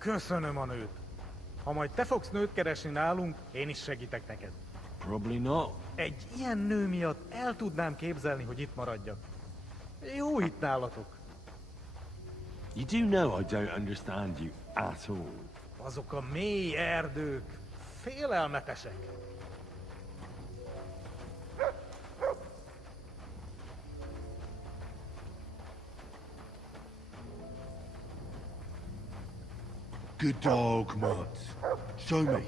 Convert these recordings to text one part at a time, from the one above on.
Köszönöm a nőt. Ha majd te fogsz nőt keresni nálunk, én is segítek neked. Probably not. Egy ilyen nő miatt el tudnám képzelni, hogy itt maradjak. Jó itt nálatok. You do know I don't understand you at all. Azok a mély erdők félelmetesek. Good dog, Mud. Show me.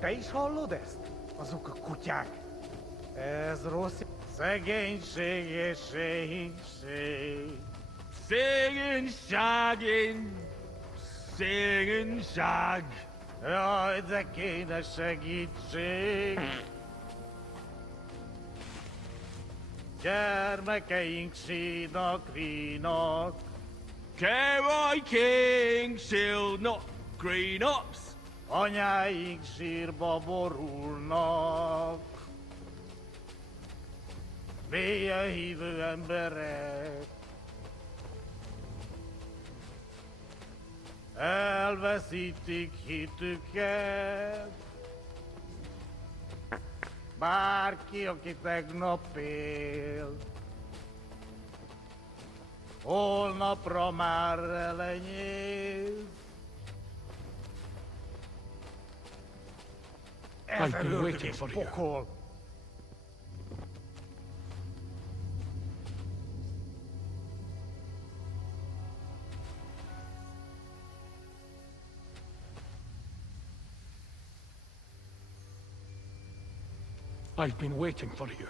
Te is hallod ezt? Azok a kutyák. Ez rossz. Szegénység és szegénység. Szegényság. Jaj, de kéne segítség. Gyermekeink sínak, rínak. Carry King shall not green ups. Anyáink sírba borulnak. Mélyen hívő emberek. Elveszítik hitüket. Bárki, aki tegnap él, holnapra már elenyész. Ez I've been ördög waiting és for you. pokol. I've been waiting for you.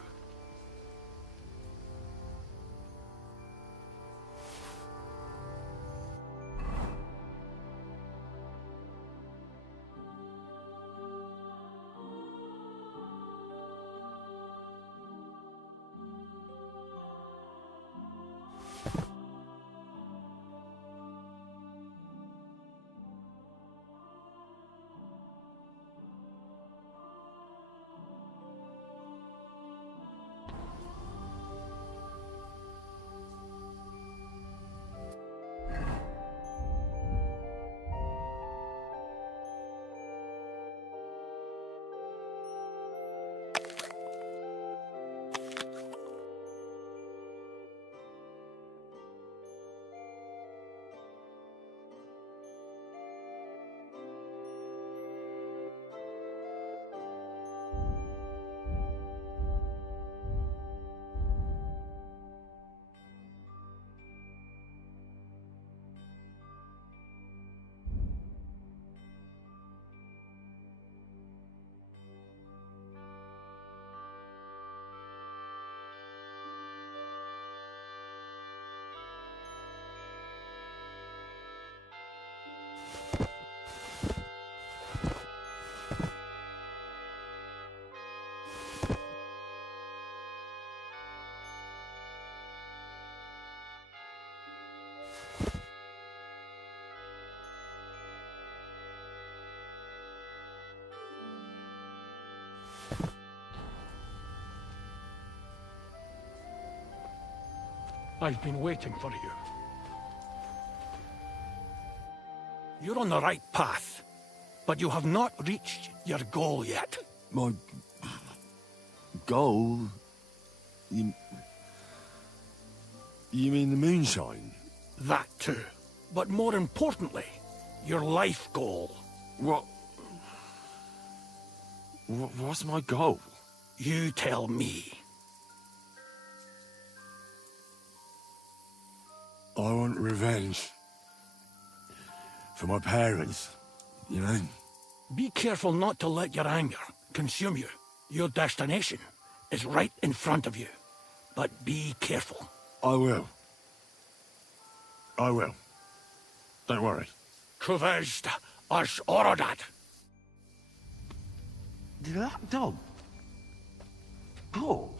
I've been waiting for you. You're on the right path, but you have not reached your goal yet. My goal? You mean the moonshine? That too. But more importantly, your life goal. What's my goal? You tell me. I want revenge. For my parents, you know? Be careful not to let your anger consume you. Your destination is right in front of you. But be careful. I will. I will. Don't worry. Kuvest as orodat. Did that dog talk?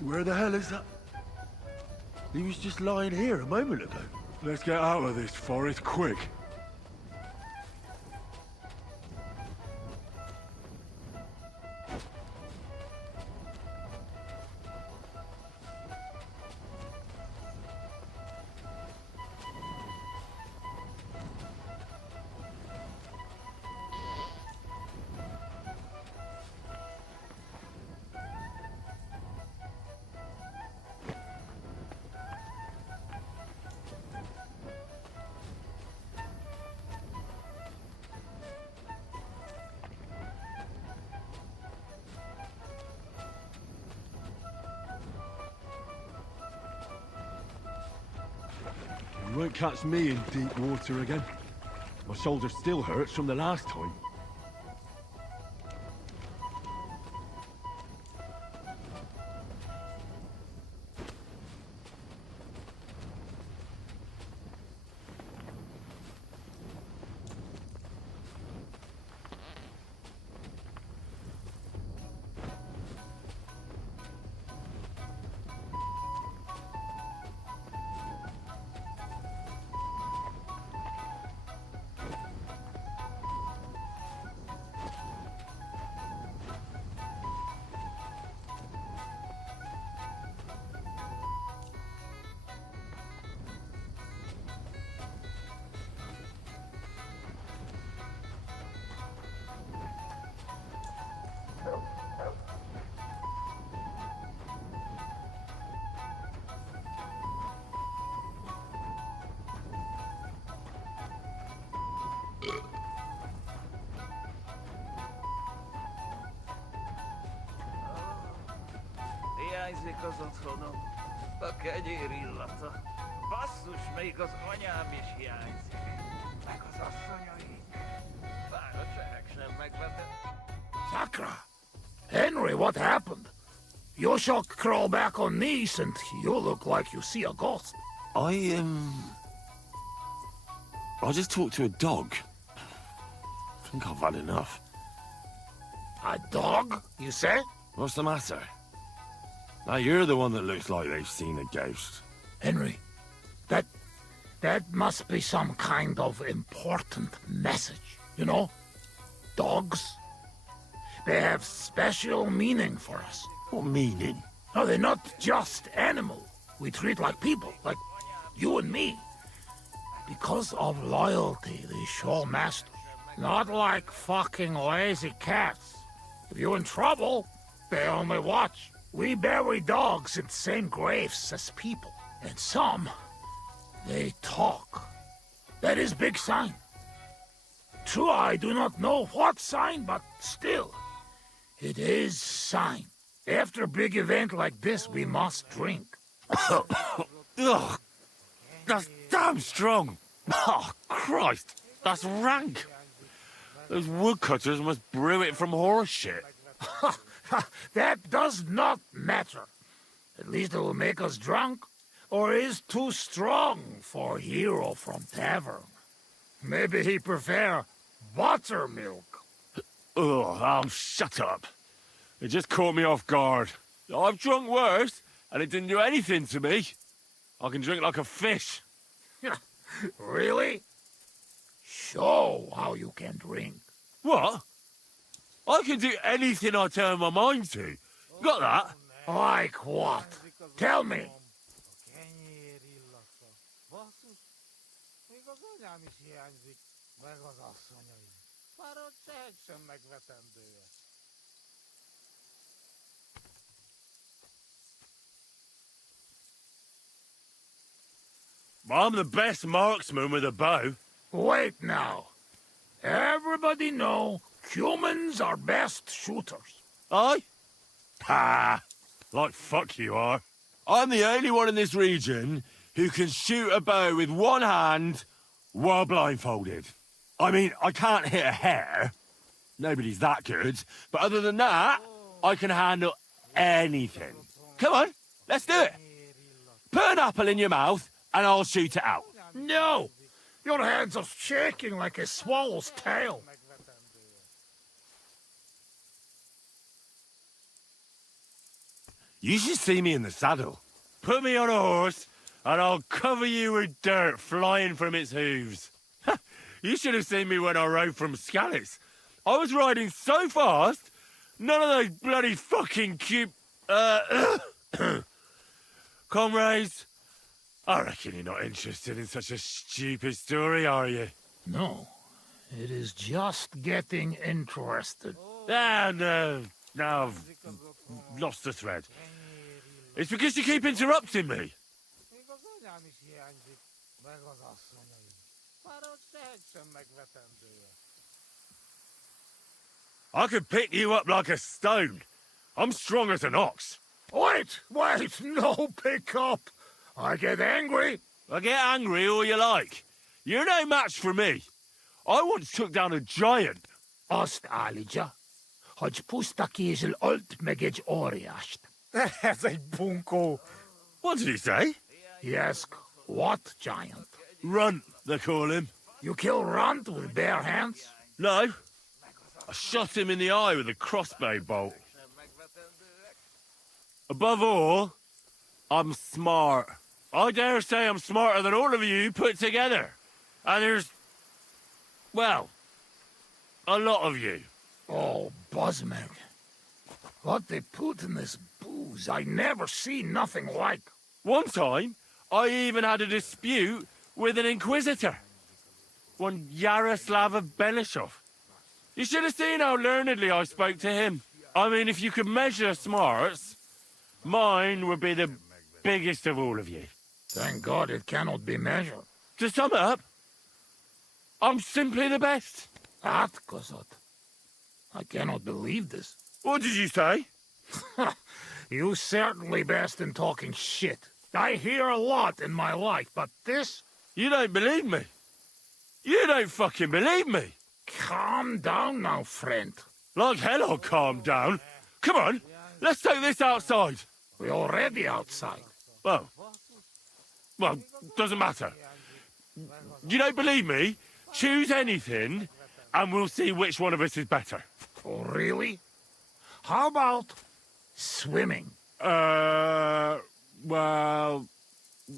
Where the hell is that? He was just lying here a moment ago. Let's get out of this forest quick. You won't catch me in deep water again. My shoulder still hurts from the last time. Hiányzik az otthonom, a kenyér illata. Basszus, még az anyám is hiányzik. Meg az asszonyaink. Bár a csehek sem megvetett. Sakra! Henry, what happened? You shall crawl back on knees and you look like you see a ghost. I just talked to a dog. I think I've had enough. A dog, you say? What's the matter? Now you're the one that looks like they've seen a ghost. Henry, that must be some kind of important message, you know? Dogs, they have special meaning for us. What meaning? No, they're not just animals. We treat like people, like you and me. Because of loyalty, they show master. Not like fucking lazy cats. If you're in trouble, they only watch. We bury dogs in the same graves as people. And some, they talk. That is big sign. True, I do not know what sign, but still, it is sign. After a big event like this, we must drink. Ugh, that's damn strong. Oh, Christ, that's rank. Those woodcutters must brew it from horse shit. That does not matter. At least it will make us drunk, or is too strong for a hero from tavern. Maybe he prefer buttermilk. Ugh, oh, shut up. It just caught me off guard. I've drunk worse, and it didn't do anything to me. I can drink like a fish. Really? Show how you can drink. What? I can do anything I turn my mind to. Got that? Like what? Tell me. A kenyér illata. Basszus, még az anyám is hiányzik, meg az asszonyaim. Bár a csehek sem megvetendőek. I'm the best marksman with a bow. Wait now. Everybody know humans are best shooters. Aye? Ha! Like fuck you are. I'm the only one in this region who can shoot a bow with one hand while blindfolded. I mean, I can't hit a hare. Nobody's that good. But other than that, I can handle anything. Come on, let's do it. Put an apple in your mouth and I'll shoot it out. No! Your hands are shaking like a swallow's tail. You should see me in the saddle. Put me on a horse, and I'll cover you with dirt flying from its hooves. You should have seen me when I rode from Scallis. I was riding so fast, none of those bloody fucking cute... Comrades, I reckon you're not interested in such a stupid story, are you? No, it is just getting interested. Ah, no. Now I've lost the thread. It's because you keep interrupting me. Igazán is hiányzik, meg az asszonyai. Fáradt sehegy sem megvetendője. I could pick you up like a stone. I'm strong as an ox. Wait, no pick up. I get angry. I get angry all you like. You're no match for me. I once took down a giant. Azt állítja, hogy puszta kézzel ölt meg egy óriást. Ez egy bunkó. What did he say? He asked, what giant? Runt, they call him. You kill Runt with bare hands? No. I shot him in the eye with a crossbow bolt. Above all, I'm smart. I dare say I'm smarter than all of you put together. And there's, well, a lot of you. Oh, Buzzmeg. What they put in this booze, I never seen nothing like. One time, I even had a dispute with an inquisitor. One Yaroslav of Benishov. You should have seen how learnedly I spoke to him. I mean, if you could measure smarts, mine would be the biggest of all of you. Thank God it cannot be measured. To sum up, I'm simply the best. That, Kosot. I cannot believe this. What did you say? You certainly best in talking shit. I hear a lot in my life, but this? You don't believe me. You don't fucking believe me. Calm down now, friend. Like hell I'll calm down. Come on, let's take this outside. We're already outside. Well, doesn't matter. You don't believe me? Choose anything, and we'll see which one of us is better. Oh, really? How about swimming? Well,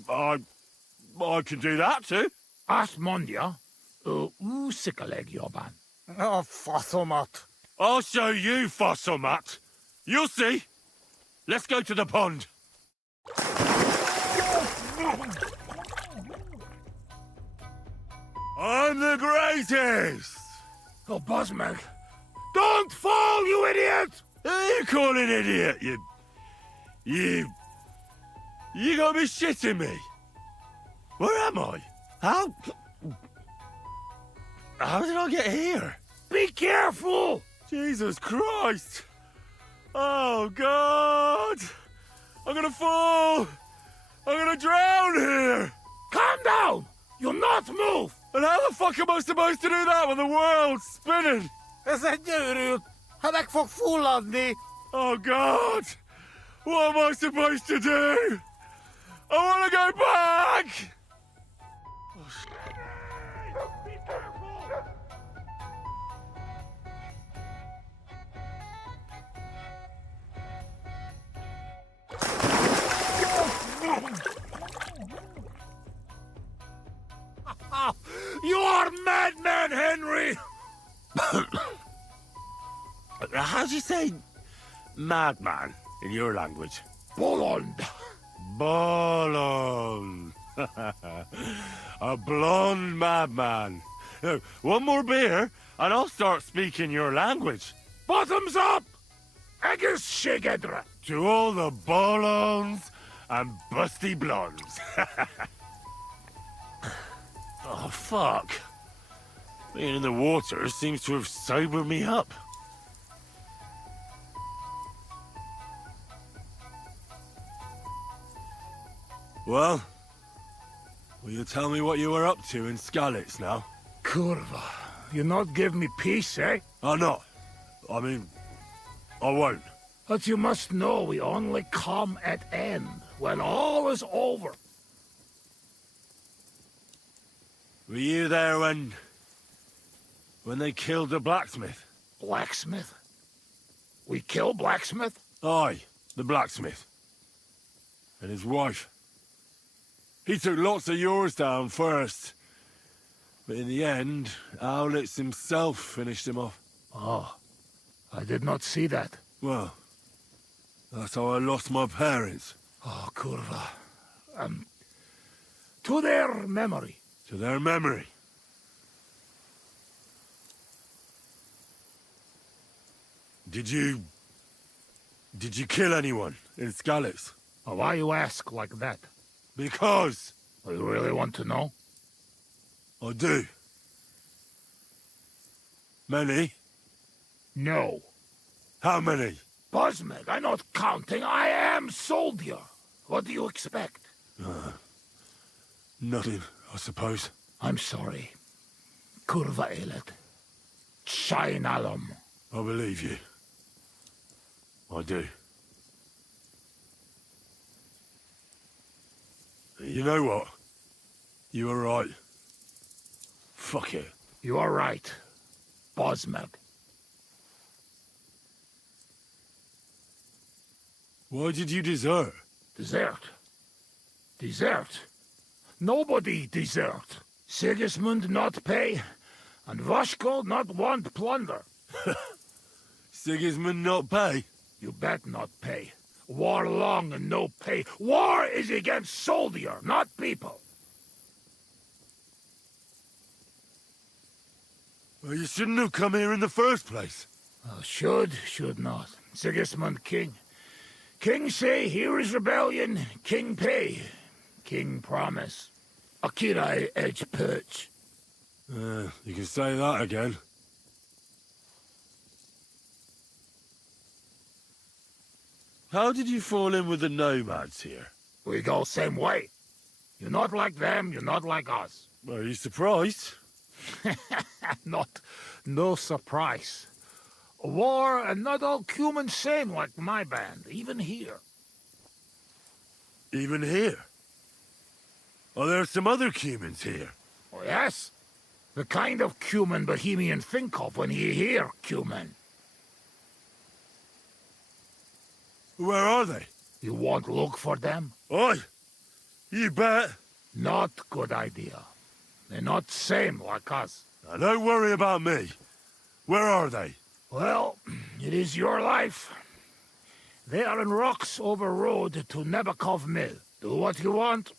I can do that too. Asmondia, usikaleg jobban. A faszomat. I'll show you, fossil Matt. You'll see. Let's go to the pond. I'm the greatest! Oh, Buzzmeg. Don't fall, you idiot! Who you call an idiot, You gotta be shitting me. Where am I? How did I get here? Be careful! Jesus Christ! Oh, God! I'm gonna fall! I'm gonna drown here! Calm down! You'll not move! And how the fuck am I supposed to do that when the world's spinning? Ez egy őrült. Ha meg fog fulladni. Oh, God! What am I supposed to do? I wanna go back! You are madman, Henry! How do you say madman in your language? Bolond. Bolon. A blonde madman. One more beer, and I'll start speaking your language. Bottoms up! Eggers shigedra. To all the bolons and busty blondes. Oh, fuck. Being in the water seems to have sobered me up. Well, will you tell me what you were up to in Skalitz now? Kurva. You not give me peace, eh? Oh, not. I mean, I won't. But you must know we only come at end, when all is over. Were you there when they killed the blacksmith? Blacksmith? We kill blacksmith? Aye, the blacksmith. and his wife. He took lots of yours down first. But in the end, Owlitz himself finished him off. Oh, I did not see that. Well, that's how I lost my parents. Oh, kurwa. To their memory. To their memory. Did you kill anyone in Skalitz? Oh, why you ask like that? Because Oh, you really want to know? I do. Many? No. How many? Bosmeg, I'm not counting. I am soldier. What do you expect? Nothing, I suppose. I'm sorry. Kurva elet. Shainalom. I believe you. I do. You know what? You were right. Fuck it. You are right. Bosmeg. Why did you desert? Desert. Desert. Nobody desert. Sigismund not pay, and Vashko not want plunder. Sigismund not pay? You bet not pay. War long and no pay. War is against soldier, not people. Well, you shouldn't have come here in the first place. Should not. Sigismund king. King say, here is rebellion. King pay. King promise. Akirai edge perch. You can say that again. How did you fall in with the nomads here? We go same way. You're not like them, you're not like us. Are you surprised? No surprise. War and not all human same like my band, even here. Even here? Are there some other humans here? Oh, yes? The kind of cumin Bohemian think of when he hear cumin. Where are they? You won't look for them? Oi! You bet! Not good idea. They're not same like us. Now don't worry about me. Where are they? Well, it is your life. They are in rocks over road to Nebakov Mill. Do what you want.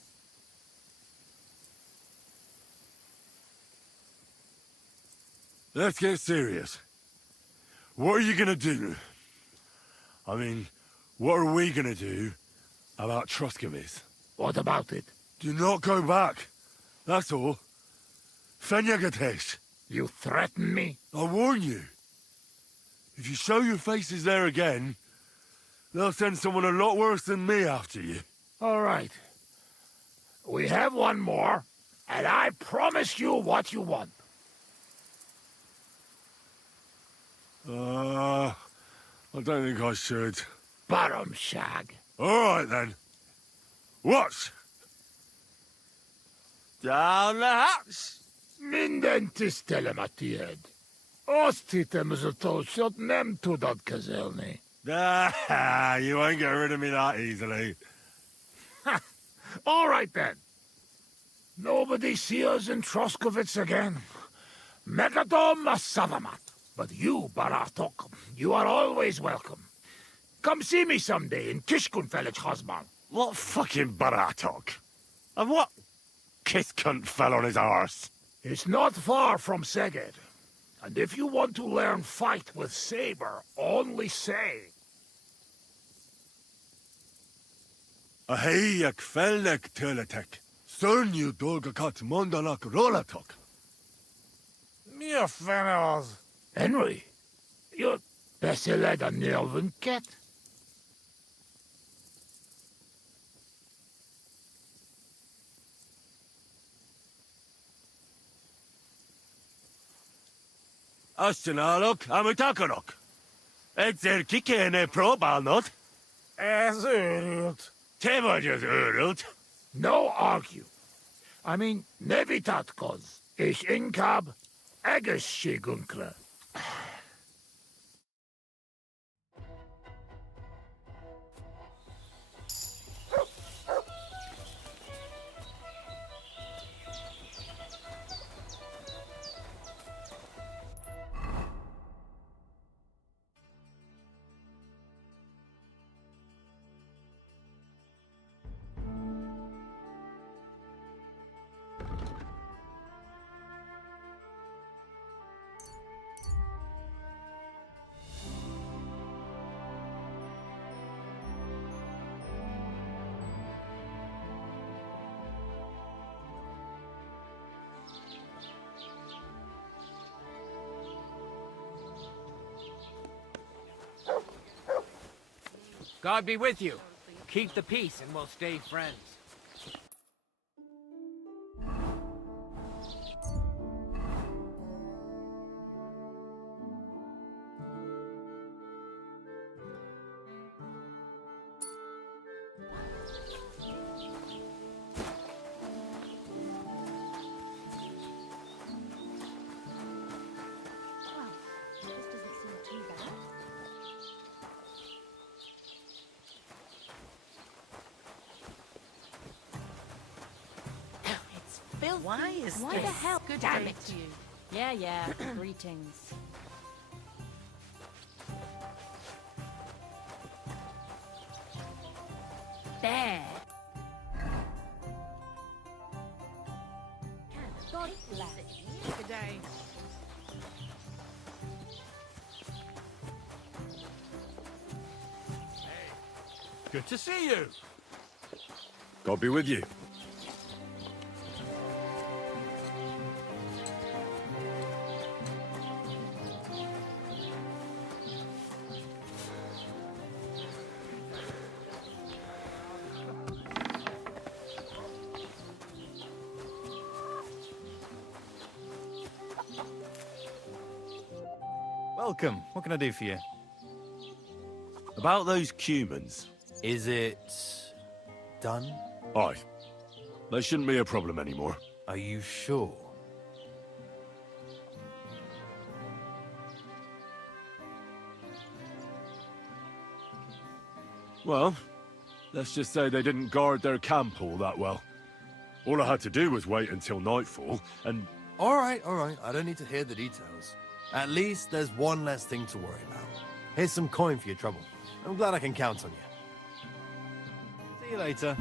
Let's get serious. What are you gonna do? I mean, what are we gonna do about Troskovitz? What about it? Do not go back. That's all. Fenyagatesh. You threaten me? I warn you. If you show your faces there again, they'll send someone a lot worse than me after you. All right. We have one more, and I promise you what you want. I don't think I should. Barum shag. All right, then. Watch! Down the hatch! Mindentis telematied. Ostitem zatoshot nem tudod kezelni. Ah, you won't get rid of me that easily. All right, then. Nobody see us in Troskovitz again. Megadom Savamat. But you, Baratok, you are always welcome. Come see me someday in Kishkunfelich Hosman. What fucking baratok? And what kiss cunt fell on his arse? It's not far from Szeged. And if you want to learn fight with saber, only say. Ahey jak felnek töletek. Szörnyű dolgokat mondanak rólatok. Mi a fene az? Henry, you're beszéled a nyelvünket? Azt csinálok, amit akarok. Egyszer ki kéne próbálnod. Ez őrült. Te vagy az őrült. No argue. I mean, ne vitatkozz, és inkább egészségünkre. God be with you. Keep the peace and we'll stay friends. Well, this doesn't seem too bad. It's filthy. Why is Why this? the hell? Good Damn day it. to you. Yeah, yeah. Greetings. There. God bless. Good day. Good to see you. God be with you. Welcome. What can I do for you? About those Cumans. Is it done? Aye. They shouldn't be a problem anymore. Are you sure? Well, let's just say they didn't guard their camp all that well. All I had to do was wait until nightfall, and All right. I don't need to hear the details. At least there's one less thing to worry about. Here's some coin for your trouble. I'm glad I can count on you. See you later.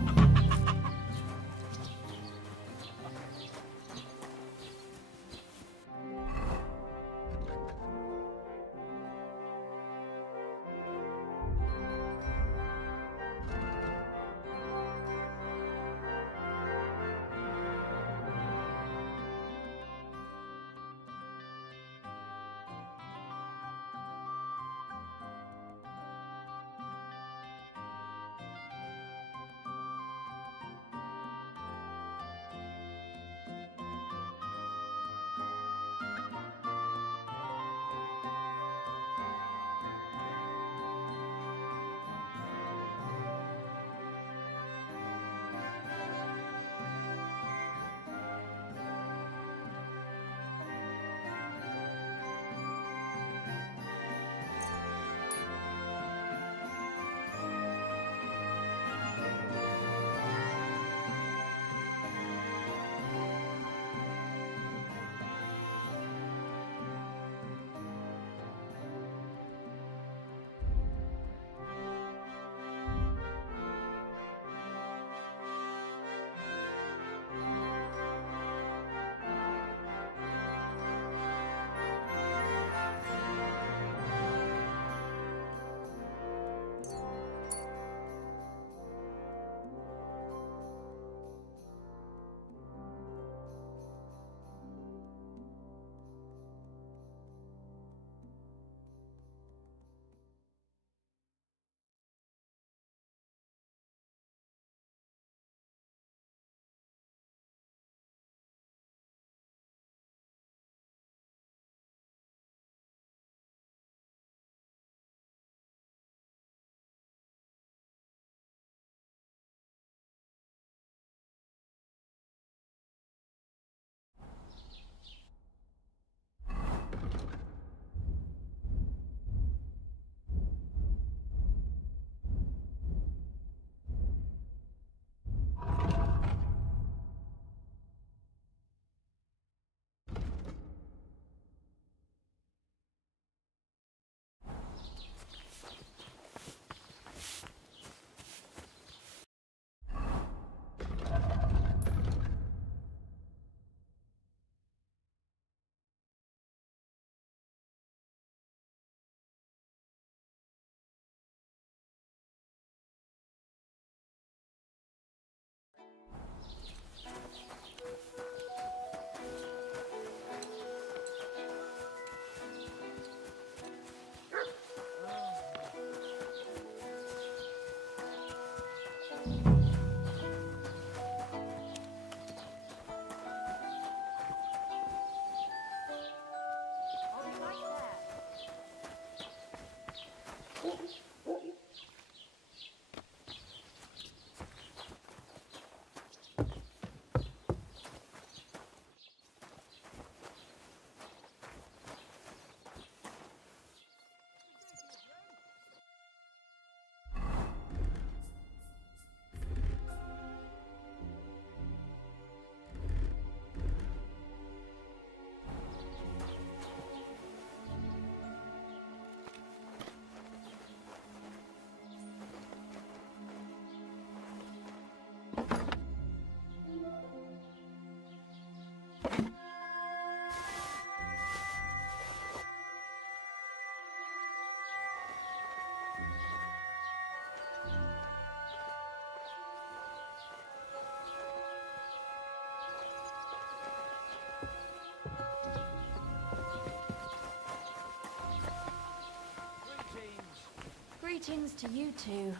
Greetings to you two.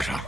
Sakra.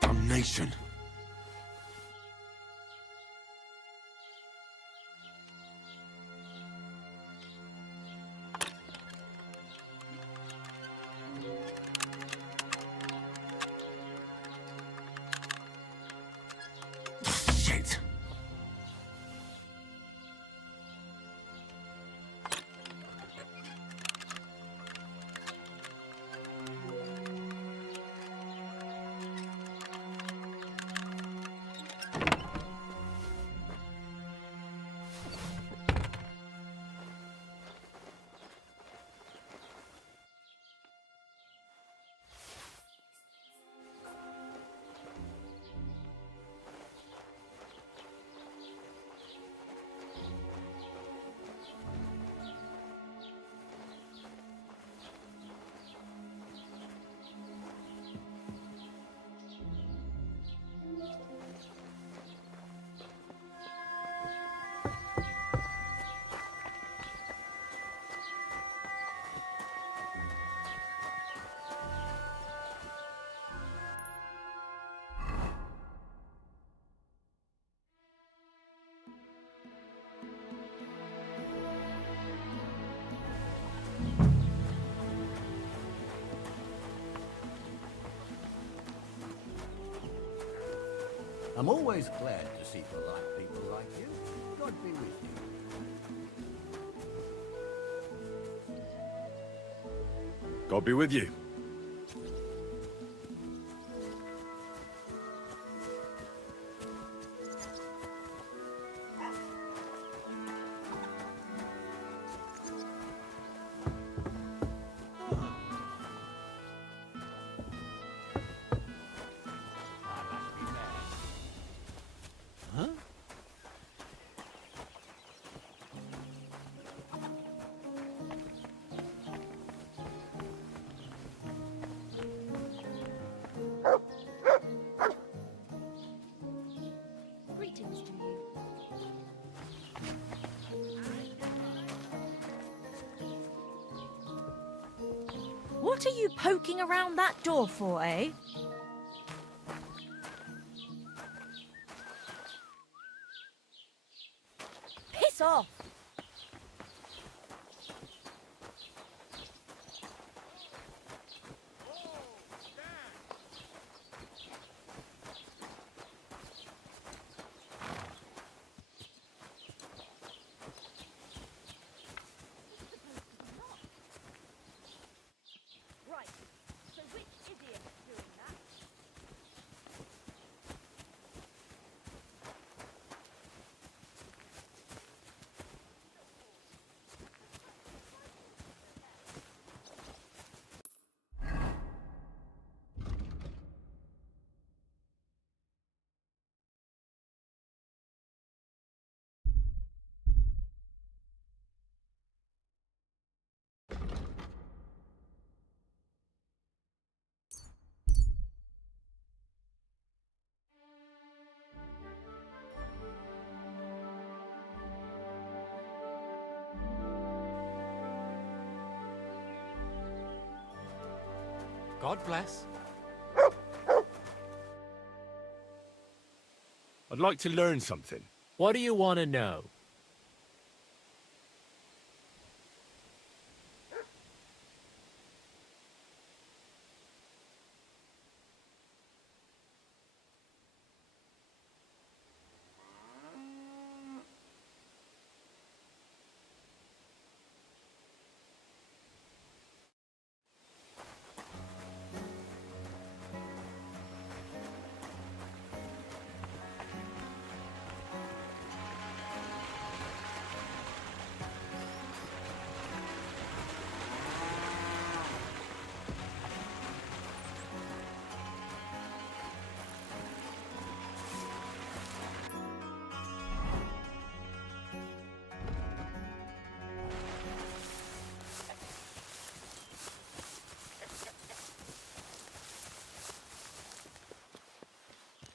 Damnation. Shit. I'm always glad to see polite people like you. God be with you. God be with you. Greetings to you. What are you poking around that door for, eh? Piss off! Right, so which idiot is doing that? God bless. I'd like to learn something. What do you want to know?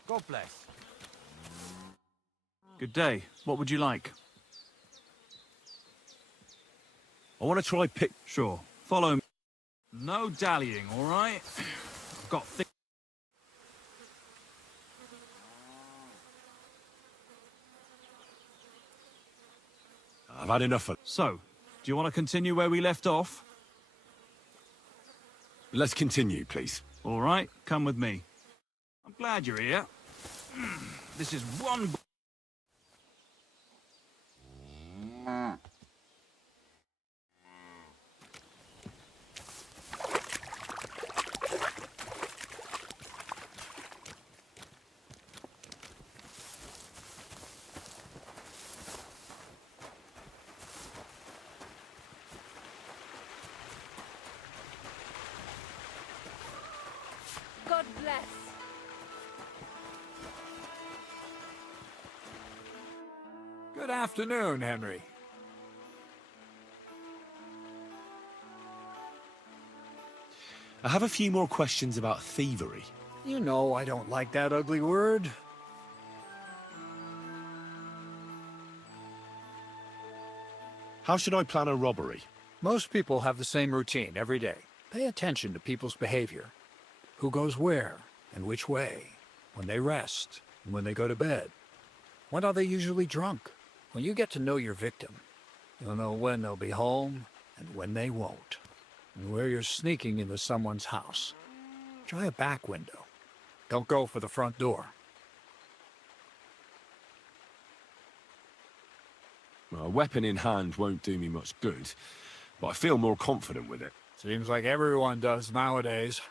God bless. Good day. What would you like? I want to try pick... Sure. Follow me. No dallying, all right? I've got I've had enough of... So, do you want to continue where we left off? Let's continue, please. All right, come with me. I'm glad you're here. This is one... God bless. Good afternoon, Henry. I have a few more questions about thievery. You know I don't like that ugly word. How should I plan a robbery? Most people have the same routine every day. Pay attention to people's behavior. Who goes where and which way, when they rest and when they go to bed. When are they usually drunk? When you get to know your victim, you'll know when they'll be home and when they won't, and where you're sneaking into someone's house. Try a back window. Don't go for the front door. Well, a weapon in hand won't do me much good, but I feel more confident with it. Seems like everyone does nowadays.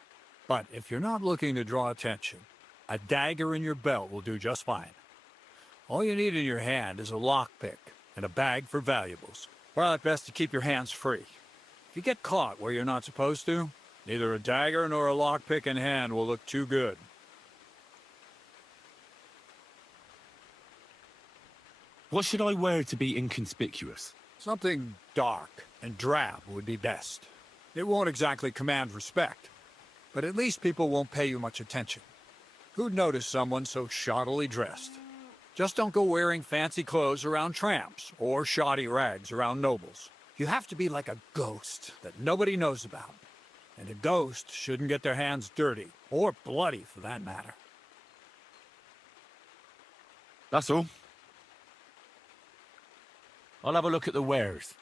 But if you're not looking to draw attention, a dagger in your belt will do just fine. All you need in your hand is a lockpick and a bag for valuables. Well, it's best to keep your hands free. If you get caught where you're not supposed to, neither a dagger nor a lockpick in hand will look too good. What should I wear to be inconspicuous? Something dark and drab would be best. It won't exactly command respect, but at least people won't pay you much attention. Who'd notice someone so shoddily dressed? Just don't go wearing fancy clothes around tramps or shoddy rags around nobles. You have to be like a ghost that nobody knows about. And a ghost shouldn't get their hands dirty, or bloody for that matter. That's all. I'll have a look at the wares.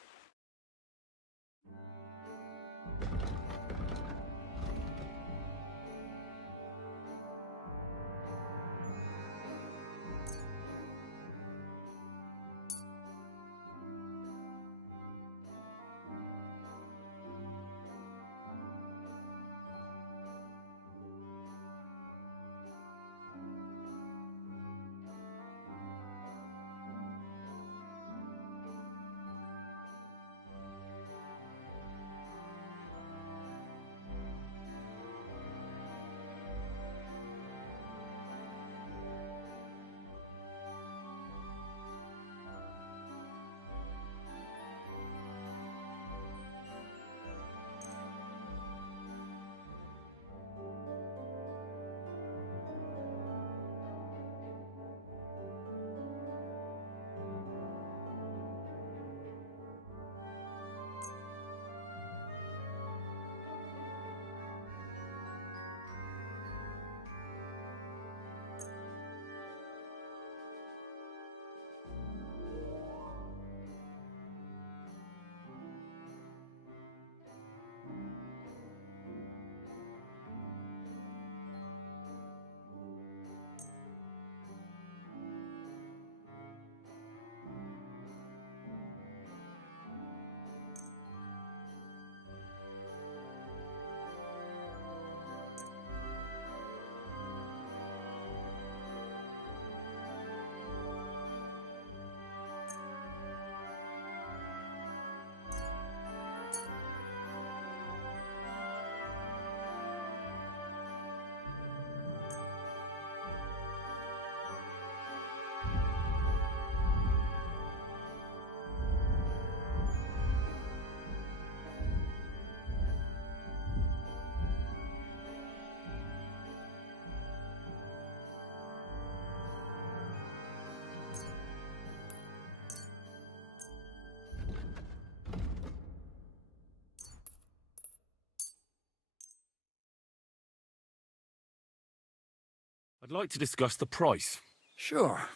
I'd like to discuss the price. Sure.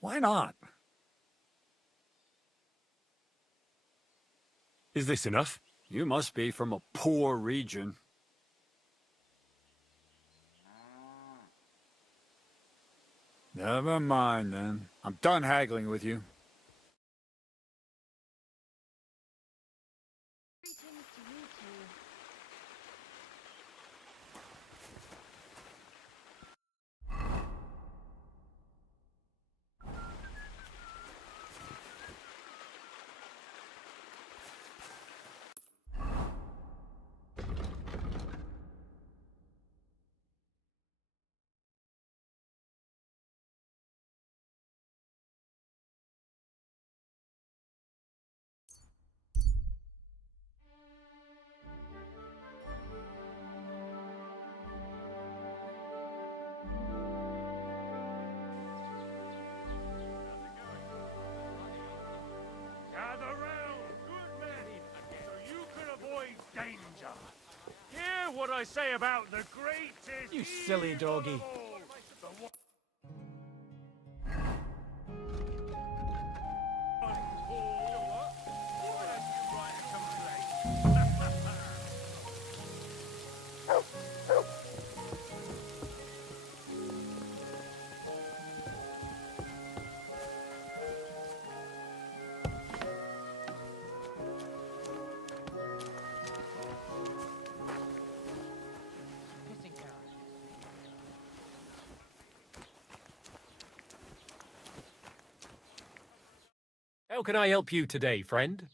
Why not? Is this enough? You must be from a poor region. Never mind, then. I'm done haggling with you. Gather round, good men, so you can avoid danger. Hear what I say about the greatest... You silly doggy. How can I help you today, friend?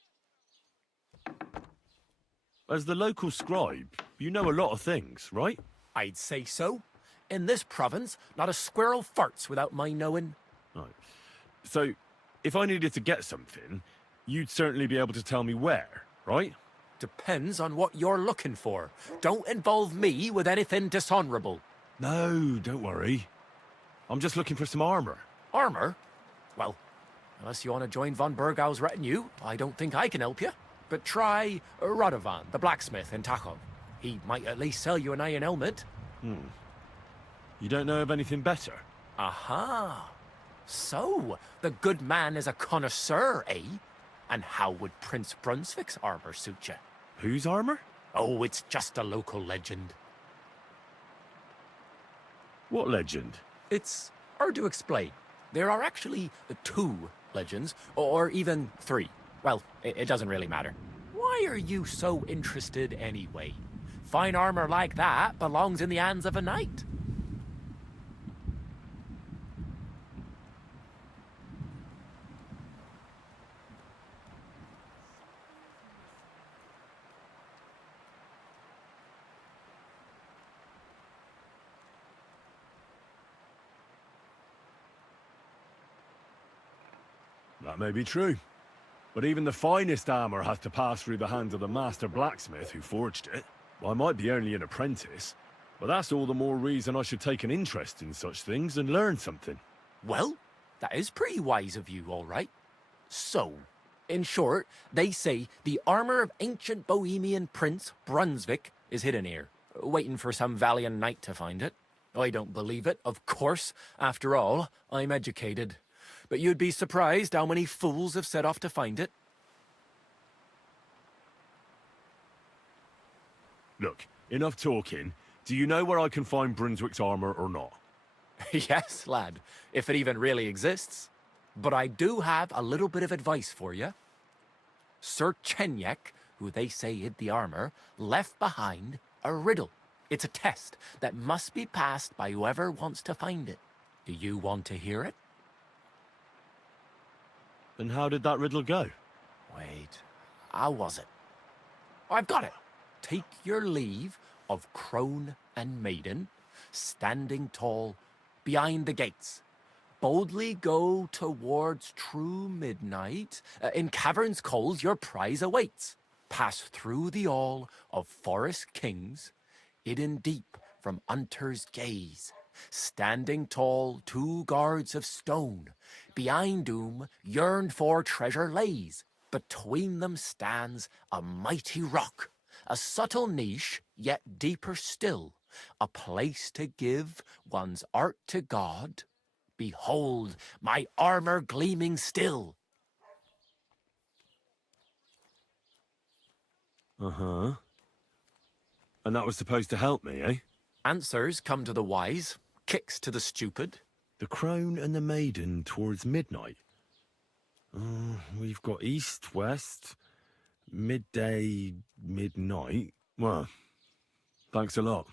As the local scribe, you know a lot of things, right? I'd say so. In this province, not a squirrel farts without my knowing. Right. So, if I needed to get something, you'd certainly be able to tell me where, right? Depends on what you're looking for. Don't involve me with anything dishonorable. No, don't worry. I'm just looking for some armor. Armor? Well, unless you want to join von Burgau's retinue, I don't think I can help you. But try Radovan, the blacksmith in Tachov. He might at least sell you an iron helmet. You don't know of anything better? Aha! So, the good man is a connoisseur, eh? And how would Prince Brunswick's armor suit you? Whose armor? Oh, it's just a local legend. What legend? It's hard to explain. There are actually 2 legends, or even 3. Well, it doesn't really matter. Why are you so interested anyway? Fine armor like that belongs in the hands of a knight. That may be true. But even the finest armor has to pass through the hands of the master blacksmith who forged it. I might be only an apprentice, but that's all the more reason I should take an interest in such things and learn something. Well, that is pretty wise of you, all right. So, in short, they say the armor of ancient Bohemian Prince Brunswick is hidden here, waiting for some valiant knight to find it. I don't believe it, of course. After all, I'm educated. But you'd be surprised how many fools have set off to find it. Look, enough talking. Do you know where I can find Brunswick's armor or not? Yes, lad, if it even really exists. But I do have a little bit of advice for you. Sir Chenyek, who they say hid the armor, left behind a riddle. It's a test that must be passed by whoever wants to find it. Do you want to hear it? And how did that riddle go? Wait, how was it? I've got it. Take your leave of crone and maiden, standing tall behind the gates. Boldly go towards true midnight. In caverns cold your prize awaits. Pass through the all of forest kings, hidden deep from hunter's gaze. Standing tall, 2 guards of stone. Behind whom yearned for treasure lays. Between them stands a mighty rock. A subtle niche, yet deeper still. A place to give one's art to God. Behold, my armor gleaming still. Uh-huh. And that was supposed to help me, eh? Answers come to the wise, kicks to the stupid. The crone and the maiden towards midnight. We've got east, west, midday, midnight. Well, thanks a lot.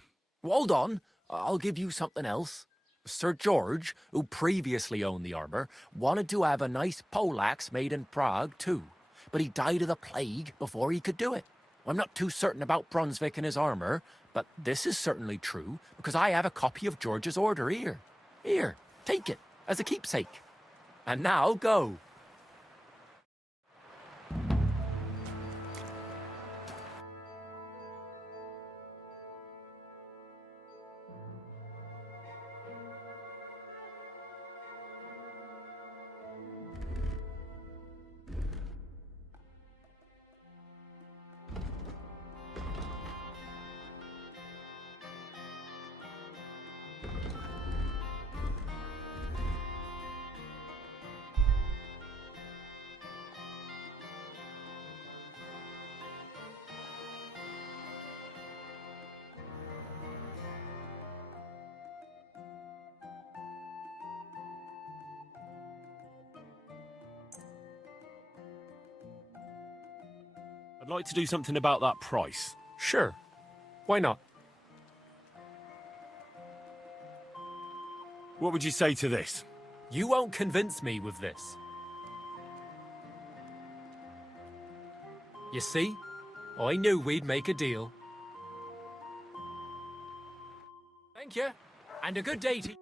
Hold on, I'll give you something else. Sir George, who previously owned the armor, wanted to have a nice poleaxe made in Prague too, but he died of the plague before he could do it. I'm not too certain about Brunswick and his armor, but this is certainly true because I have a copy of George's order here. Here, take it as a keepsake. And now go. I'd like to do something about that price. Sure. Why not? What would you say to this? You won't convince me with this. You see? I knew we'd make a deal. Thank you, and a good day to you.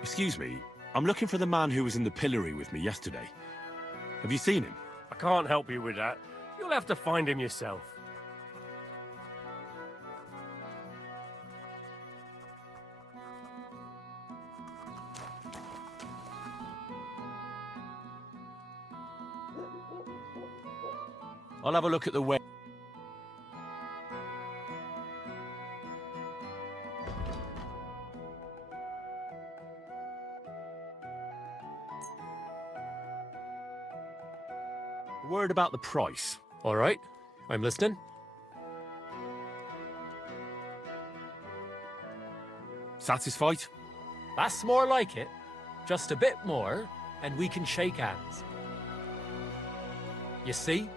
Excuse me, I'm looking for the man who was in the pillory with me yesterday. Have you seen him? I can't help you with that. You'll have to find him yourself. I'll have a look at the way. Word about the price. All right, I'm listening. Satisfied? That's more like it. Just a bit more, and we can shake hands. You see?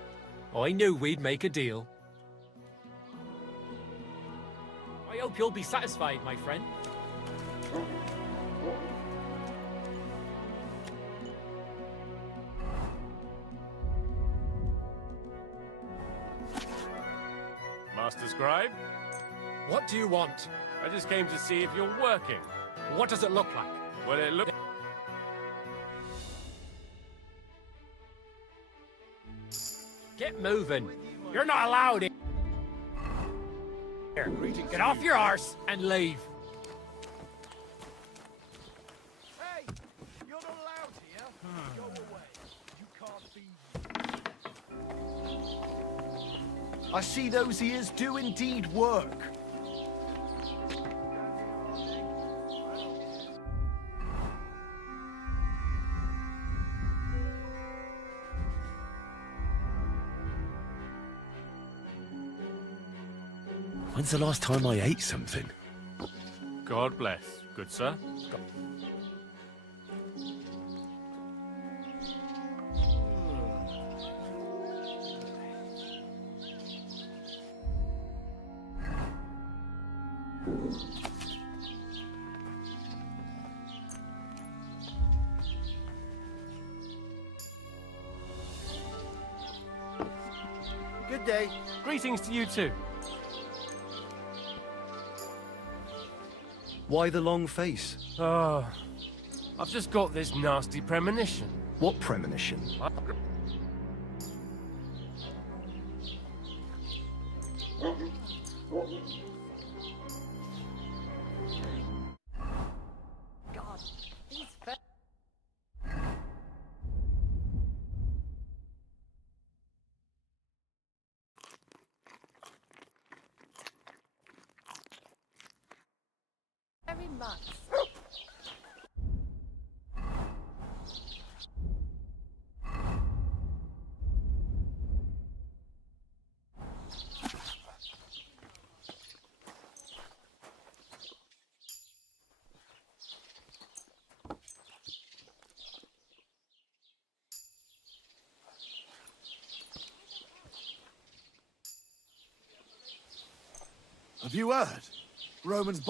I knew we'd make a deal. I hope you'll be satisfied, my friend. Master Scribe, What do you want? I just came to see if you're working. What does it look like? Well, it looks... Get moving. You're not allowed in. Here, get off your arse and leave. Hey, you're not allowed here. Go away. You can't be. I see those ears do indeed work. When's the last time I ate something? God bless, good sir. Good day. Greetings to you too. Why the long face? Oh, I've just got this nasty premonition. What premonition? Very much. Have you heard? Romans...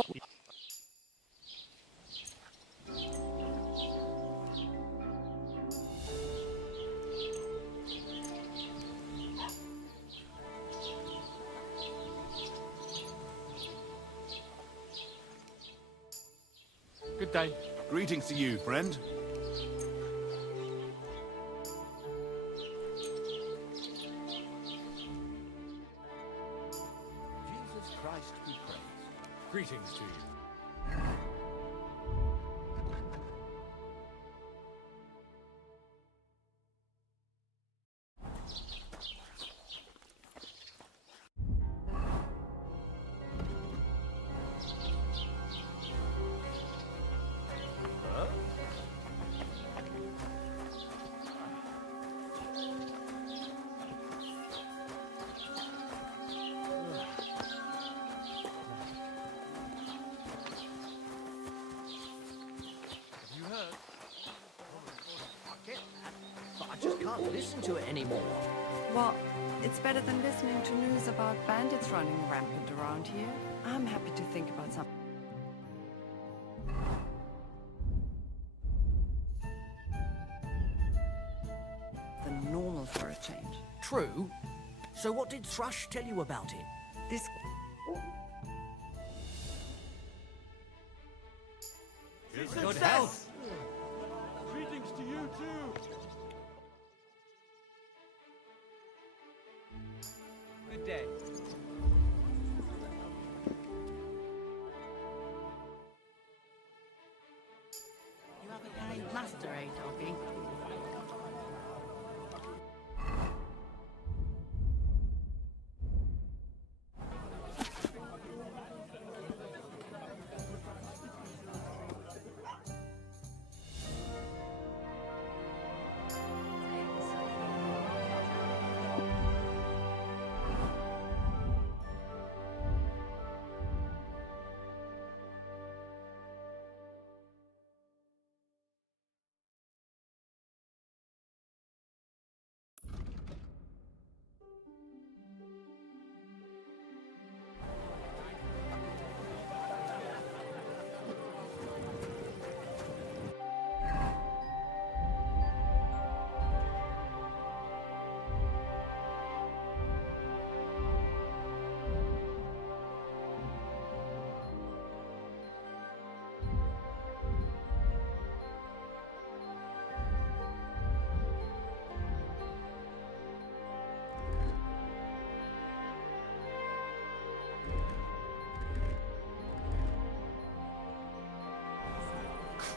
Good day. Greetings to you, friend. Jesus Christ be praised. Greetings to you. But I just can't listen to it anymore. Well, it's better than listening to news about bandits running rampant around here. I'm happy to think about something. So what did Thrush tell you about it? This Good health. Greetings to you too. Good day. You have a game master, eh, doggy?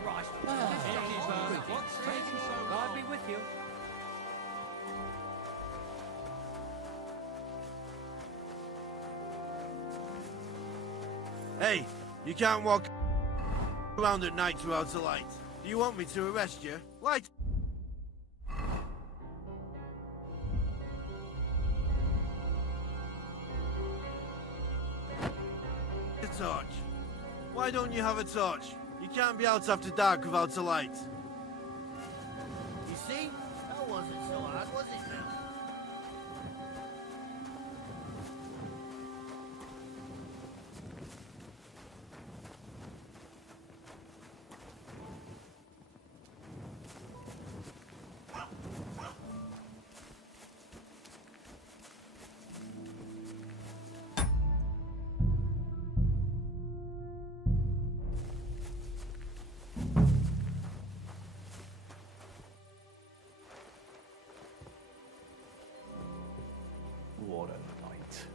Christ. What's taking so long? God be with you. Hey, you can't walk around at night without a light. Do you want me to arrest you? Light a torch. Why don't you have a torch? You can't be out after dark without a light. You see? That wasn't so hard, was it now? What a night.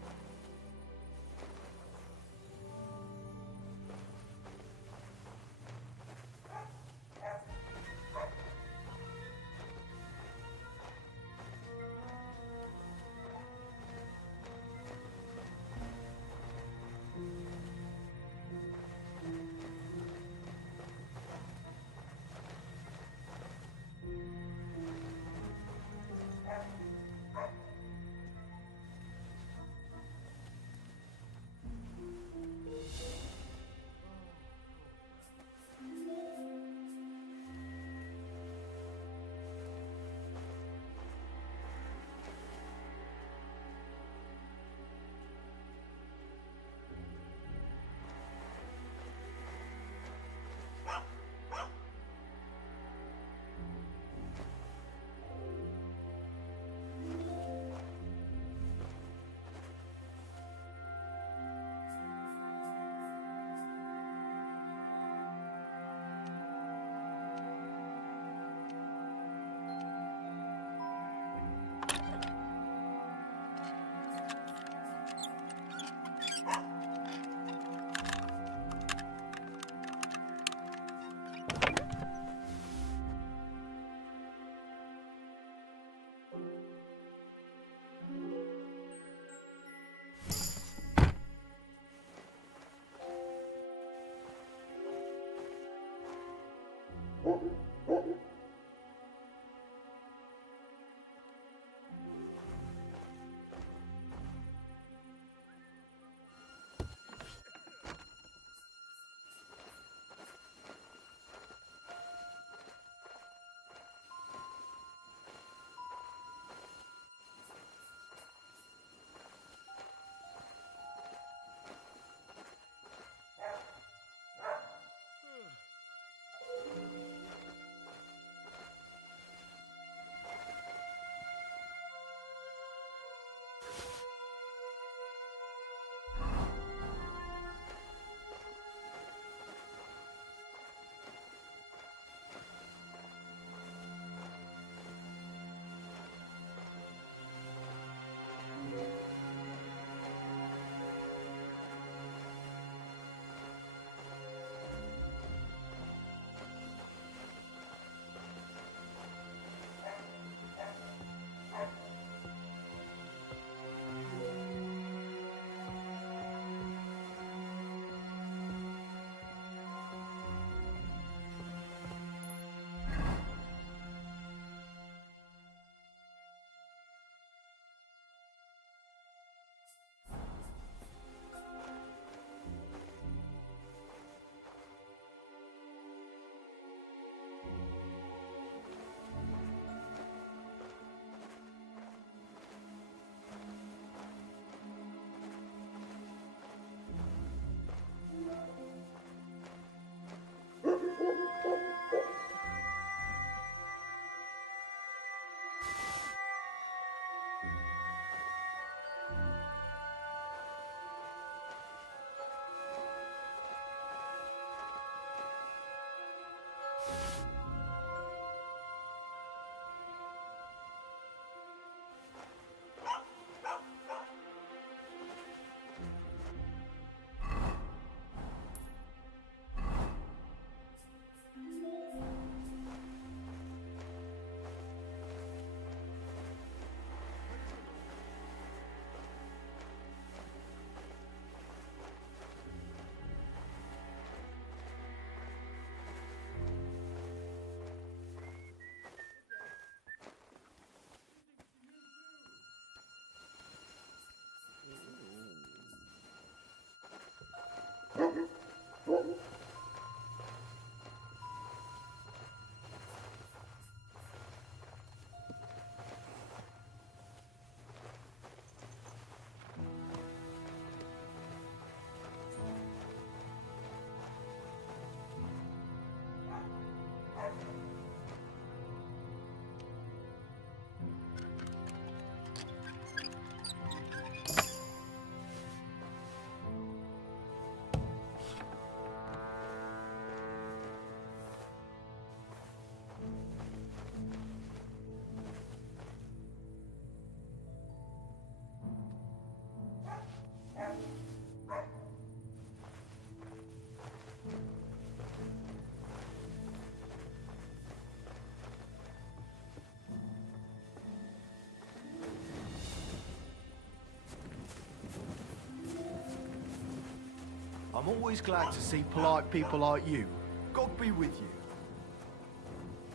I'm always glad to see polite people like you. God be with you.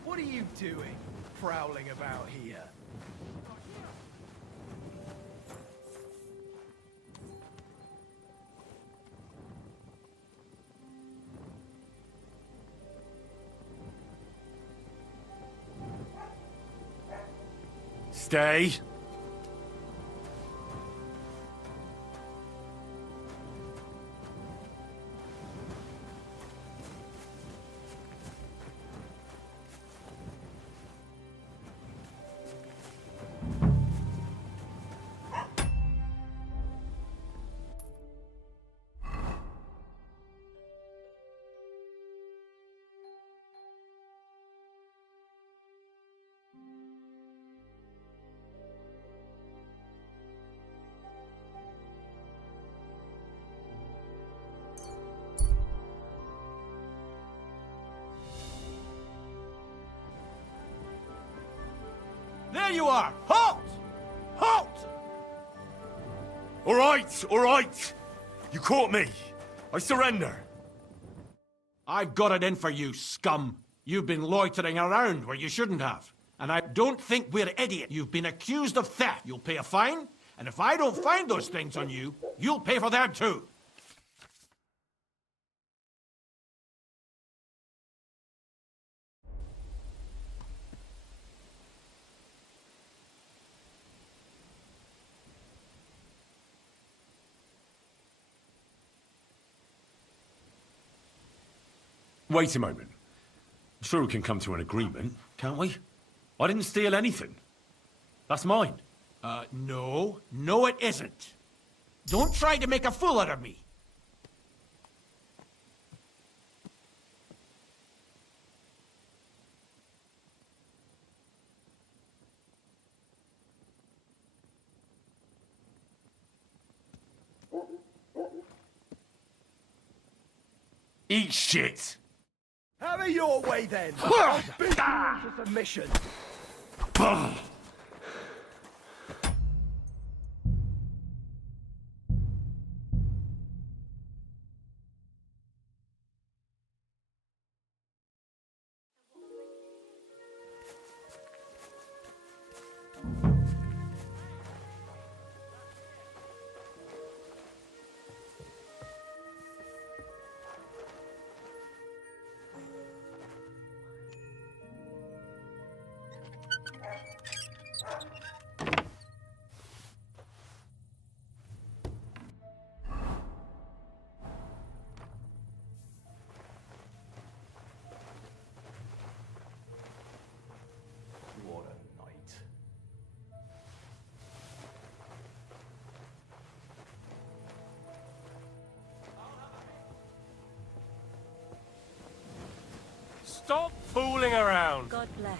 What are you doing, prowling about here? Stay. There you are! Halt! Halt! All right. You caught me. I surrender. I've got it in for you, scum. You've been loitering around where you shouldn't have. And I don't think we're idiots. You've been accused of theft. You'll pay a fine, and if I don't find those things on you, you'll pay for them too. Wait a moment. I'm sure we can come to an agreement, can't we? I didn't steal anything. That's mine. No, it isn't. Don't try to make a fool out of me. Eat shit! Have it your way then! I'll beat you into submission! What a night. Stop fooling around. God bless.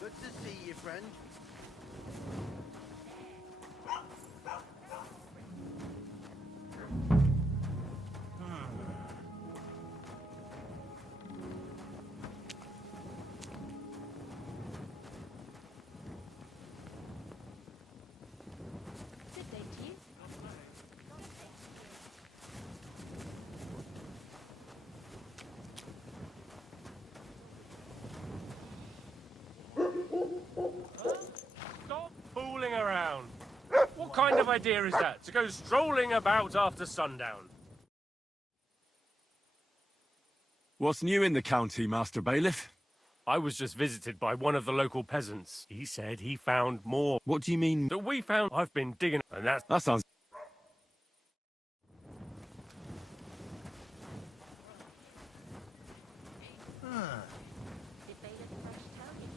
Good to see you, friend. Good day to you. Stop fooling around. What kind of idea is that, to go strolling about after sundown? What's new in the county, Master Bailiff? I was just visited by one of the local peasants. He said he found more. What do you mean? That we found. I've been digging, and that's... That sounds... Did Bailiff Fresh tell you?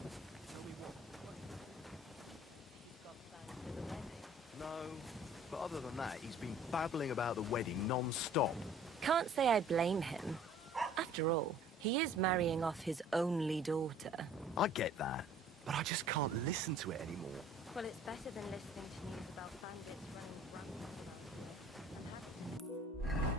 He's got plans for the wedding. No, but other than that, he's been babbling about the wedding non-stop. Can't say I blame him. After all, he is marrying off his only daughter. I get that. but I just can't listen to it anymore. Well, it's better than listening to news about bandits running rampant around here.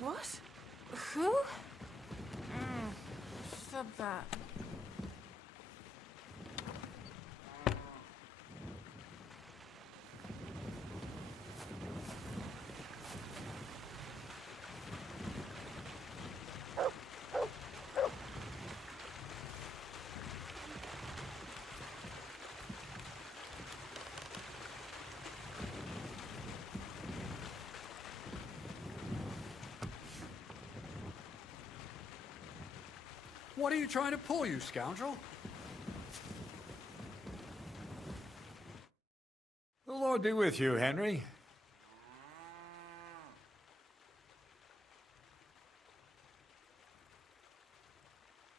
What? Who? Stop that. What are you trying to pull, you scoundrel? The Lord be with you, Henry.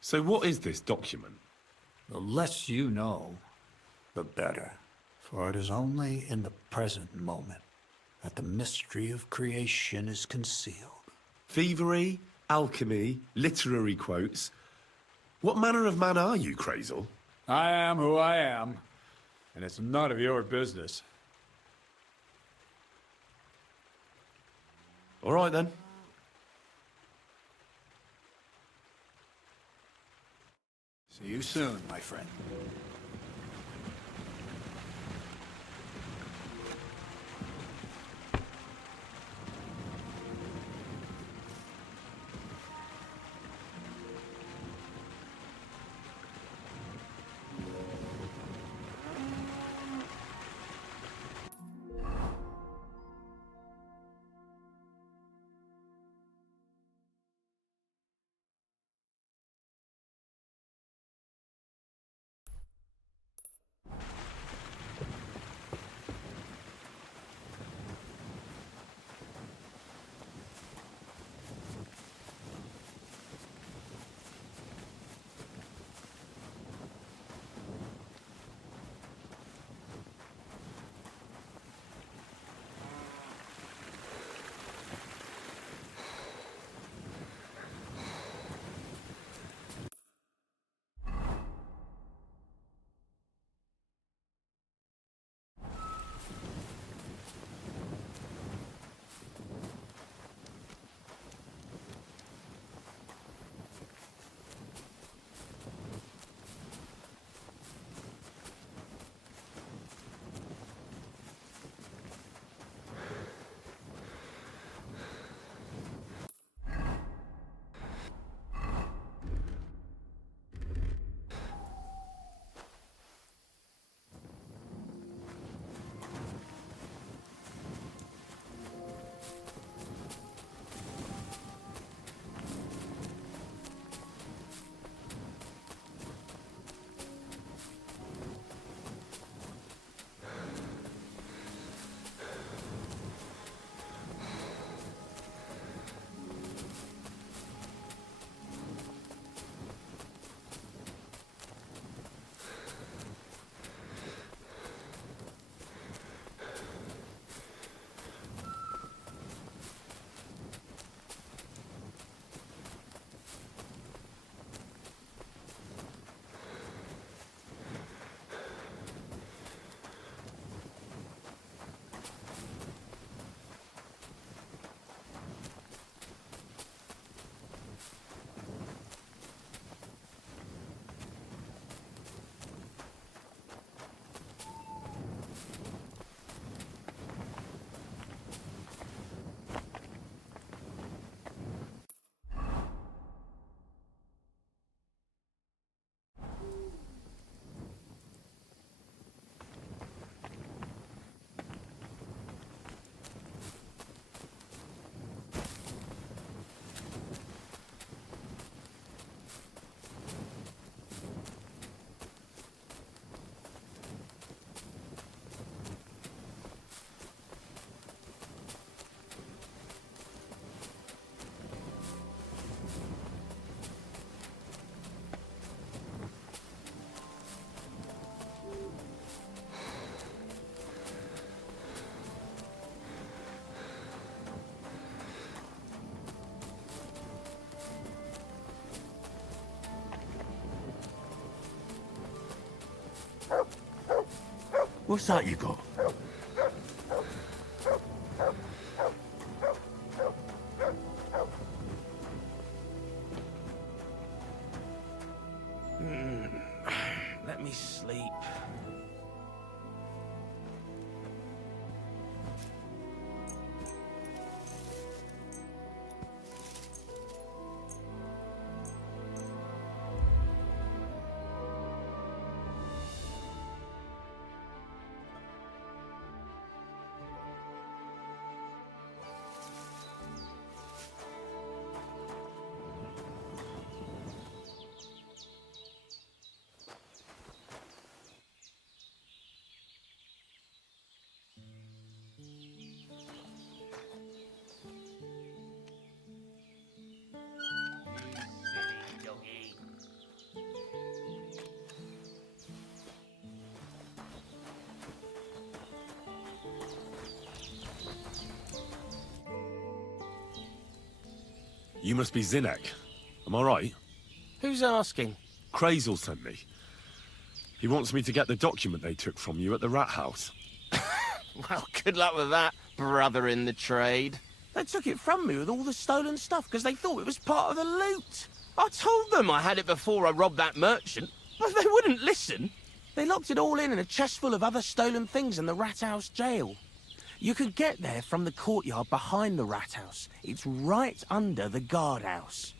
So what is this document? The less you know, the better. For it is only in the present moment that the mystery of creation is concealed. Thievery, alchemy, literary quotes. What manner of man are you, Crazel? I am who I am, and it's none of your business. All right, then. See you soon, my friend. What's that you got? Let me sleep. You must be Zinnek. Am I right? Who's asking? Crazel sent me. He wants me to get the document they took from you at the rat house. Well, good luck with that, brother in the trade. They took it from me with all the stolen stuff because they thought it was part of the loot. I told them I had it before I robbed that merchant, but they wouldn't listen. They locked it all in a chest full of other stolen things in the rat house jail. You could get there from the courtyard behind the rat house. It's right under the guardhouse.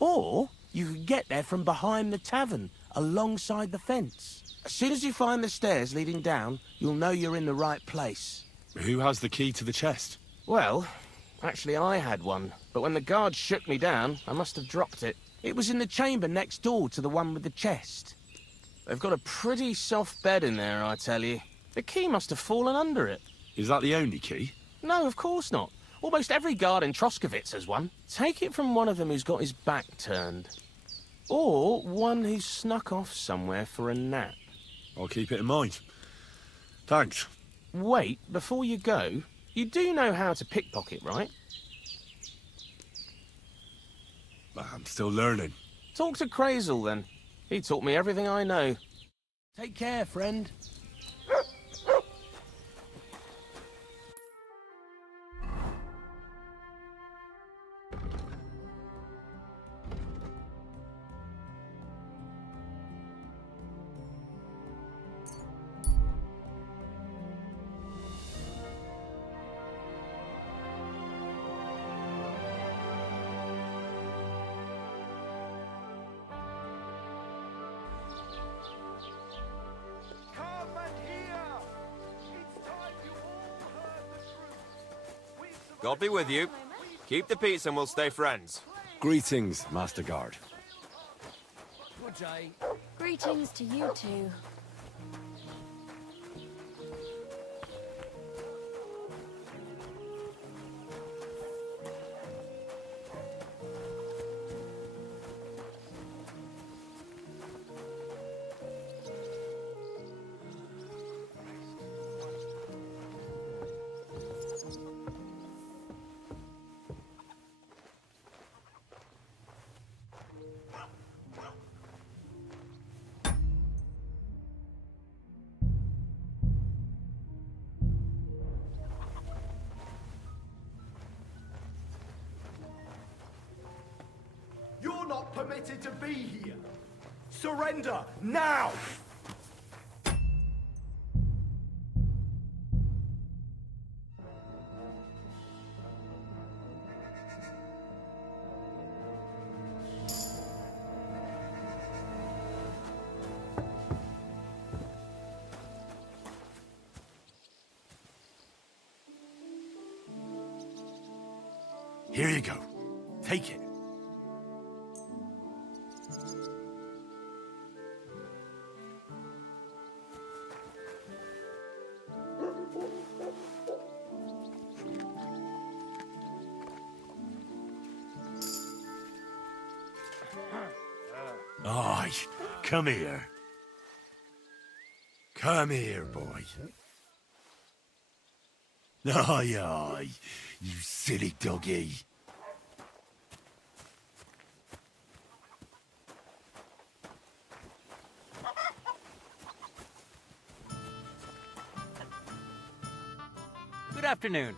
Or you could get there from behind the tavern, alongside the fence. As soon as you find the stairs leading down, you'll know you're in the right place. Who has the key to the chest? Well, actually I had one, but when the guards shook me down, I must have dropped it. It was in the chamber next door to the one with the chest. They've got a pretty soft bed in there, I tell you. The key must have fallen under it. Is that the only key? No, of course not. Almost every guard in Troskowitz has one. Take it from one of them who's got his back turned. Or one who's snuck off somewhere for a nap. I'll keep it in mind. Thanks. Wait, before you go, you do know how to pickpocket, right? I'm still learning. Talk to Crazel, then. He taught me everything I know. Take care, friend. God be with you. Keep the peace and we'll stay friends. Greetings, Master Guard. Good day. Greetings to you too. You're not permitted to be here. Surrender now! Here you go. Take it. Aye, come here. Come here, boy. Aye, aye, you silly doggy. Good afternoon.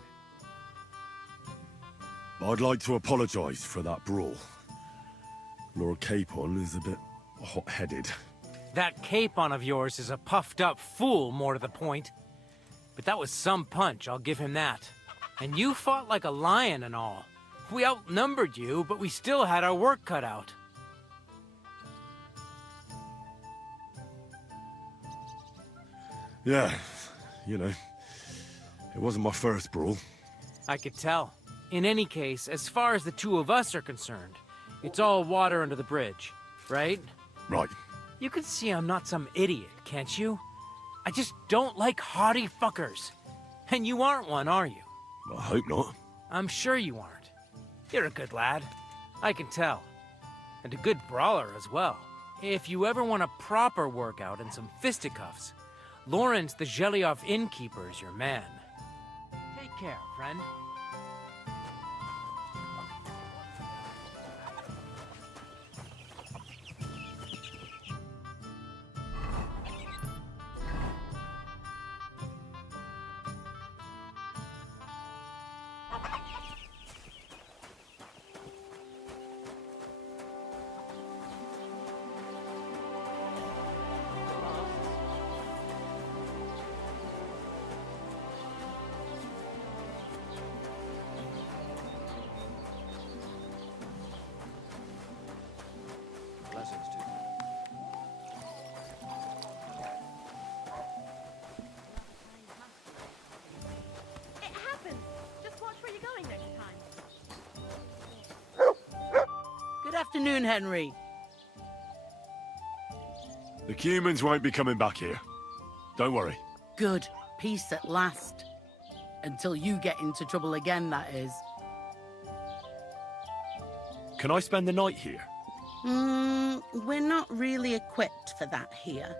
I'd like to apologise for that brawl. Lord Capon is a bit hot-headed. That Capon of yours is a puffed-up fool, more to the point. But that was some punch, I'll give him that. And you fought like a lion and all. We outnumbered you, but we still had our work cut out. Yeah, you know, it wasn't my first brawl. I could tell. In any case, as far as the two of us are concerned, it's all water under the bridge, right? Right. You can see I'm not some idiot, can't you? I just don't like haughty fuckers. And you aren't one, are you? I hope not. I'm sure you aren't. You're a good lad. I can tell. And a good brawler as well. If you ever want a proper workout and some fisticuffs, Lawrence the Gelioff innkeeper is your man. Take care, friend. Blessings to you. It happens. Just watch where you're going next time. Good afternoon, Henry. The humans won't be coming back here. Don't worry. Good. Peace at last. Until you get into trouble again, that is. Can I spend the night here? We're not really equipped for that here.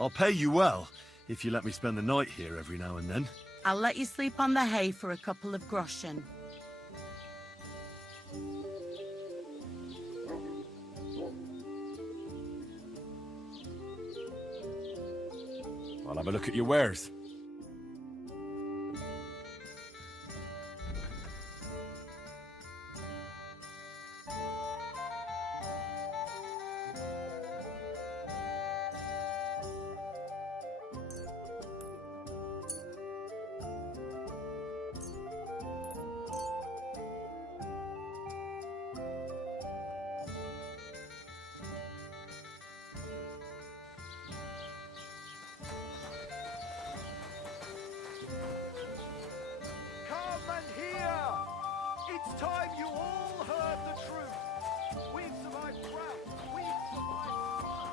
I'll pay you well if you let me spend the night here every now and then. I'll let you sleep on the hay for a couple of groschen. I'll have a look at your wares. Come and hear! It's time you all heard the truth. We've survived drought. We've survived flood.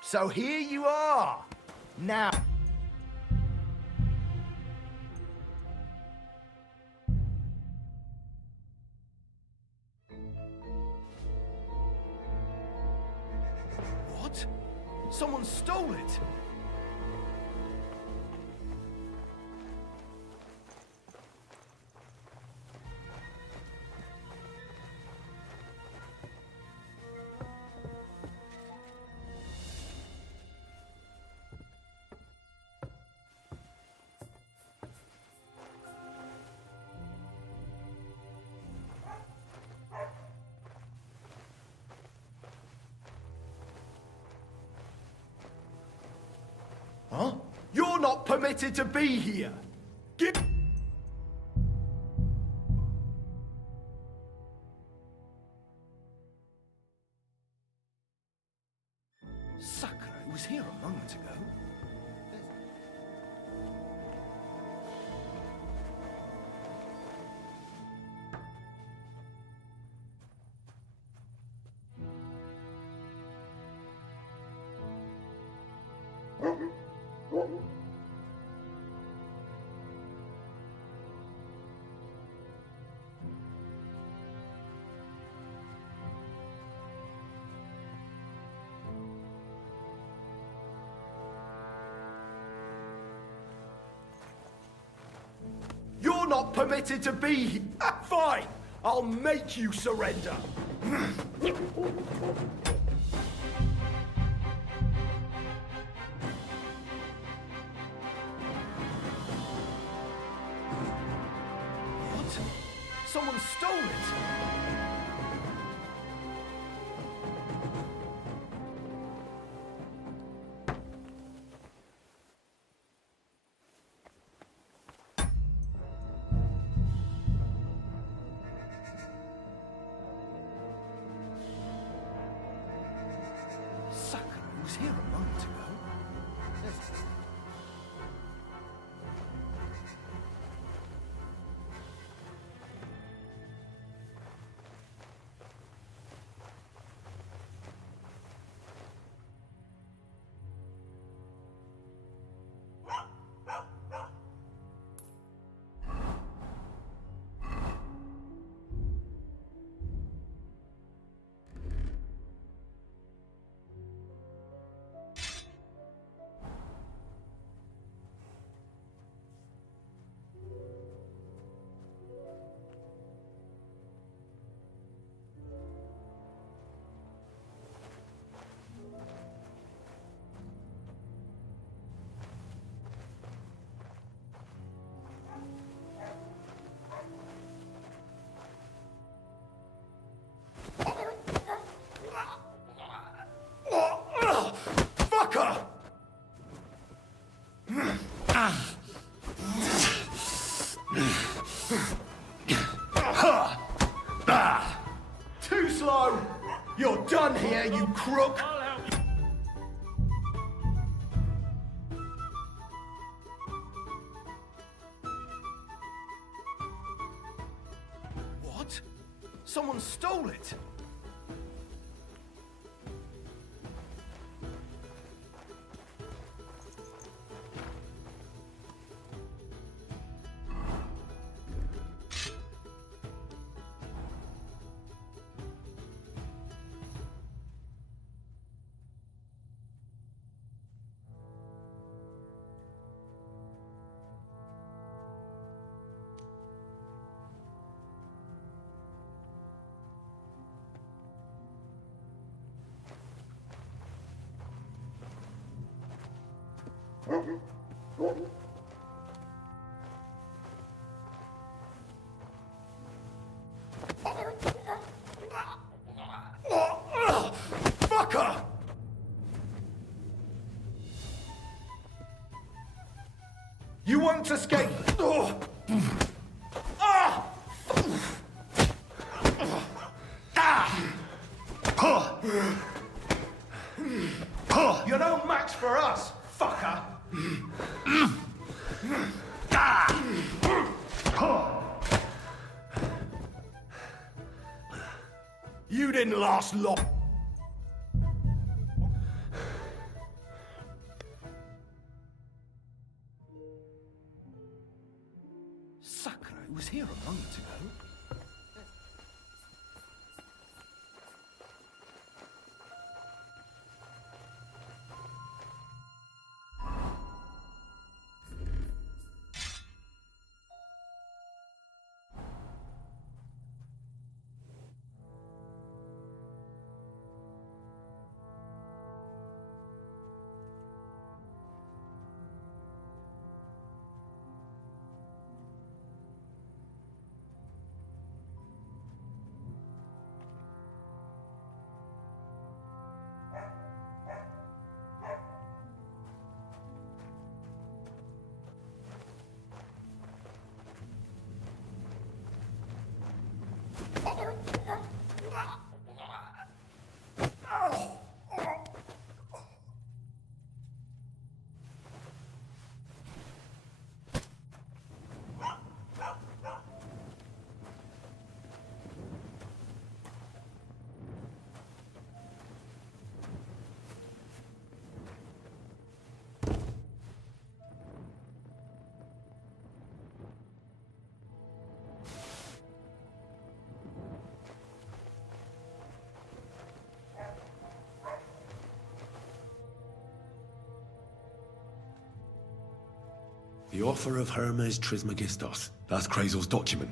So here you are. Now... What? Someone stole it! Huh? You're not permitted to be here! Get... Sakura was here a moment ago. You're not permitted to be here. Fine, I'll make you surrender. What? Someone stole it. Sakura was here a moment ago. Fucker! Too slow! You're done here, you crook! What? Someone stole it! Fucker! You won't escape! You're no match for us, fucker! You didn't last long. Sakura, it was here a moment ago. The offer of Hermes Trismegistos. That's Krazel's document.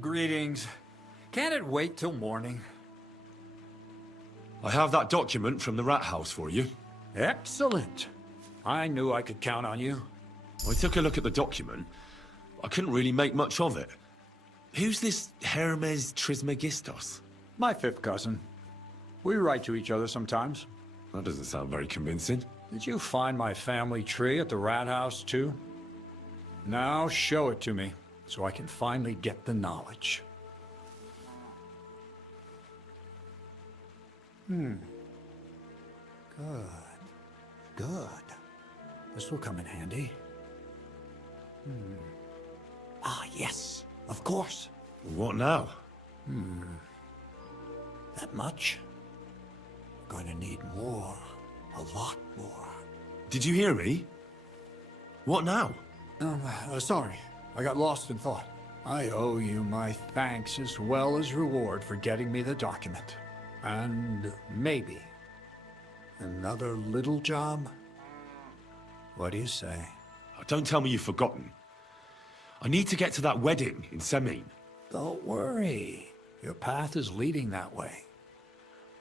Greetings. Can't it wait till morning? I have that document from the rat house for you. Excellent. I knew I could count on you. I took a look at the document. I couldn't really make much of it. Who's this Hermes Trismegistos? My fifth cousin. We write to each other sometimes. That doesn't sound very convincing. Did you find my family tree at the rat house, too? Now show it to me, so I can finally get the knowledge. Good. Good. This will come in handy. Ah, yes. Of course. What now? That much? Going to need more. A lot more. Did you hear me? What now? Sorry. I got lost in thought. I owe you my thanks as well as reward for getting me the document. And maybe another little job? What do you say? Don't tell me you've forgotten. I need to get to that wedding in Semin. Don't worry. Your path is leading that way.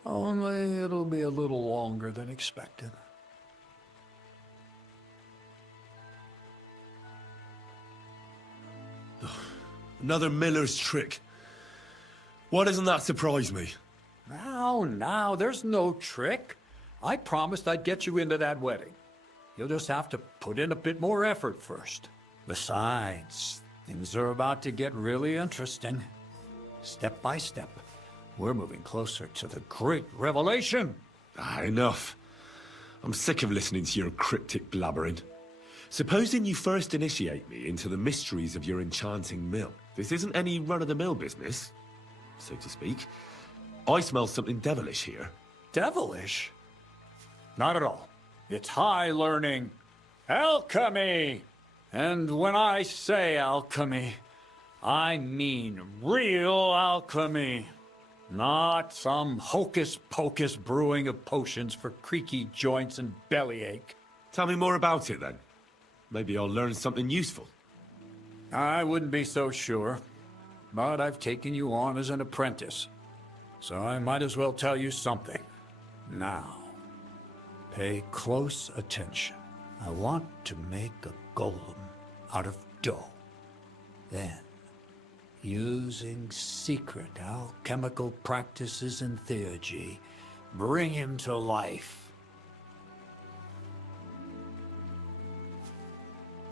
Only it'll be a little longer than expected. Another miller's trick. Why doesn't that surprise me? Now, there's no trick. I promised I'd get you into that wedding. You'll just have to put in a bit more effort first. Besides, things are about to get really interesting. Step by step, we're moving closer to the great revelation. Enough. I'm sick of listening to your cryptic blabbering. Supposing you first initiate me into the mysteries of your enchanting mill. This isn't any run-of-the-mill business, so to speak. I smell something devilish here. Devilish? Not at all. It's high learning. Alchemy! And when I say alchemy, I mean real alchemy. Not some hocus-pocus brewing of potions for creaky joints and bellyache. Tell me more about it, then. Maybe I'll learn something useful. I wouldn't be so sure, but I've taken you on as an apprentice, so I might as well tell you something. Now, pay close attention. I want to make a golem out of dough. Then, using secret alchemical practices and theurgy, bring him to life.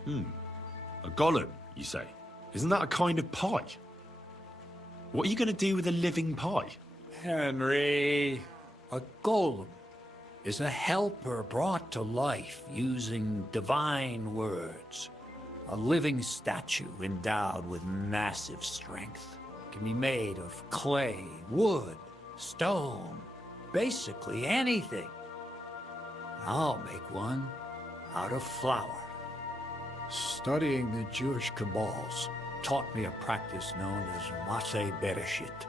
A golem, you say? Isn't that a kind of pie? What are you going to do with a living pie? Henry, a golem is a helper brought to life using divine words. A living statue endowed with massive strength. It can be made of clay, wood, stone, basically anything. I'll make one out of flour. Studying the Jewish Kabbals taught me a practice known as Maseh Bereshit.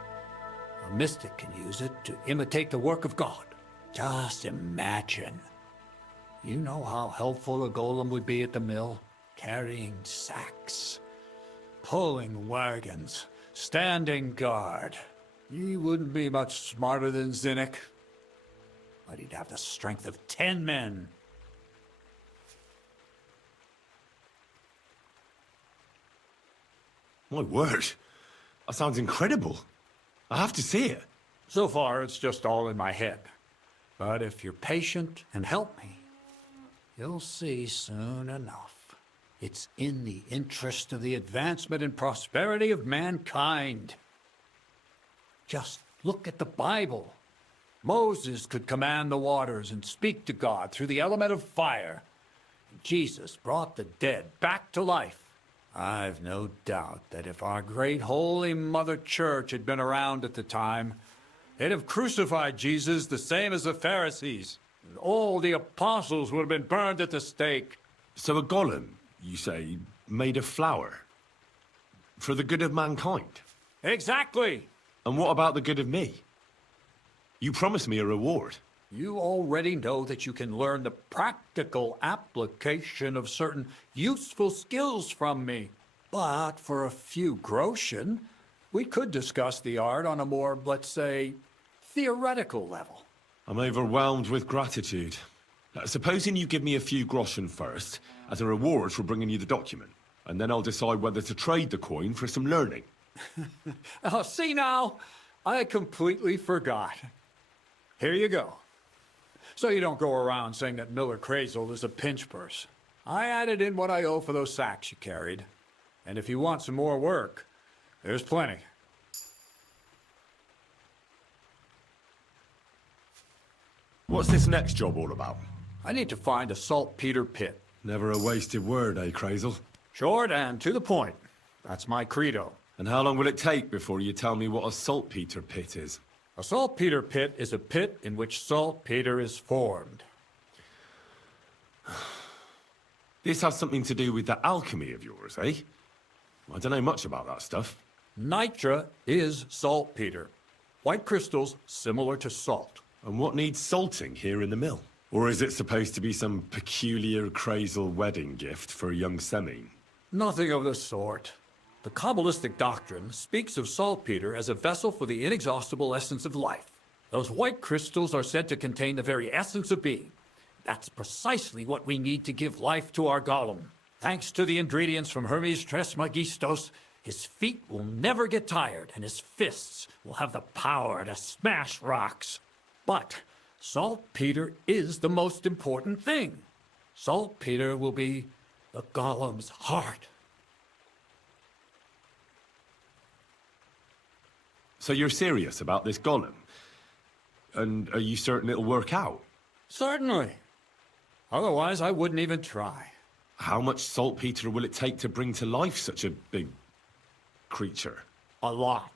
A mystic can use it to imitate the work of God. Just imagine. You know how helpful a golem would be at the mill? Carrying sacks, pulling wagons, standing guard. He wouldn't be much smarter than Zinnik, but he'd have the strength of 10 men. My word. That sounds incredible. I have to see it. So far, it's just all in my head. But if you're patient and help me, you'll see soon enough. It's in the interest of the advancement and prosperity of mankind. Just look at the Bible. Moses could command the waters and speak to God through the element of fire. Jesus brought the dead back to life. I've no doubt that if our great Holy Mother Church had been around at the time, they'd have crucified Jesus the same as the Pharisees. And all the apostles would have been burned at the stake. So a golem, you say, made of flour? For the good of mankind? Exactly! And what about the good of me? You promised me a reward. You already know that you can learn the practical application of certain useful skills from me. But for a few groschen, we could discuss the art on a more, let's say, theoretical level. I'm overwhelmed with gratitude. Supposing you give me a few groschen first, as a reward for bringing you the document, and then I'll decide whether to trade the coin for some learning. Oh, see now, I completely forgot. Here you go. So you don't go around saying that Miller Crazel is a pinch purse. I added in what I owe for those sacks you carried. And if you want some more work, there's plenty. What's this next job all about? I need to find a saltpeter pit. Never a wasted word, eh, Crazel? Short and to the point. That's my credo. And how long will it take before you tell me what a saltpeter pit is? A saltpeter pit is a pit in which saltpeter is formed. This has something to do with that alchemy of yours, eh? I don't know much about that stuff. Nitra is saltpeter. White crystals similar to salt. And what needs salting here in the mill? Or is it supposed to be some peculiar Crazel wedding gift for a young Semine? Nothing of the sort. The Kabbalistic doctrine speaks of saltpeter as a vessel for the inexhaustible essence of life. Those white crystals are said to contain the very essence of being. That's precisely what we need to give life to our golem. Thanks to the ingredients from Hermes Trismegistos, his feet will never get tired, and his fists will have the power to smash rocks. But saltpeter is the most important thing. Saltpeter will be the golem's heart. So you're serious about this golem? And are you certain it'll work out? Certainly. Otherwise, I wouldn't even try. How much saltpeter will it take to bring to life such a big creature? A lot.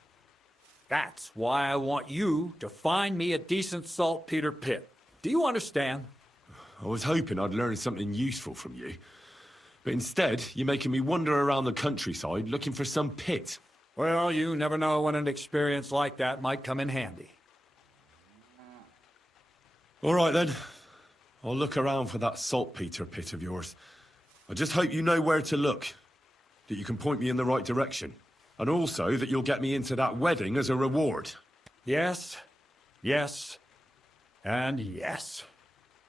That's why I want you to find me a decent saltpeter pit. Do you understand? I was hoping I'd learn something useful from you. But instead, you're making me wander around the countryside looking for some pit. Well, you never know when an experience like that might come in handy. All right, then. I'll look around for that saltpeter pit of yours. I just hope you know where to look, that you can point me in the right direction, and also that you'll get me into that wedding as a reward. Yes, yes, and yes.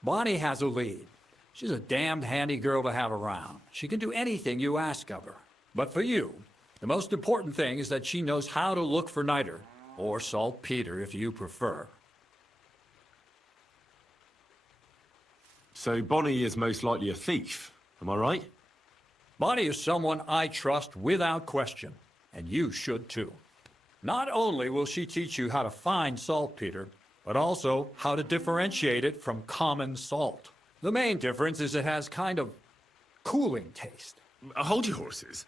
Bonnie has a lead. She's a damned handy girl to have around. She can do anything you ask of her. But for you, the most important thing is that she knows how to look for niter, or saltpeter if you prefer. So Bonnie is most likely a thief, am I right? Bonnie is someone I trust without question, and you should too. Not only will she teach you how to find saltpeter, but also how to differentiate it from common salt. The main difference is it has kind of cooling taste. Hold your horses.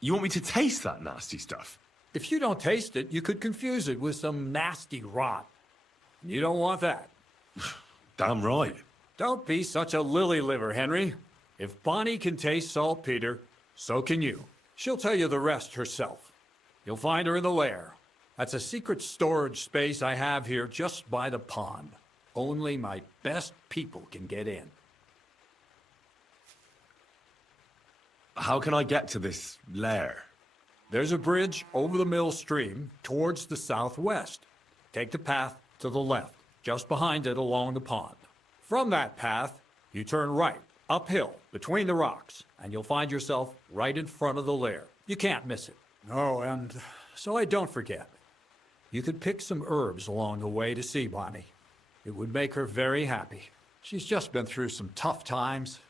You want me to taste that nasty stuff? If you don't taste it, you could confuse it with some nasty rot. You don't want that. Damn right. Don't be such a lily liver, Henry. If Bonnie can taste saltpeter, so can you. She'll tell you the rest herself. You'll find her in the lair. That's a secret storage space I have here just by the pond. Only my best people can get in. How can I get to this lair? There's a bridge over the mill stream towards the southwest. Take the path to the left, just behind it along the pond. From that path, you turn right, uphill, between the rocks, and you'll find yourself right in front of the lair. You can't miss it. Oh, and so I don't forget, you could pick some herbs along the way to see Bonnie. It would make her very happy. She's just been through some tough times.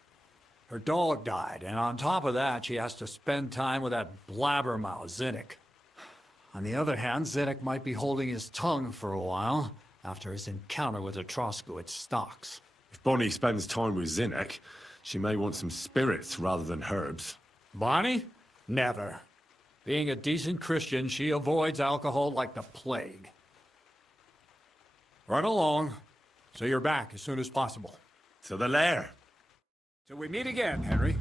Her dog died, and on top of that, she has to spend time with that blabbermouth, Zinnik. On the other hand, Zinnik might be holding his tongue for a while after his encounter with the Troskowitz stocks. If Bonnie spends time with Zinnik, she may want some spirits rather than herbs. Bonnie? Never. Being a decent Christian, she avoids alcohol like the plague. Run along, so you're back as soon as possible. To the lair. Till we meet again, Henry.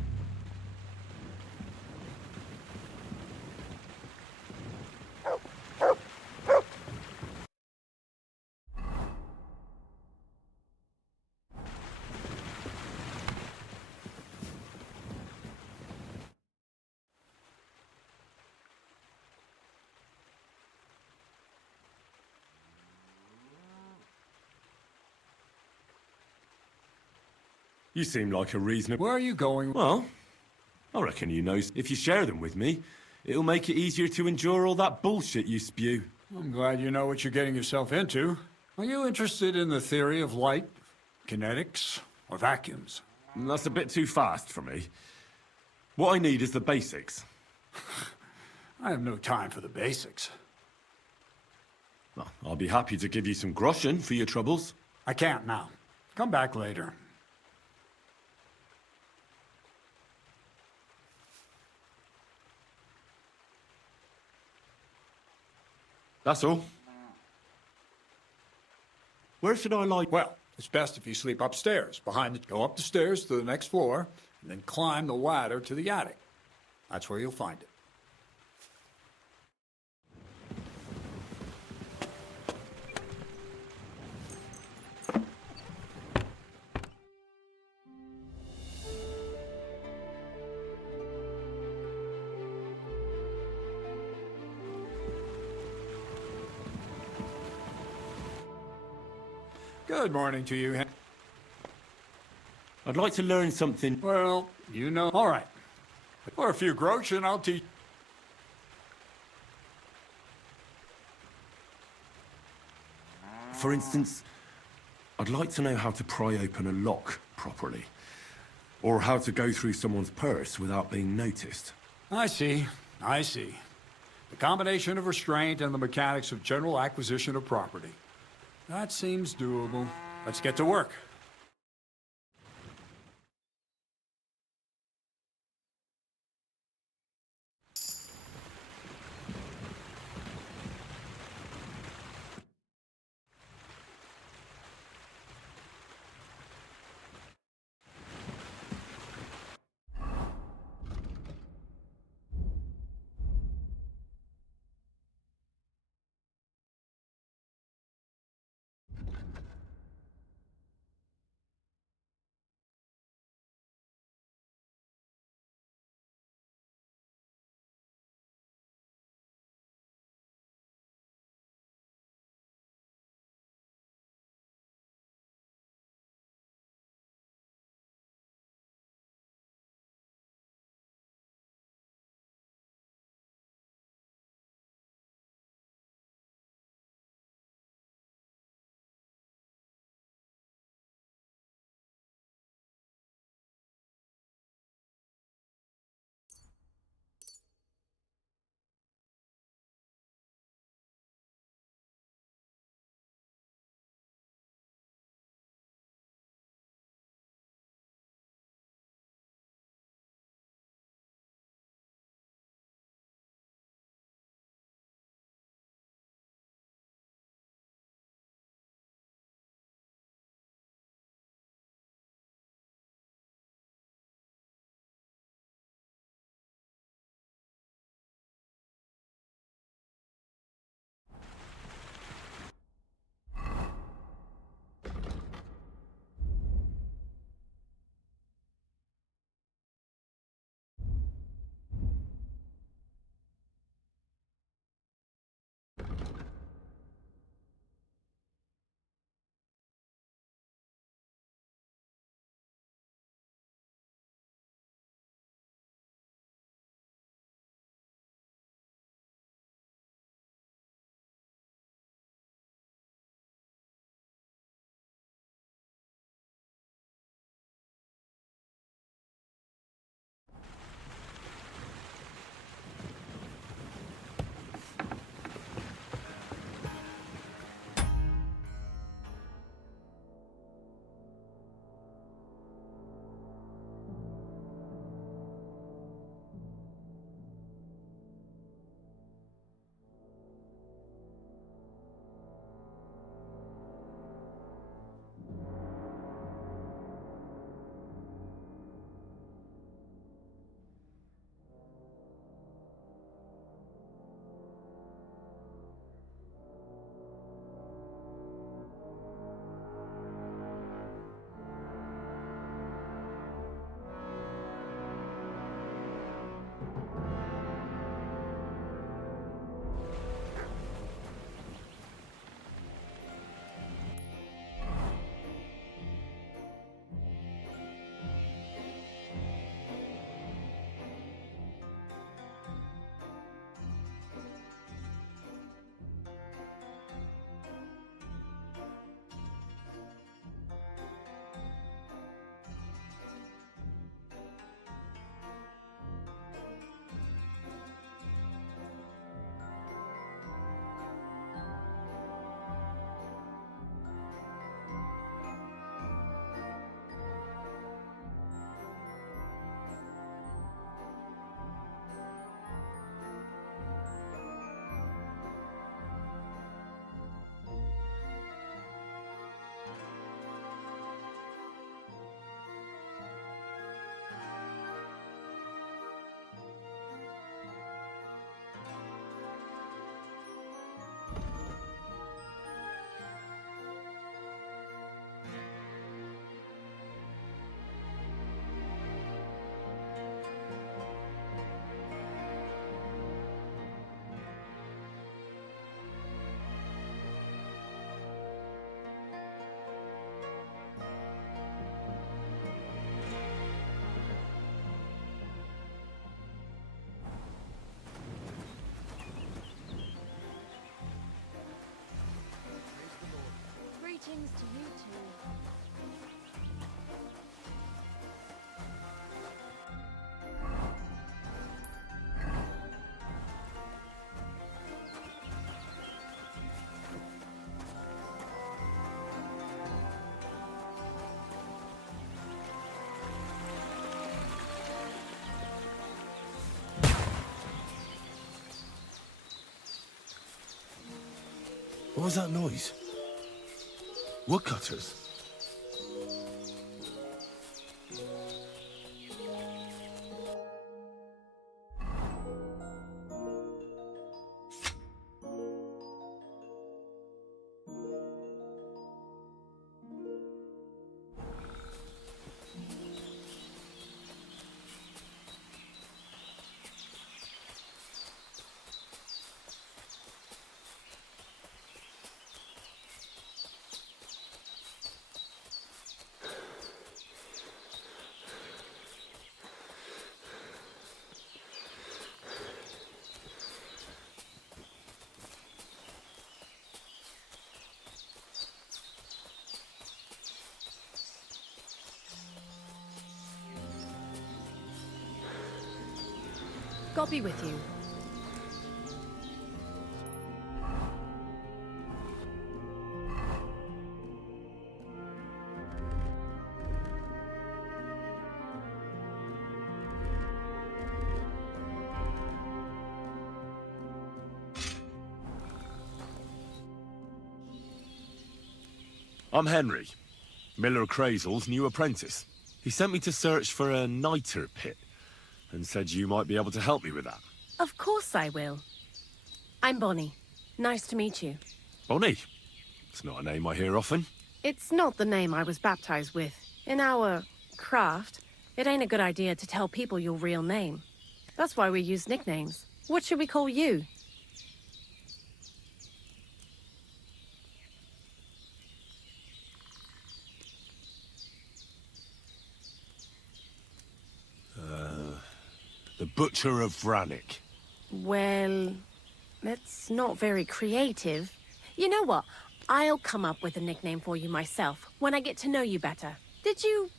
You seem like a reasonable... Where are you going? Well, I reckon you know if you share them with me, it'll make it easier to endure all that bullshit you spew. I'm glad you know what you're getting yourself into. Are you interested in the theory of light, kinetics, or vacuums? That's a bit too fast for me. What I need is the basics. I have no time for the basics. Well, I'll be happy to give you some groschen for your troubles. I can't now. Come back later. That's all. Where should I lie? Well, it's best if you sleep upstairs, behind it. Go up the stairs to the next floor, and then climb the ladder to the attic. That's where you'll find it. Good morning to you, Henry. I'd like to learn something. Well, you know. All right. For a few groschen, and I'll teach. For instance, I'd like to know how to pry open a lock properly. Or how to go through someone's purse without being noticed. I see. I see. The combination of restraint and the mechanics of general acquisition of property. That seems doable. Let's get to work. was that noise? Woodcutters? God be with you. I'm Henry, Miller Crazel's new apprentice. He sent me to search for a niter pit, and said you might be able to help me with that. Of course I will. I'm Bonnie. Nice to meet you. Bonnie? It's not a name I hear often. It's not the name I was baptized with. In our craft, it ain't a good idea to tell people your real name. That's why we use nicknames. What should we call you? The Butcher of Vranik. Well, that's not very creative. You know what? I'll come up with a nickname for you myself when I get to know you better. Did you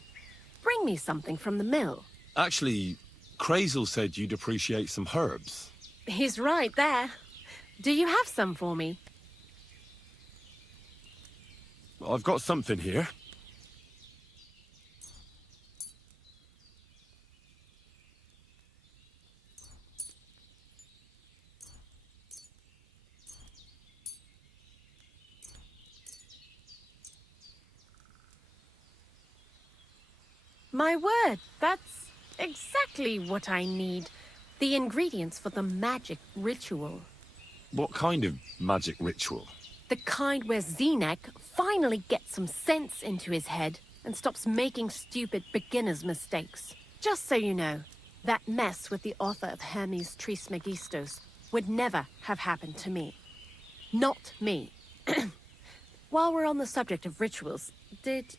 bring me something from the mill? Actually, Crazel said you'd appreciate some herbs. He's right there. Do you have some for me? I've got something here. My word, that's exactly what I need. The ingredients for the magic ritual. What kind of magic ritual? The kind where Zenek finally gets some sense into his head and stops making stupid beginner's mistakes. Just so you know, that mess with the author of Hermes Trismegistos would never have happened to me. Not me. While we're on the subject of rituals, did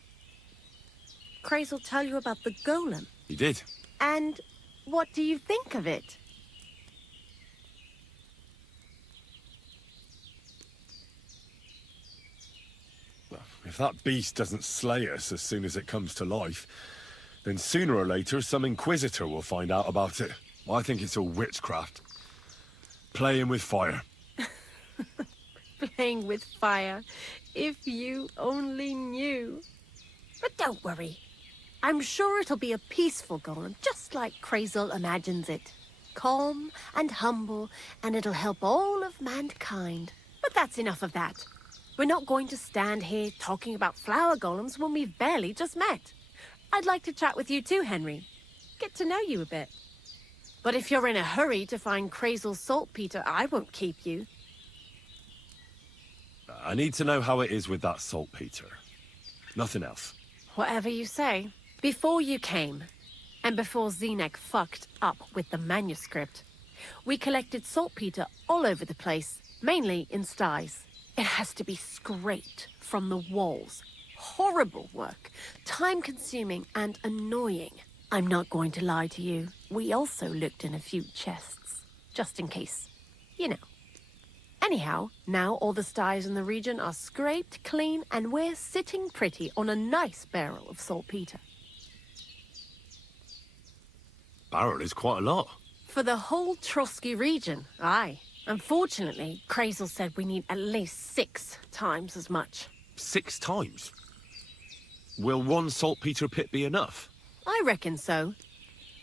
Crazel tell you about the golem? He did. And what do you think of it? Well, if that beast doesn't slay us as soon as it comes to life, then sooner or later some inquisitor will find out about it. I think it's all witchcraft. Playing with fire. Playing with fire. If you only knew. But don't worry. I'm sure it'll be a peaceful golem, just like Crazel imagines it. Calm and humble, and it'll help all of mankind. But that's enough of that. We're not going to stand here talking about flower golems when we've barely just met. I'd like to chat with you too, Henry. Get to know you a bit. But if you're in a hurry to find Crazel's saltpeter, I won't keep you. I need to know how it is with that saltpeter. Nothing else. Whatever you say. Before you came, and before Zenek fucked up with the manuscript, we collected saltpeter all over the place, mainly in sties. It has to be scraped from the walls. Horrible work, time-consuming and annoying. I'm not going to lie to you. We also looked in a few chests, just in case. You know. Anyhow, now all the sties in the region are scraped clean and we're sitting pretty on a nice barrel of saltpeter. Barrel is quite a lot. For the whole Trotsky region, aye. Unfortunately, Crazel said we need at least 6 times as much. 6 times? Will one saltpeter pit be enough? I reckon so.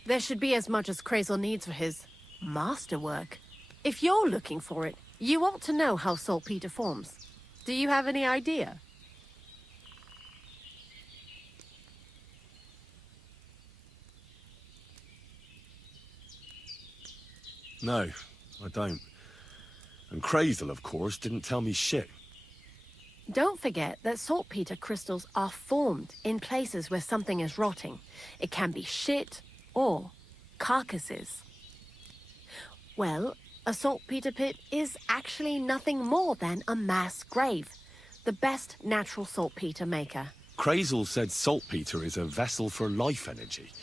There should be as much as Crazel needs for his masterwork. If you're looking for it, you ought to know how saltpeter forms. Do you have any idea? No, I don't. And Crazel, of course, didn't tell me shit. Don't forget that saltpeter crystals are formed in places where something is rotting. It can be shit or carcasses. Well, a saltpeter pit is actually nothing more than a mass grave. The best natural saltpeter maker. Crazel said saltpeter is a vessel for life energy.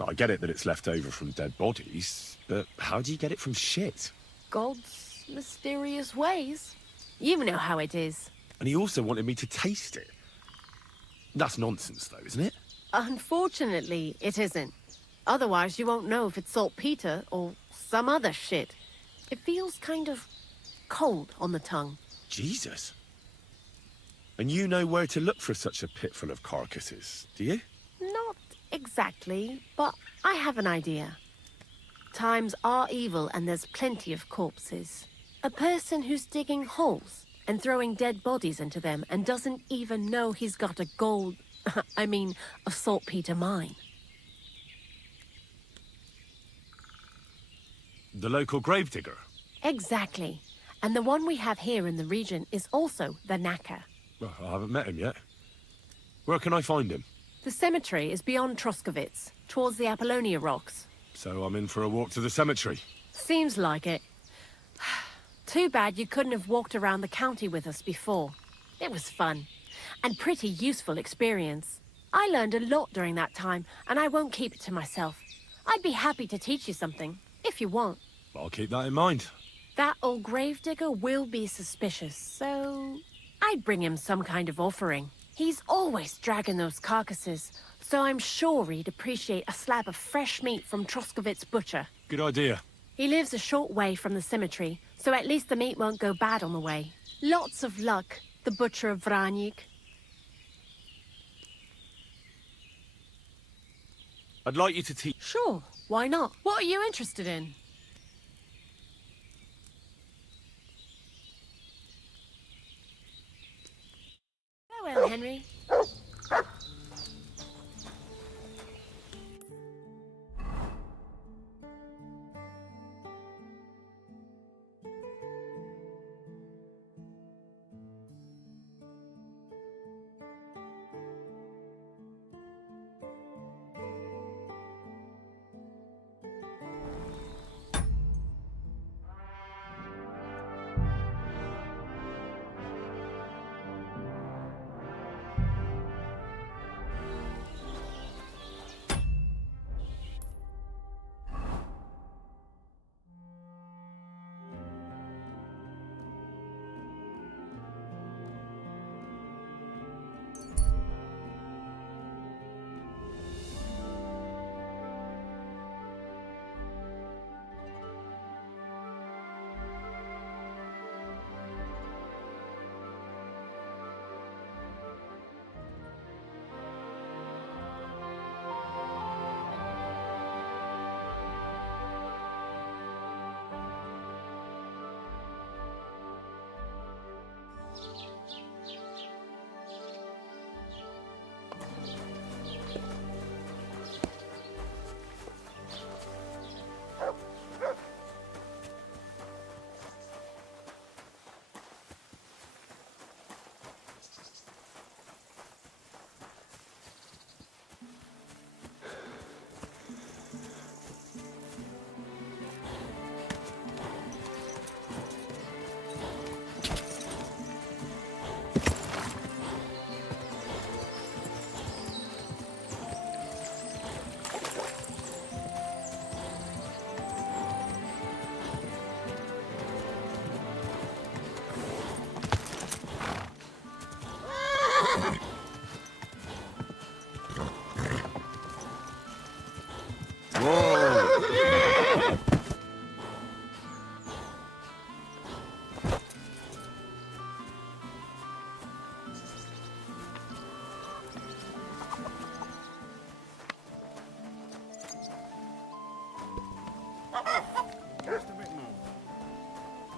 I get it that it's left over from dead bodies, but how do you get it from shit? God's mysterious ways. You know how it is. And he also wanted me to taste it. That's nonsense, though, isn't it? Unfortunately, it isn't. Otherwise, you won't know if it's saltpeter or some other shit. It feels kind of cold on the tongue. Jesus. And you know where to look for such a pit full of carcasses, do you? Not exactly, but I have an idea. Times are evil and there's plenty of corpses. A person who's digging holes and throwing dead bodies into them and doesn't even know he's got a a saltpeter mine. The local gravedigger? Exactly. And the one we have here in the region is also the Knacker. Well, I haven't met him yet. Where can I find him? The cemetery is beyond Troskovitz, towards the Apollonia Rocks. So I'm in for a walk to the cemetery. Seems like it. Too bad you couldn't have walked around the county with us before. It was fun. And pretty useful experience. I learned a lot during that time, and I won't keep it to myself. I'd be happy to teach you something, if you want. I'll keep that in mind. That old gravedigger will be suspicious, so I'd bring him some kind of offering. He's always dragging those carcasses, so I'm sure he'd appreciate a slab of fresh meat from Troskovitz butcher. Good idea. He lives a short way from the cemetery, so at least the meat won't go bad on the way. Lots of luck, the butcher of Vranyik. I'd like you to teach... Sure, why not? What are you interested in? Farewell, Henry.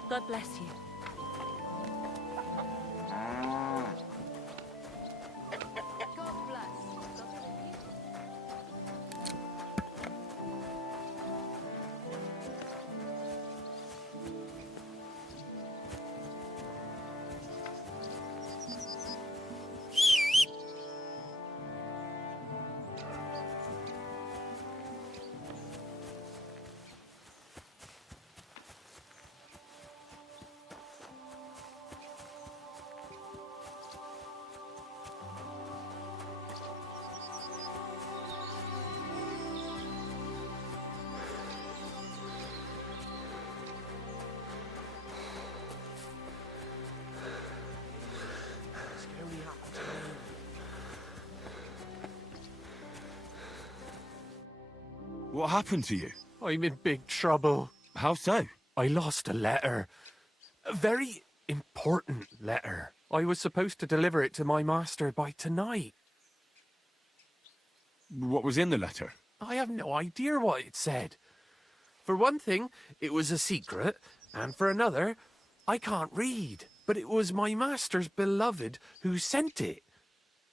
God bless you. What happened to you? I'm in big trouble. How so? I lost a letter. A very important letter. I was supposed to deliver it to my master by tonight. What was in the letter? I have no idea what it said. For one thing, it was a secret, and for another, I can't read. But it was my master's beloved who sent it.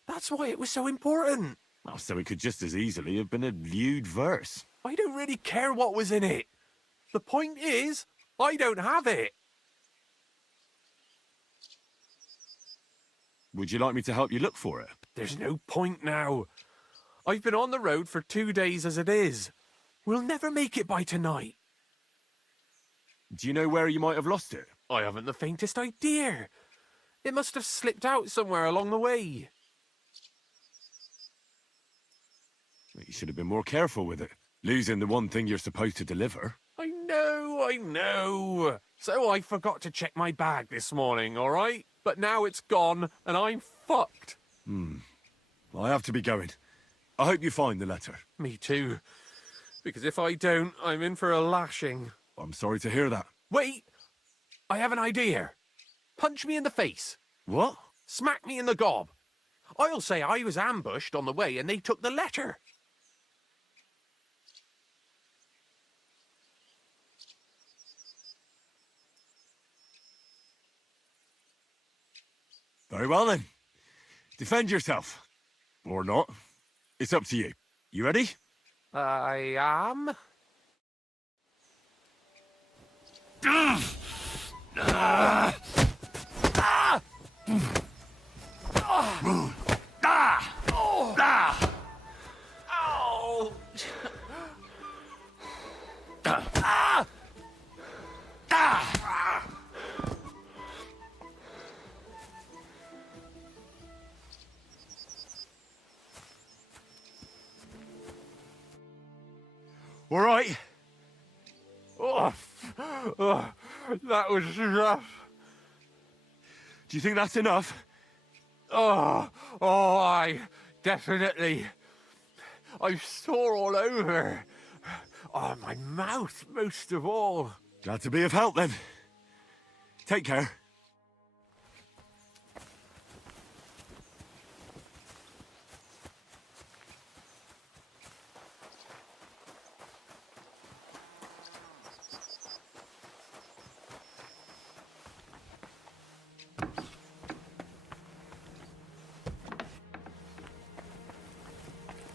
That's why it was so important. Oh, so it could just as easily have been a lewd verse. I don't really care what was in it. The point is, I don't have it. Would you like me to help you look for it? There's no point now. I've been on the road for 2 days as it is. We'll never make it by tonight. Do you know where you might have lost it? I haven't the faintest idea. It must have slipped out somewhere along the way. You should have been more careful with it. Losing the one thing you're supposed to deliver. I know. So I forgot to check my bag this morning, all right? But now it's gone, and I'm fucked. I have to be going. I hope you find the letter. Me too. Because if I don't, I'm in for a lashing. I'm sorry to hear that. Wait! I have an idea. Punch me in the face. What? Smack me in the gob. I'll say I was ambushed on the way and they took the letter. Very well then. Defend yourself. Or not. It's up to you. You ready? I am. All right. That was rough. Do you think that's enough? I definitely. I'm sore all over. Oh, my mouth most of all. Glad to be of help then. Take care.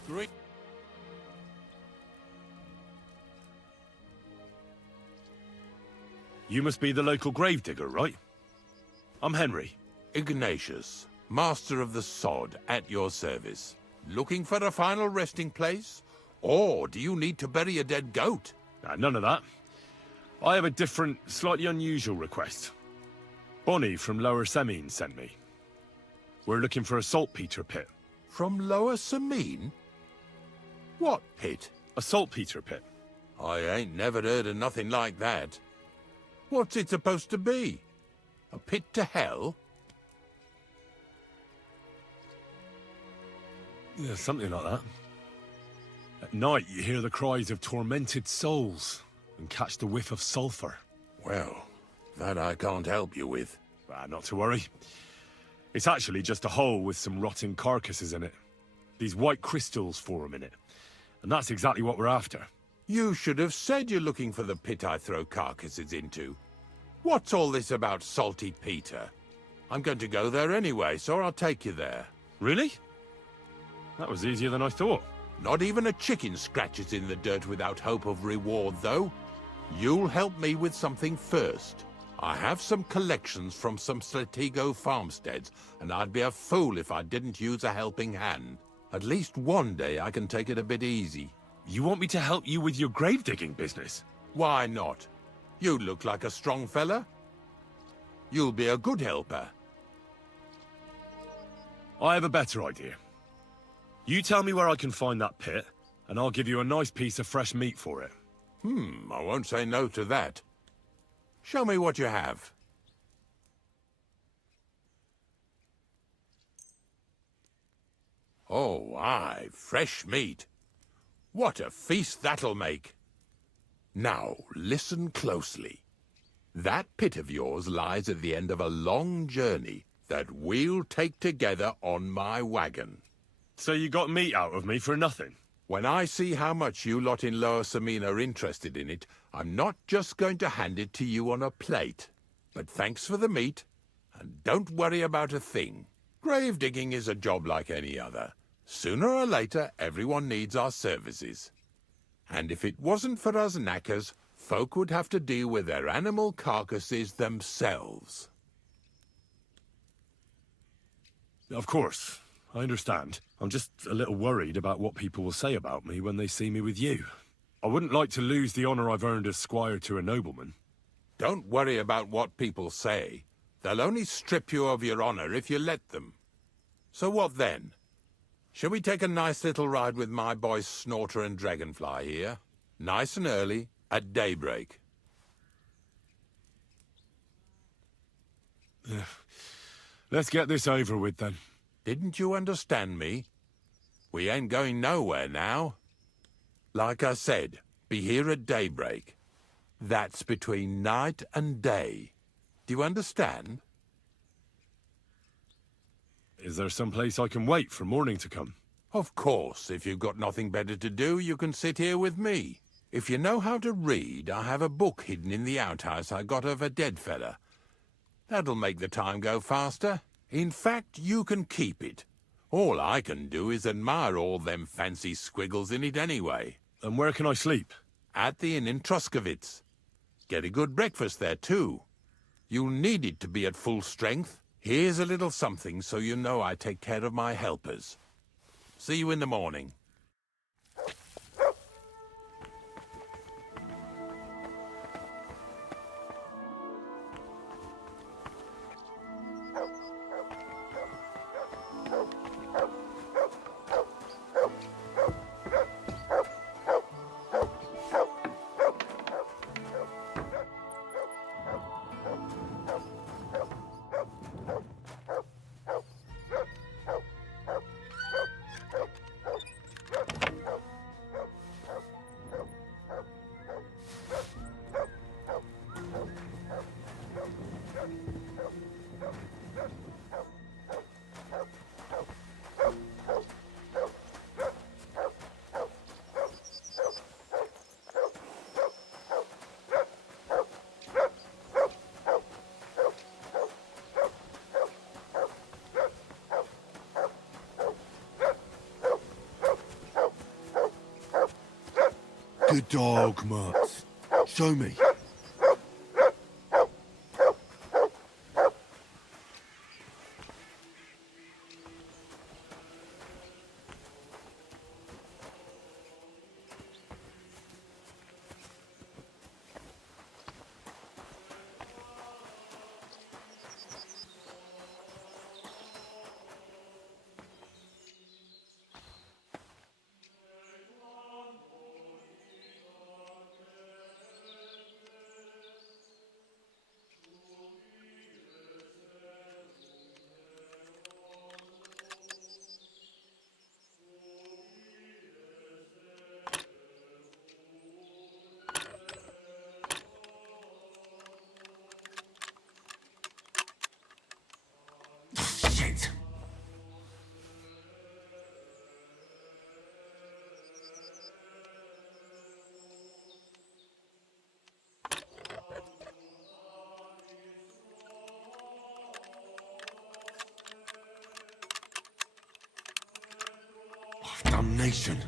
Great. You must be the local gravedigger, right? I'm Henry. Ignatius, master of the sod, at your service. Looking for a final resting place? Or do you need to bury a dead goat? None of that. I have a different, slightly unusual request. Bonnie from Lower Semine sent me. We're looking for a saltpeter pit. From Lower Semine? What pit? A saltpeter pit. I ain't never heard of nothing like that. What's it supposed to be? A pit to hell? Yeah, something like that. At night, you hear the cries of tormented souls and catch the whiff of sulphur. Well, that I can't help you with. Not to worry. It's actually just a hole with some rotting carcasses in it. These white crystals form in it. And that's exactly what we're after. You should have said you're looking for the pit I throw carcasses into. What's all this about Salty Peter? I'm going to go there anyway, so I'll take you there. Really? That was easier than I thought. Not even a chicken scratches in the dirt without hope of reward, though. You'll help me with something first. I have some collections from some Slatigo farmsteads, and I'd be a fool if I didn't use a helping hand. At least one day I can take it a bit easy. You want me to help you with your grave-digging business? Why not? You look like a strong fella. You'll be a good helper. I have a better idea. You tell me where I can find that pit, and I'll give you a nice piece of fresh meat for it. I won't say no to that. Show me what you have. Oh, aye, fresh meat. What a feast that'll make! Now, listen closely. That pit of yours lies at the end of a long journey that we'll take together on my wagon. So you got meat out of me for nothing? When I see how much you lot in Lower Samine are interested in it, I'm not just going to hand it to you on a plate. But thanks for the meat, and don't worry about a thing. Grave digging is a job like any other. Sooner or later, everyone needs our services. And if it wasn't for us knackers, folk would have to deal with their animal carcasses themselves. Of course. I understand. I'm just a little worried about what people will say about me when they see me with you. I wouldn't like to lose the honor I've earned as squire to a nobleman. Don't worry about what people say. They'll only strip you of your honor if you let them. So what then? Shall we take a nice little ride with my boys Snorter and Dragonfly here? Nice and early, at daybreak. Let's get this over with then. Didn't you understand me? We ain't going nowhere now. Like I said, be here at daybreak. That's between night and day. Do you understand? Is there some place I can wait for morning to come? Of course, if you've got nothing better to do, you can sit here with me. If you know how to read, I have a book hidden in the outhouse I got of a dead fella. That'll make the time go faster. In fact, you can keep it. All I can do is admire all them fancy squiggles in it anyway. And where can I sleep? At the inn in Truskowitz. Get a good breakfast there, too. You'll need it to be at full strength. Here's a little something so you know I take care of my helpers. See you in the morning. Good dog, Mutz. Show me. Shit. Damnation.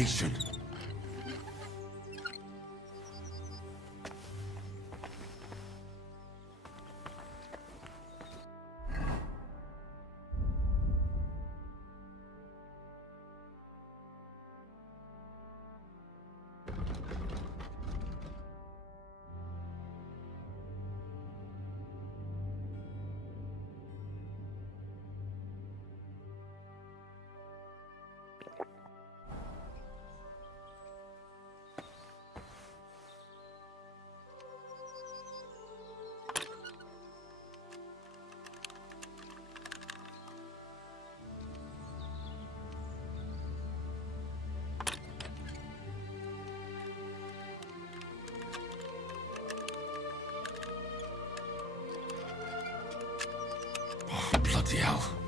abomination. Bloody hell.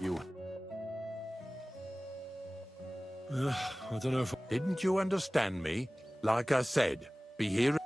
You... I don't know if... Didn't you understand me? Like I said, be here...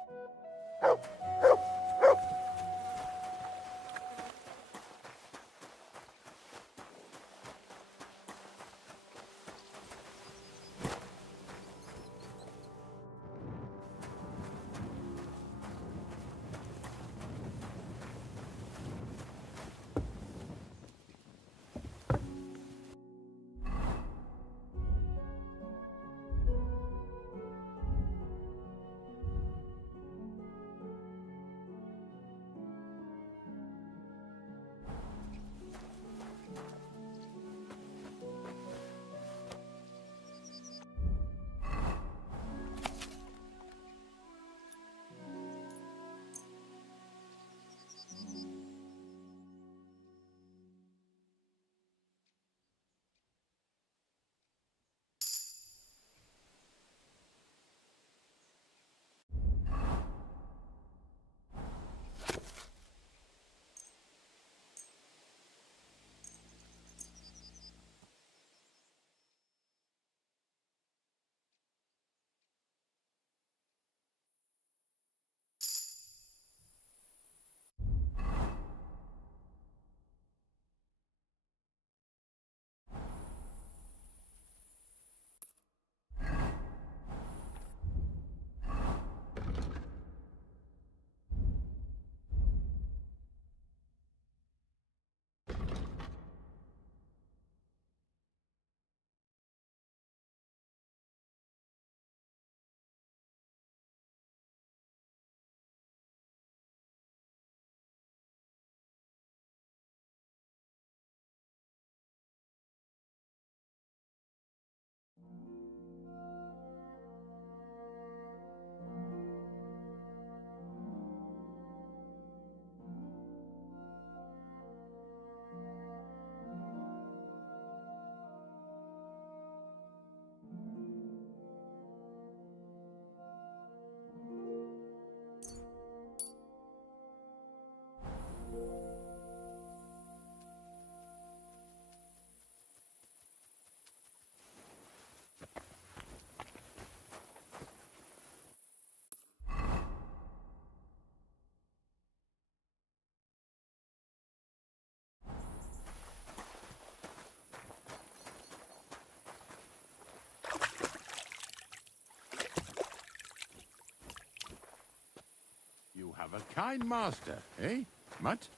have a kind master, eh, Mutt?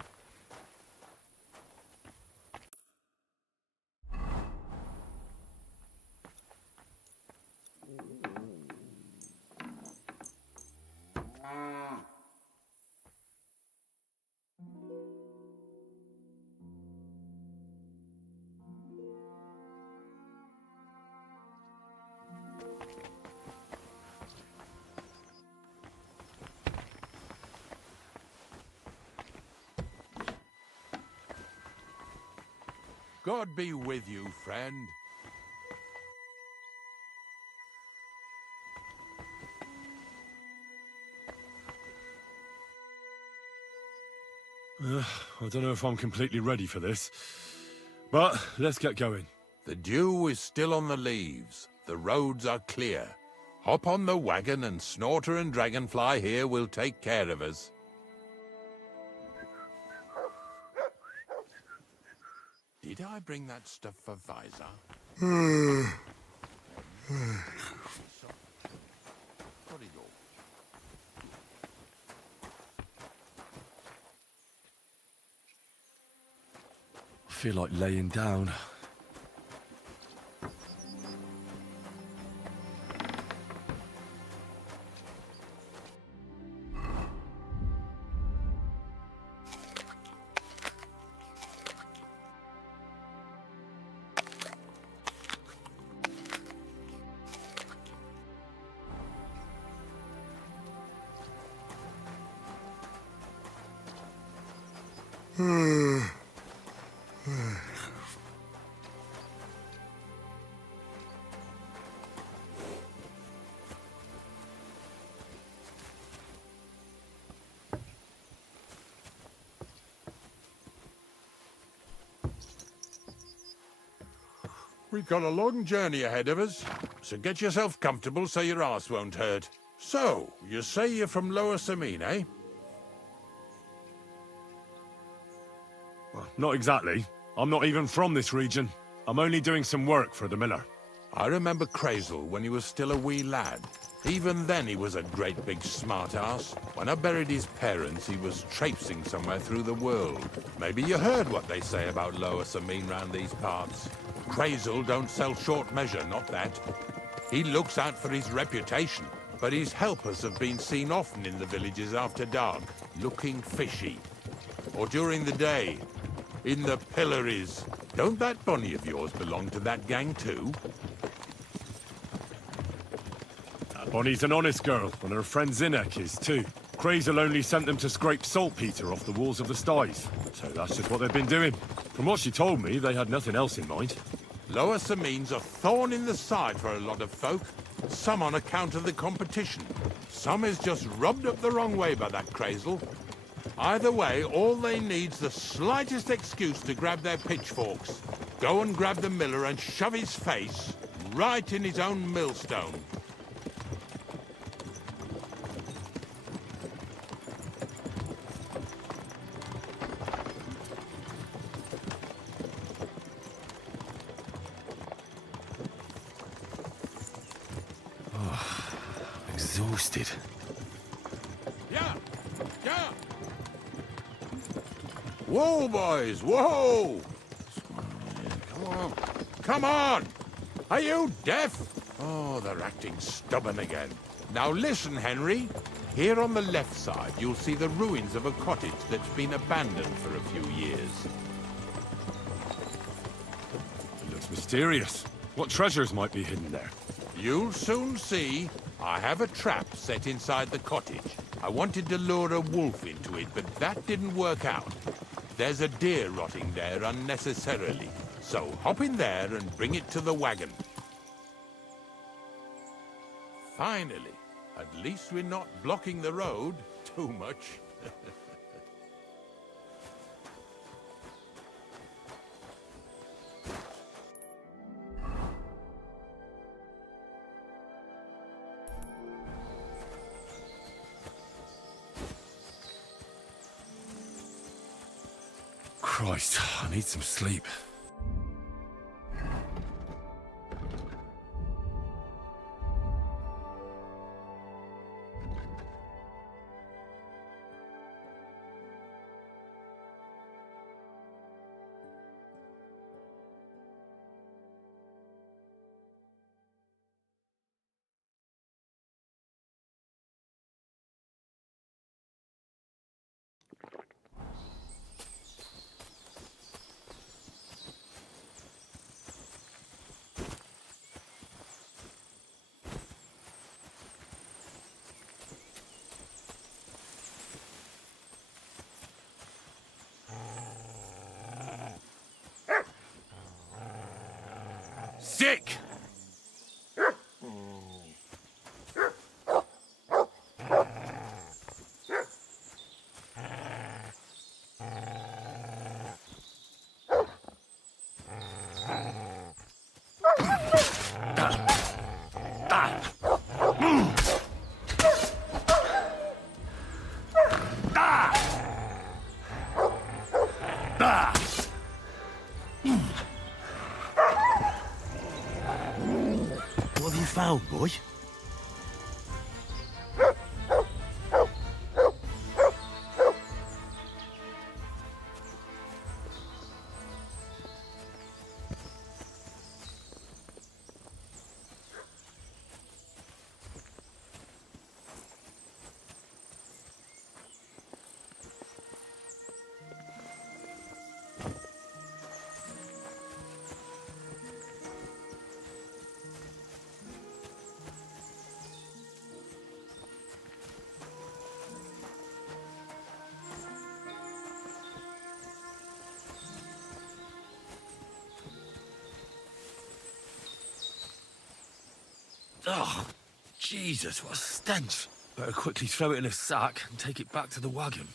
God be with you, friend. I don't know if I'm completely ready for this, but let's get going. The dew is still on the leaves. The roads are clear. Hop on the wagon and Snorter and Dragonfly here will take care of us. Did I bring that stuff for Visor? I feel like laying down. We've got a long journey ahead of us, so get yourself comfortable so your arse won't hurt. So, you say you're from Lower Samine, eh? Not exactly. I'm not even from this region. I'm only doing some work for the miller. I remember Crazel when he was still a wee lad. Even then he was a great big smart-ass. When I buried his parents, he was traipsing somewhere through the world. Maybe you heard what they say about Lower Samine round these parts. Crazel don't sell short measure, not that. He looks out for his reputation, but his helpers have been seen often in the villages after dark, looking fishy. Or during the day, in the pillories. Don't that bunny of yours belong to that gang too? Bonnie's an honest girl, and her friend Zinek is too. Crazel only sent them to scrape saltpeter off the walls of the sties, so that's just what they've been doing. From what she told me, they had nothing else in mind. Lower Samine's a thorn in the side for a lot of folk. Some on account of the competition. Some is just rubbed up the wrong way by that Crazel. Either way, all they need's the slightest excuse to grab their pitchforks. Go and grab the miller and shove his face right in his own millstone. Exhausted. Yeah! Whoa, boys, whoa! Come on. Come on! Are you deaf? Oh, they're acting stubborn again. Now listen, Henry. Here on the left side, you'll see the ruins of a cottage that's been abandoned for a few years. It looks mysterious. What treasures might be hidden there? You'll soon see. I have a trap set inside the cottage. I wanted to lure a wolf into it, but that didn't work out. There's a deer rotting there unnecessarily. So hop in there and bring it to the wagon. Finally, at least we're not blocking the road too much. Christ, I need some sleep. Stick! What have you found, boy? Oh, Jesus, what a stench. Better quickly throw it in a sack and take it back to the wagon.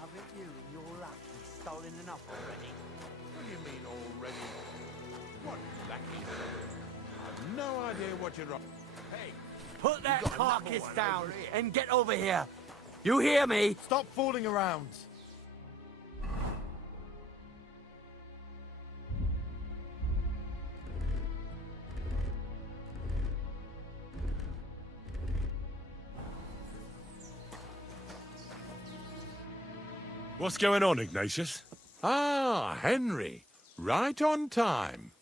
Haven't you and your lackey stolen enough already? What do you mean already? What lackey? I've no idea what you're on. Hey, Put that got another carcass one down over here. and get over here. You hear me? Stop fooling around. What's going on, Ignatius? Ah, Henry. Right on time.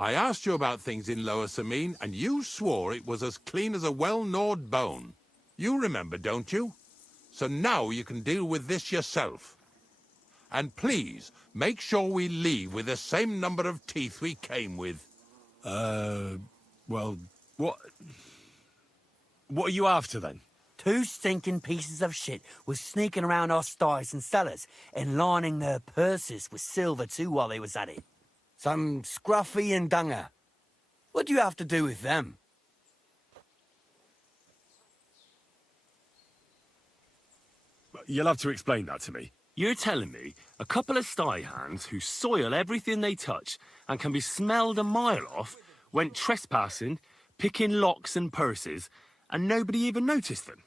I asked you about things in Lower Samine, and you swore it was as clean as a well-gnawed bone. You remember, don't you? So now you can deal with this yourself. And please, make sure we leave with the same number of teeth we came with. Well, what are you after, then? 2 stinking pieces of shit was sneaking around our sties and cellars and lining their purses with silver too while they was at it. Some Scruffy and Dunger. What do you have to do with them? You'll have to explain that to me. You're telling me a couple of sty hands who soil everything they touch and can be smelled a mile off went trespassing, picking locks and purses, and nobody even noticed them?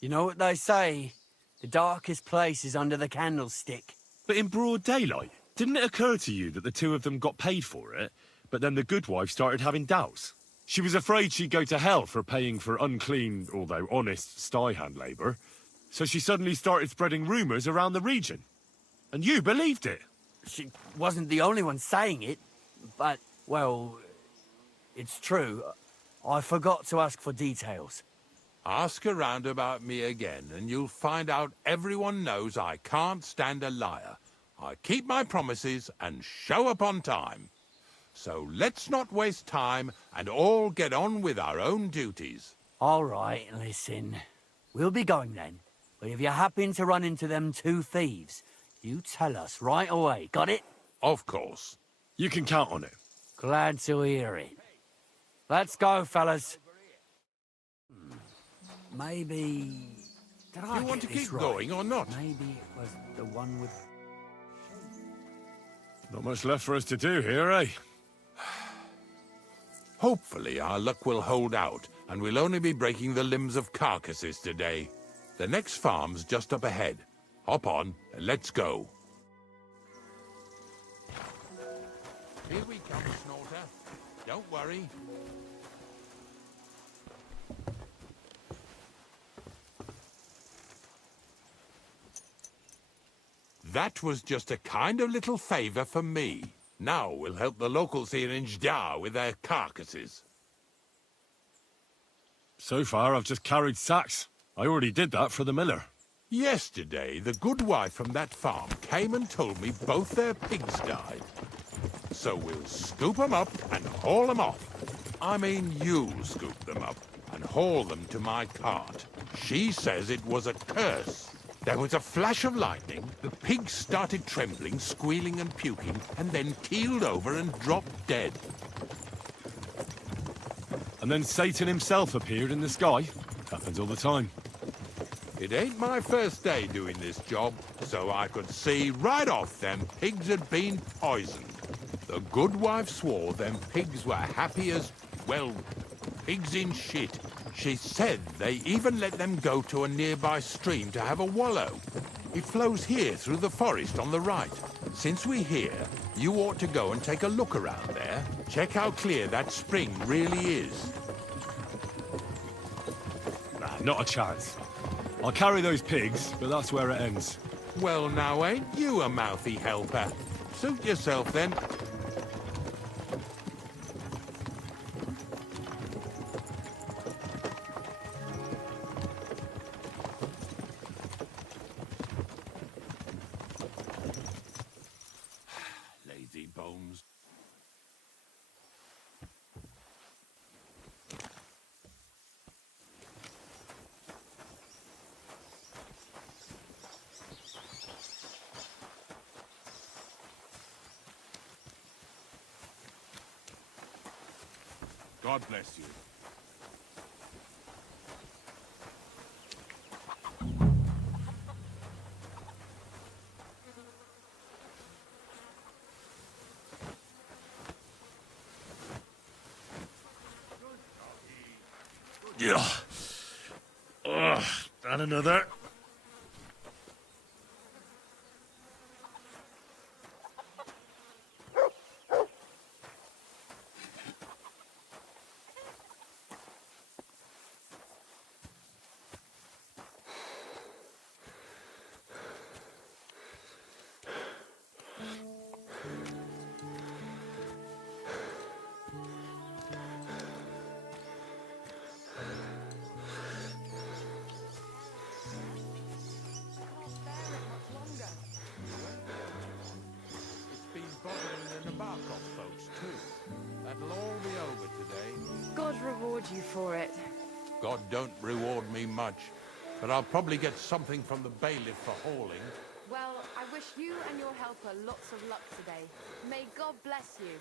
You know what they say? The darkest place is under the candlestick. But in broad daylight, didn't it occur to you that the 2 of them got paid for it, but then the good wife started having doubts? She was afraid she'd go to hell for paying for unclean, although honest, sty hand labour, so she suddenly started spreading rumours around the region. And you believed it. She wasn't the only one saying it, but... Well, it's true. I forgot to ask for details. Ask around about me again, and you'll find out everyone knows I can't stand a liar. I keep my promises and show up on time. So let's not waste time and all get on with our own duties. All right, listen. We'll be going then. But if you happen to run into them two thieves, you tell us right away. Got it? Of course. You can count on it. Glad to hear it. Let's go, fellas. Maybe... Did I You want to get this keep right? going or not? Maybe it was the one with... Not much left for us to do here, eh? Hopefully our luck will hold out, and we'll only be breaking the limbs of carcasses today. The next farm's just up ahead. Hop on, and let's go. Here we come, Snorter. Don't worry. That was just a kind of little favor for me. Now we'll help the locals here in Jda with their carcasses. So far, I've just carried sacks. I already did that for the miller. Yesterday, the good wife from that farm came and told me both their pigs died. So we'll scoop them up and haul them off. I mean, you'll scoop them up and haul them to my cart. She says it was a curse. There was a flash of lightning, the pigs started trembling, squealing and puking, and then keeled over and dropped dead. And then Satan himself appeared in the sky. Happens all the time. It ain't my first day doing this job, so I could see right off them pigs had been poisoned. The good wife swore them pigs were happy as, well, pigs in shit. She said they even let them go to a nearby stream to have a wallow. It flows here through the forest on the right. Since we're here, you ought to go and take a look around there. Check how clear that spring really is. Nah, not a chance. I'll carry those pigs, but that's where it ends. Well, now ain't you a mouthy helper? Suit yourself then. Lazy bones. God bless you. Yeah. Ugh, and another. Bothering the Nabarkov folks, too. That'll all be over today. God reward you for it. God don't reward me much, but I'll probably get something from the bailiff for hauling. Well, I wish you and your helper lots of luck today. May God bless you.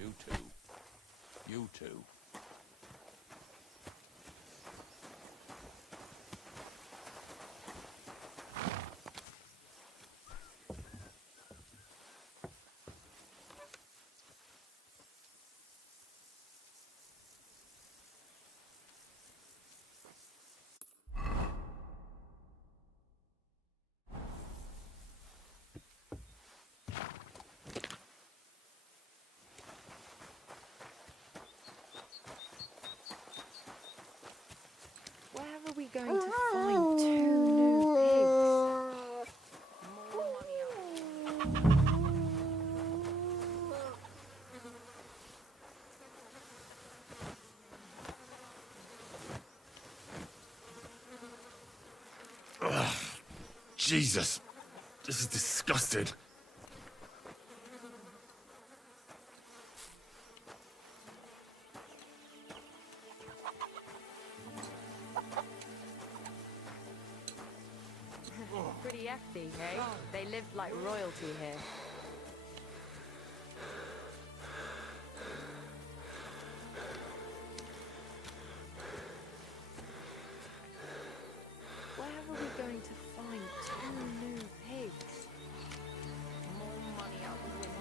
You too. You too. Where are we going to find two new pigs? More money Jesus. This is disgusting. Pretty hefty, hey? They lived like royalty here. Where are we going to find 2 new pigs? More money out the window.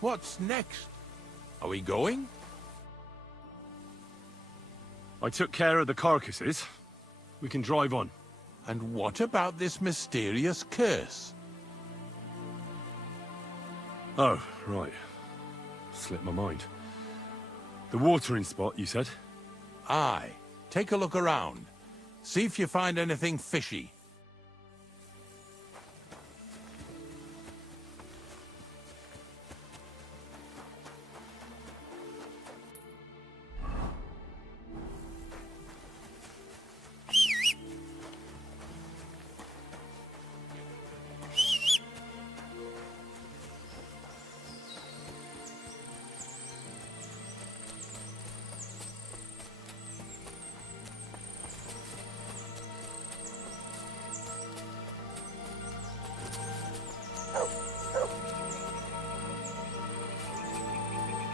What's next? Are we going? I took care of the carcasses. We can drive on. And what about this mysterious curse? Oh, right. Slipped my mind. The watering spot, you said? Aye. Take a look around. See if you find anything fishy.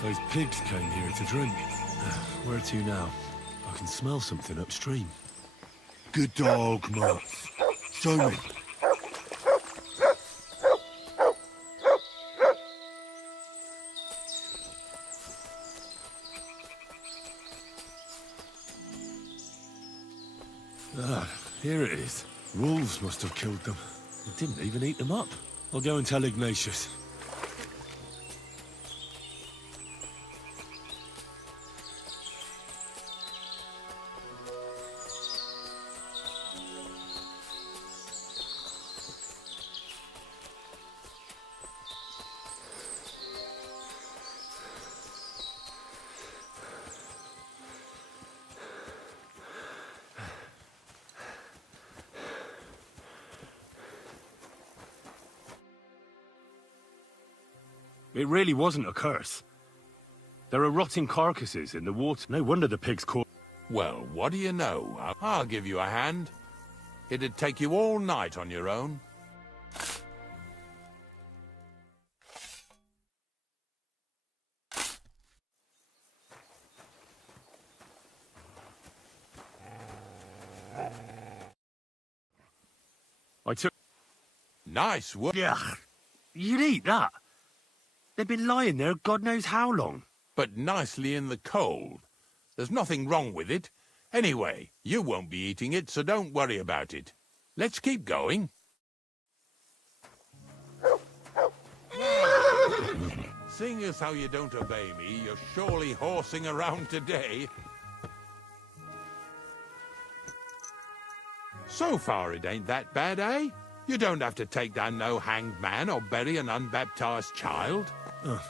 Those pigs came here to drink. Where to now? I can smell something upstream. Good dog, Mutt. Show me. Ah, here it is. Wolves must have killed them. They didn't even eat them up. I'll go and tell Ignatius. It really wasn't a curse. There are rotting carcasses in the water. No wonder the pigs caught... Well, what do you know? I'll give you a hand. It'd take you all night on your own. I took... Nice work. Yeah, you'd eat that. They've been lying there God knows how long. But nicely in the cold. There's nothing wrong with it. Anyway, you won't be eating it, so don't worry about it. Let's keep going. Seeing as how you don't obey me, you're surely horsing around today. So far it ain't that bad, eh? You don't have to take down no hanged man or bury an unbaptized child.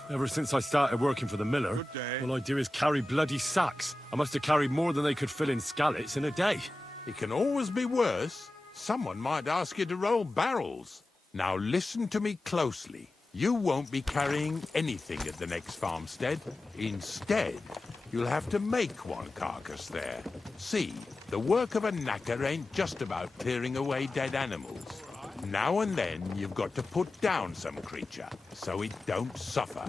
Ever since I started working for the miller, all I do is carry bloody sacks. I must have carried more than they could fill in skallets in a day. It can always be worse. Someone might ask you to roll barrels. Now listen to me closely. You won't be carrying anything at the next farmstead. Instead, you'll have to make one carcass there. See, the work of a knacker ain't just about clearing away dead animals. Now and then, you've got to put down some creature, so it don't suffer.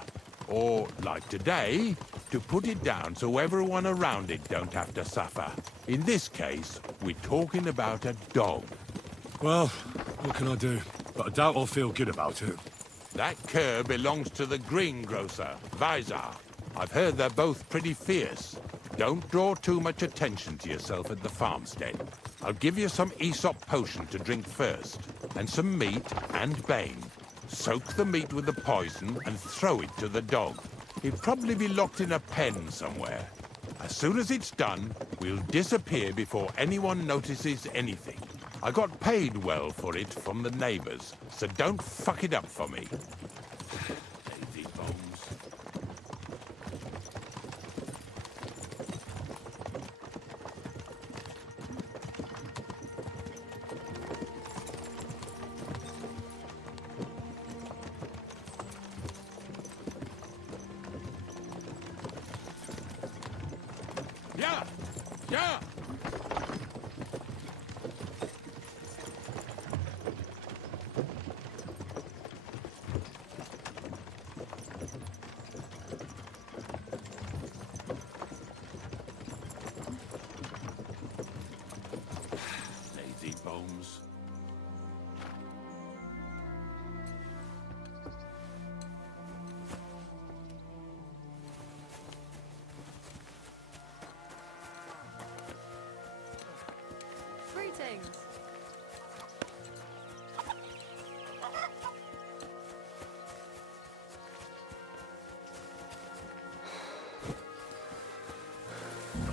Or, like today, to put it down so everyone around it don't have to suffer. In this case, we're talking about a dog. Well, what can I do? But I doubt I'll feel good about it. That cur belongs to the greengrocer, Vizar. I've heard they're both pretty fierce. Don't draw too much attention to yourself at the farmstead. I'll give you some Aesop potion to drink first, and some meat and bane. Soak the meat with the poison and throw it to the dog. He'd probably be locked in a pen somewhere. As soon as it's done, we'll disappear before anyone notices anything. I got paid well for it from the neighbors, so don't fuck it up for me. Lazy bones. Yeah! Yeah! Lazy bones. Greetings.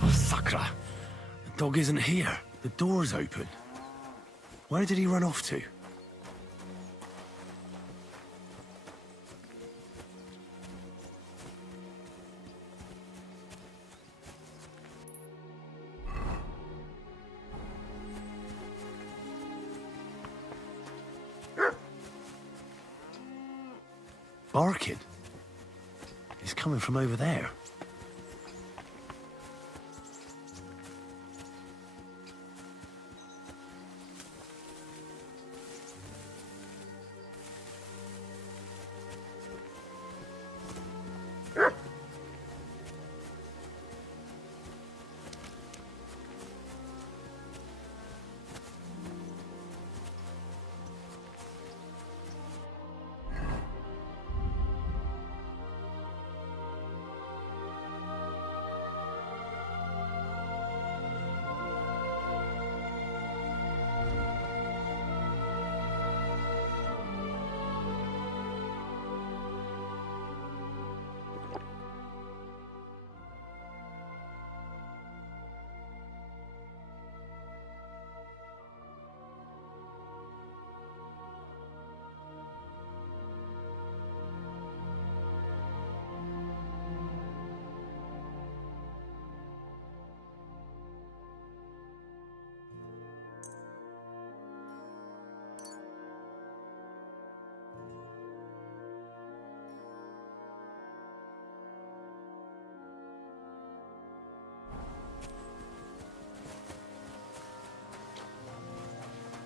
Oh, Sakra. The dog isn't here. The door's open. Where did he run off to? Barking. He's coming from over there.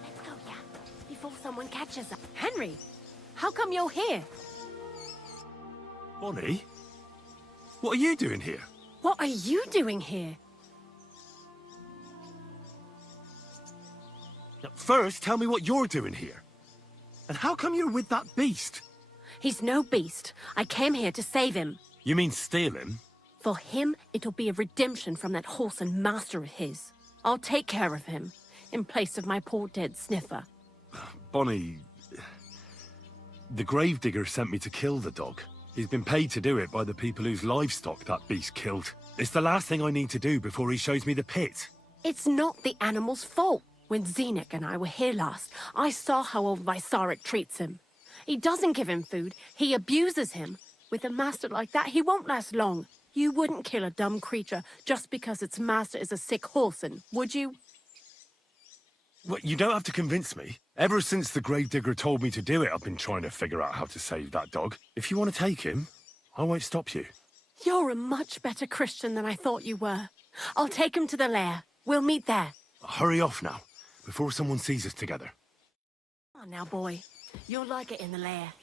Let's go, yeah? Before someone catches us. Henry, how come you're here? Bonnie? What are you doing here? What are you doing here? First, tell me what you're doing here. And how come you're with that beast? He's no beast. I came here to save him. You mean steal him? For him, it'll be a redemption from that horse and master of his. I'll take care of him, in place of my poor dead sniffer. Bonnie... The gravedigger sent me to kill the dog. He's been paid to do it by the people whose livestock that beast killed. It's the last thing I need to do before he shows me the pit. It's not the animal's fault. When Zenek and I were here last, I saw how old Vysarik treats him. He doesn't give him food, he abuses him. With a master like that, he won't last long. You wouldn't kill a dumb creature just because its master is a sick horseman, would you? Well, you don't have to convince me. Ever since the gravedigger told me to do it, I've been trying to figure out how to save that dog. If you want to take him, I won't stop you. You're a much better Christian than I thought you were. I'll take him to the lair. We'll meet there. Hurry off now, before someone sees us together. Come on now, boy. You'll like it in the lair.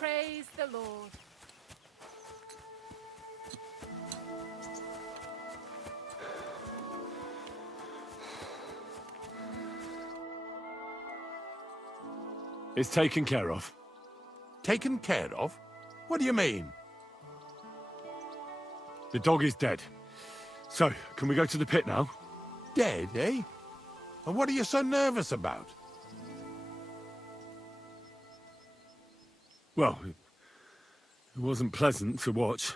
Praise the Lord. It's taken care of. Taken care of? What do you mean? The dog is dead. So, can we go to the pit now? Dead, eh? And what are you so nervous about? Well, it wasn't pleasant to watch.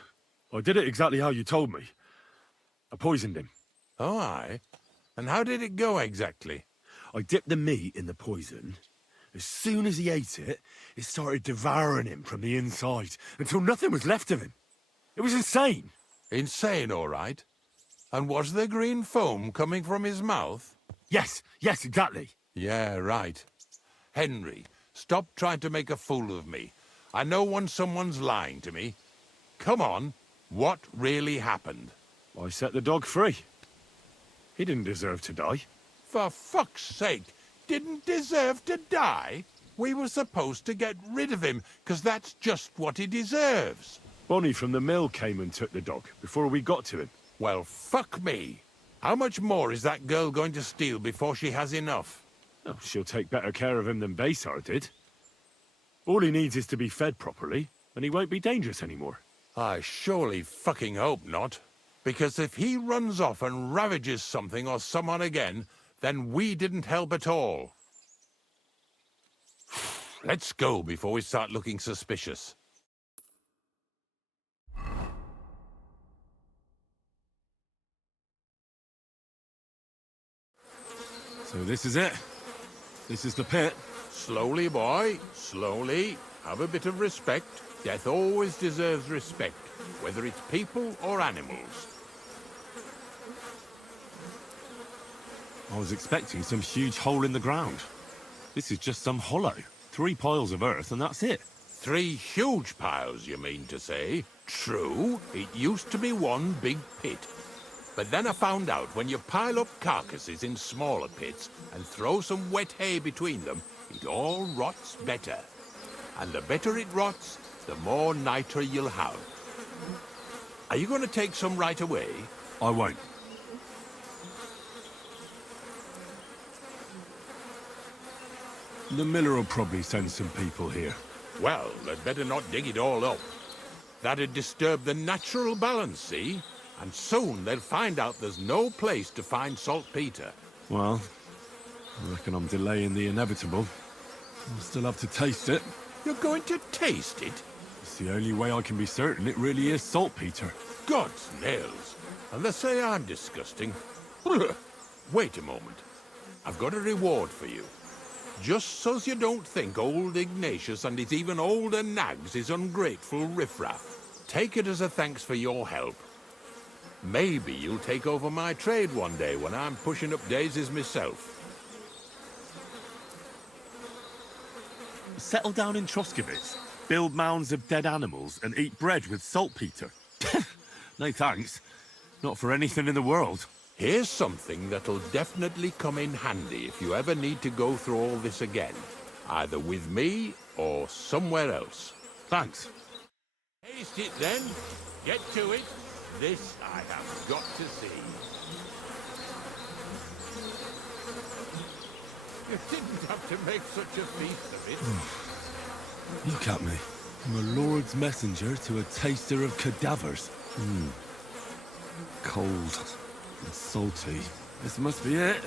I did it exactly how you told me. I poisoned him. Oh, aye? And how did it go exactly? I dipped the meat in the poison. As soon as he ate it, it started devouring him from the inside, until nothing was left of him. It was insane. Insane, all right. And was there green foam coming from his mouth? Yes, exactly. Yeah, right. Henry, stop trying to make a fool of me. I know when someone's lying to me. Come on, what really happened? I set the dog free. He didn't deserve to die. For fuck's sake, didn't deserve to die? We were supposed to get rid of him, 'cause that's just what he deserves. Bonnie from the mill came and took the dog before we got to him. Well, fuck me. How much more is that girl going to steal before she has enough? Oh, she'll take better care of him than Baysar did. All he needs is to be fed properly, and he won't be dangerous anymore. I surely fucking hope not. Because if he runs off and ravages something or someone again, then we didn't help at all. Let's go before we start looking suspicious. So this is it. This is the pit. Slowly, boy, slowly. Have a bit of respect. Death always deserves respect, whether it's people or animals. I was expecting some huge hole in the ground. This is just some hollow. 3 piles of earth and that's it. 3 huge piles, you mean to say? True, it used to be one big pit. But then I found out when you pile up carcasses in smaller pits and throw some wet hay between them, it all rots better. And the better it rots, the more niter you'll have. Are you going to take some right away? I won't. The miller will probably send some people here. Well, they'd better not dig it all up. That'd disturb the natural balance, see? And soon they'll find out there's no place to find saltpeter. Well, I reckon I'm delaying the inevitable. I'll still have to taste it. You're going to taste it? It's the only way I can be certain it really is saltpeter. God's nails. And they say I'm disgusting. Wait a moment. I've got a reward for you. Just so's you don't think old Ignatius and his even older nags is ungrateful riffraff. Take it as a thanks for your help. Maybe you'll take over my trade one day when I'm pushing up daisies myself. Settle down in Troskowitz, build mounds of dead animals, and eat bread with saltpeter. No thanks. Not for anything in the world. Here's something that'll definitely come in handy if you ever need to go through all this again. Either with me or somewhere else. Thanks. Taste it then. Get to it. This I have got to see. You didn't have to make such a feast of it. Look at me. I'm a lord's messenger to a taster of cadavers. Cold and salty. This must be it.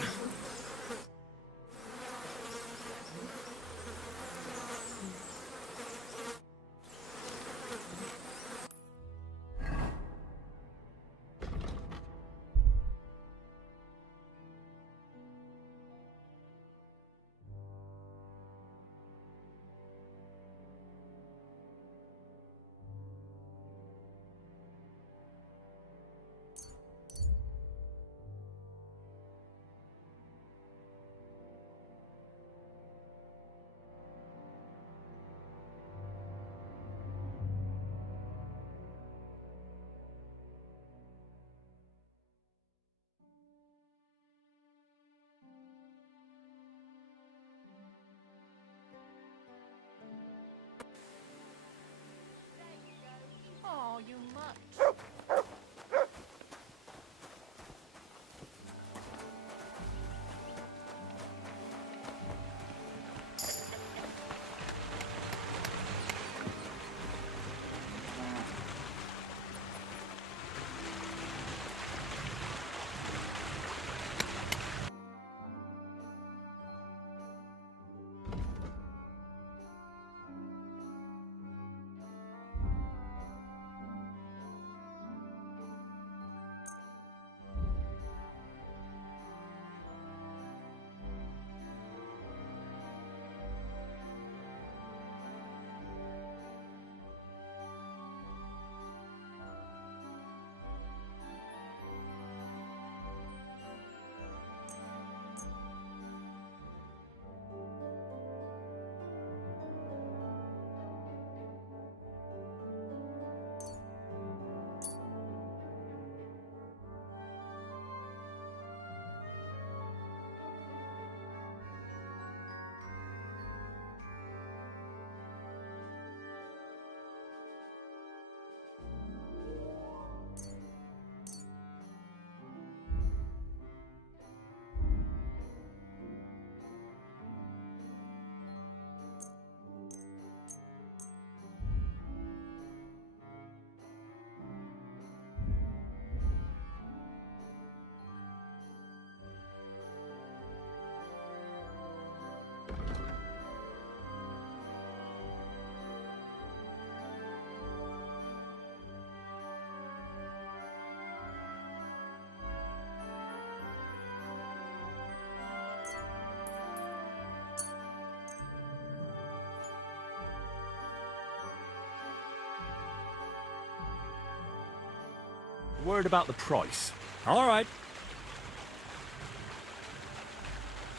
Word about the price. All right.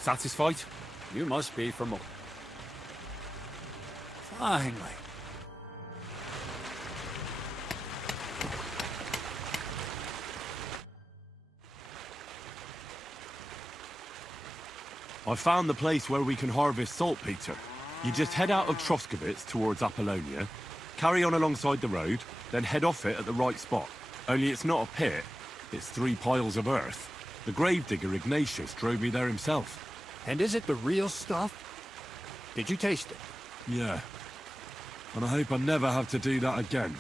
Satisfied? You must be for more. Finally. I found the place where we can harvest saltpeter. You just head out of Troskovitz towards Apollonia, carry on alongside the road, then head off it at the right spot. Only it's not a pit, it's 3 piles of earth. The gravedigger Ignatius drove me there himself. And is it the real stuff? Did you taste it? Yeah. And I hope I never have to do that again.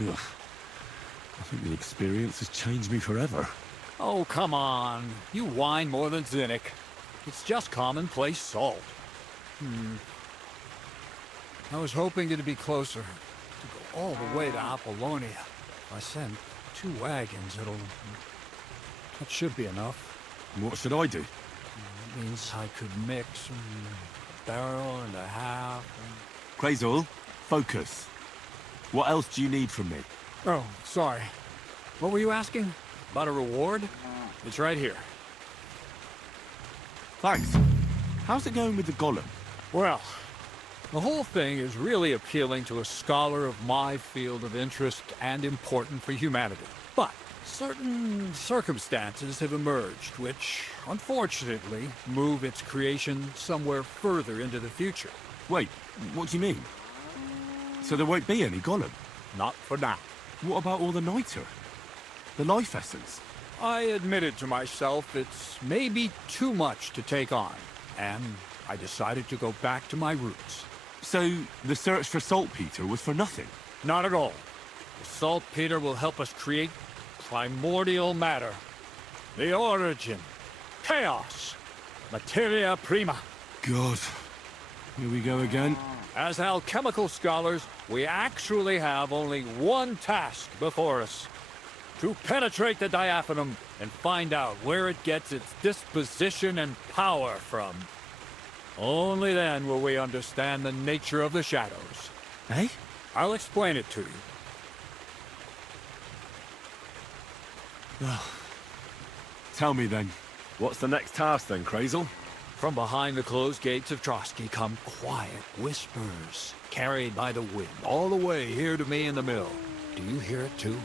Ugh. I think the experience has changed me forever. Oh, come on. You whine more than Zinnik. It's just commonplace salt. I was hoping it'd be closer. To go all the way to Apollonia. I sent 2 wagons, that should be enough. And what should I do? It means I could mix a barrel and a half. Krazel, focus. What else do you need from me? Oh, sorry. What were you asking? About a reward? It's right here. Thanks. How's it going with the golem? Well, the whole thing is really appealing to a scholar of my field of interest and important for humanity. But certain circumstances have emerged which, unfortunately, move its creation somewhere further into the future. Wait, what do you mean? So there won't be any golem? Not for now. What about all the niter? The life essence? I admitted to myself it's maybe too much to take on, and I decided to go back to my roots. So the search for saltpeter was for nothing? Not at all. The saltpeter will help us create primordial matter. The origin. Chaos. Materia prima. God. Here we go again. As alchemical scholars, we actually have only one task before us. To penetrate the diaphanum and find out where it gets its disposition and power from. Only then will we understand the nature of the shadows. Eh? I'll explain it to you. Tell me then, what's the next task then, Krazel? From behind the closed gates of Trotsky come quiet whispers, carried by the wind, all the way here to me in the mill. Do you hear it too?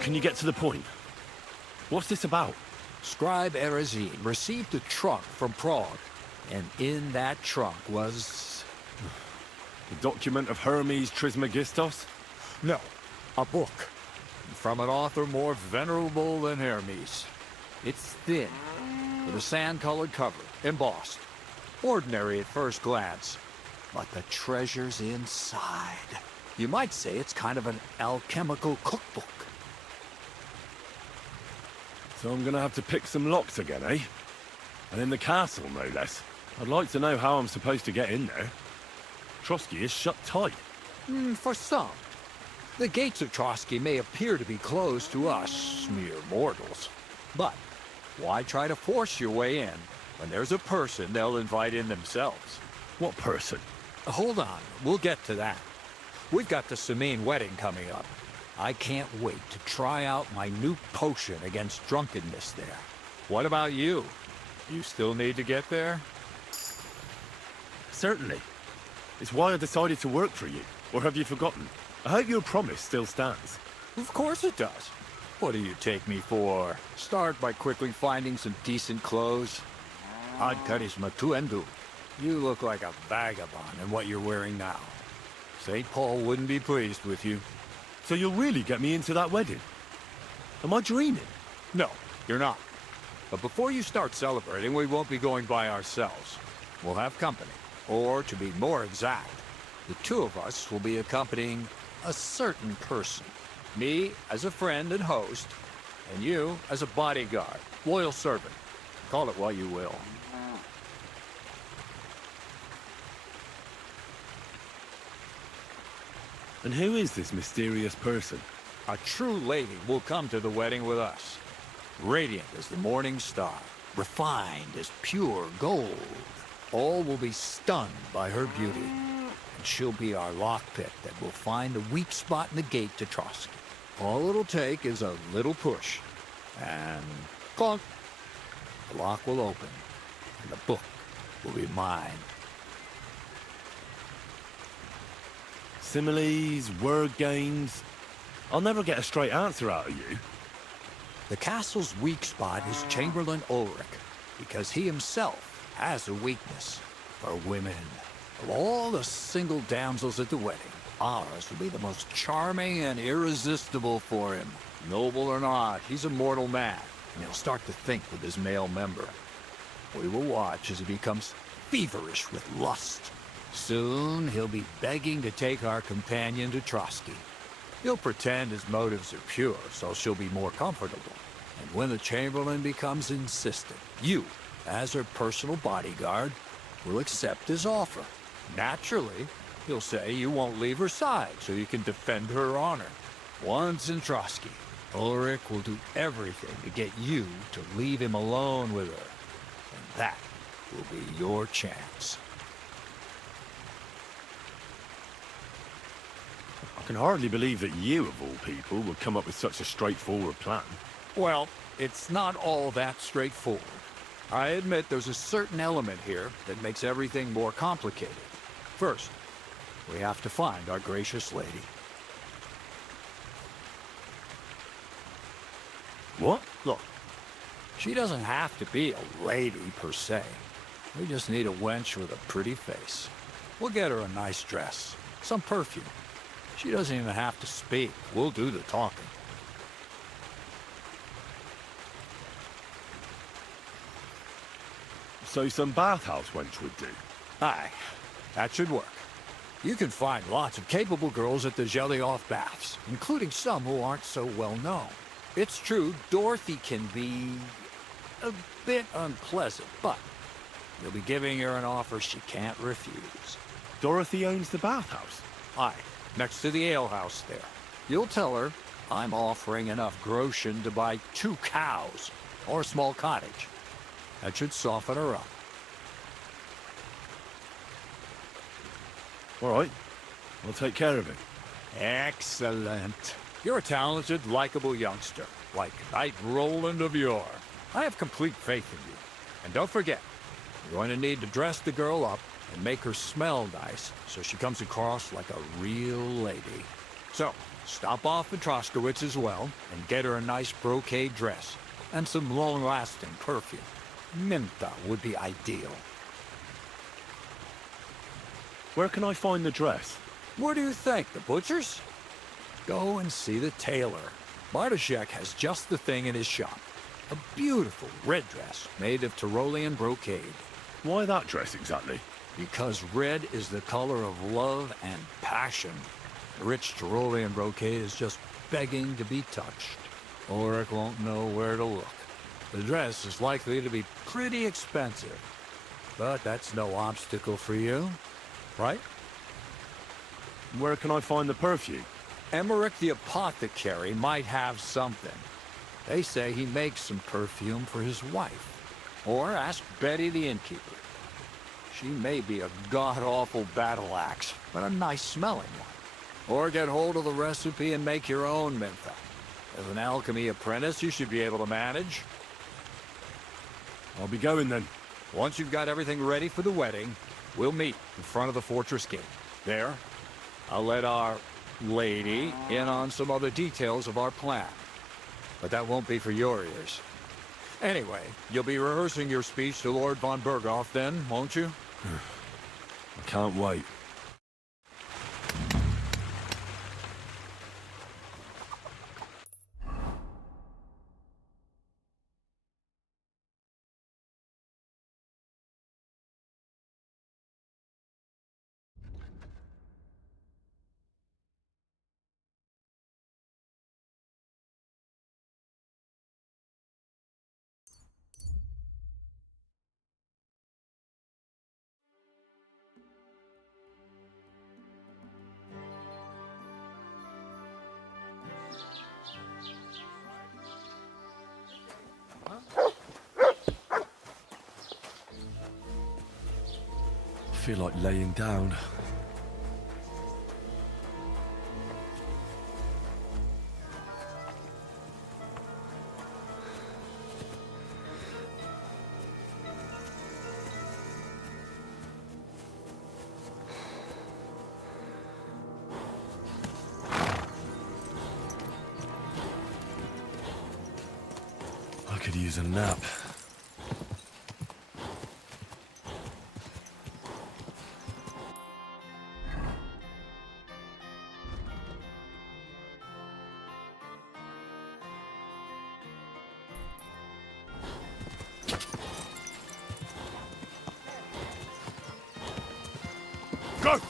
Can you get to the point? What's this about? Scribe Erezine received a trunk from Prague, and in that trunk was... The document of Hermes Trismegistos? No, a book. From an author more venerable than Hermes. It's thin, with a sand-colored cover, embossed. Ordinary at first glance, but the treasure's inside. You might say it's kind of an alchemical cookbook. So I'm gonna have to pick some locks again, eh? And in the castle, no less. I'd like to know how I'm supposed to get in there. Trotsky is shut tight. For some. The gates of Trotsky may appear to be closed to us, mere mortals. But why try to force your way in when there's a person they'll invite in themselves? What person? Hold on, we'll get to that. We've got the Samine wedding coming up. I can't wait to try out my new potion against drunkenness there. What about you? You still need to get there? Certainly. It's why I decided to work for you. Or have you forgotten? I hope your promise still stands. Of course it does. What do you take me for? Start by quickly finding some decent clothes. Ad charisma tuendu. You look like a vagabond in what you're wearing now. St. Paul wouldn't be pleased with you. So you'll really get me into that wedding? Am I dreaming? No, you're not. But before you start celebrating, we won't be going by ourselves. We'll have company. Or, to be more exact, the 2 of us will be accompanying a certain person. Me as a friend and host, and you as a bodyguard, loyal servant. Call it what you will. And who is this mysterious person? A true lady will come to the wedding with us. Radiant as the morning star, refined as pure gold. All will be stunned by her beauty. And she'll be our lockpick that will find the weak spot in the gate to Trotsky. All it'll take is a little push. And clunk. The lock will open, and the book will be mine. Similes, word games. I'll never get a straight answer out of you. The castle's weak spot is Chamberlain Ulrich, because he himself has a weakness for women. Of all the single damsels at the wedding, ours will be the most charming and irresistible for him. Noble or not, he's a mortal man, and he'll start to think with his male member. We will watch as he becomes feverish with lust. Soon, he'll be begging to take our companion to Trotsky. He'll pretend his motives are pure, so she'll be more comfortable. And when the Chamberlain becomes insistent, you, as her personal bodyguard, will accept his offer. Naturally, he'll say you won't leave her side so you can defend her honor. Once in Trotsky, Ulrich will do everything to get you to leave him alone with her. And that will be your chance. I can hardly believe that you, of all people, would come up with such a straightforward plan. Well, it's not all that straightforward. I admit there's a certain element here that makes everything more complicated. First, we have to find our gracious lady. What? Look, she doesn't have to be a lady per se. We just need a wench with a pretty face. We'll get her a nice dress, some perfume. She doesn't even have to speak. We'll do the talking. So some bathhouse wench would do? Aye, that should work. You can find lots of capable girls at the Gelioff baths, including some who aren't so well known. It's true, Dorothy can be a bit unpleasant, but you'll be giving her an offer she can't refuse. Dorothy owns the bathhouse? Aye, next to the alehouse there. You'll tell her I'm offering enough groschen to buy 2 cows or a small cottage. That should soften her up. All right, I'll take care of it. Excellent. You're a talented, likable youngster, like Knight Roland of yore. I have complete faith in you. And don't forget, you're going to need to dress the girl up and make her smell nice so she comes across like a real lady. So, stop off at Troskowitz as well and get her a nice brocade dress and some long-lasting perfume. Minta would be ideal. Where can I find the dress? Where do you think? The butcher's? Go and see the tailor. Bartoszek has just the thing in his shop. A beautiful red dress made of Tyrolean brocade. Why that dress exactly? Because red is the color of love and passion. The rich Tyrolean brocade is just begging to be touched. Ulrich won't know where to look. The dress is likely to be pretty expensive, but that's no obstacle for you, right? Where can I find the perfume? Emmerich the apothecary might have something. They say he makes some perfume for his wife. Or ask Betty the innkeeper. She may be a god-awful battle axe, but a nice smelling one. Or get hold of the recipe and make your own Mintha. As an alchemy apprentice, you should be able to manage. I'll be going then. Once you've got everything ready for the wedding, we'll meet in front of the fortress gate. There, I'll let our lady in on some other details of our plan. But that won't be for your ears. Anyway, you'll be rehearsing your speech to Lord von Berghoff then, won't you? I can't wait. I feel like laying down. could use a nap. Go!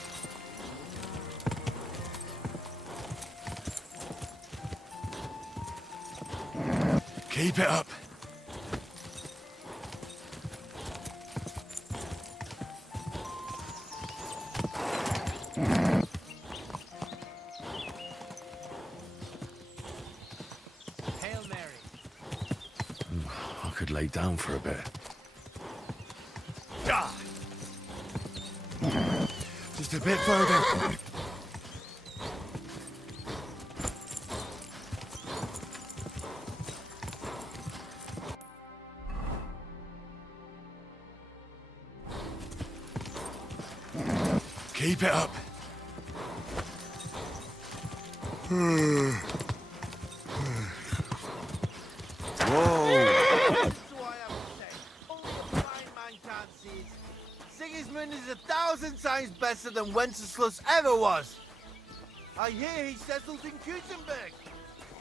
Keep it up. Hail Mary. I could lay down for a bit. Just a bit further. Keep it up. Whoa! Sigismund is 1,000 times better than Wenceslas ever was. I hear he settled in Gutenberg.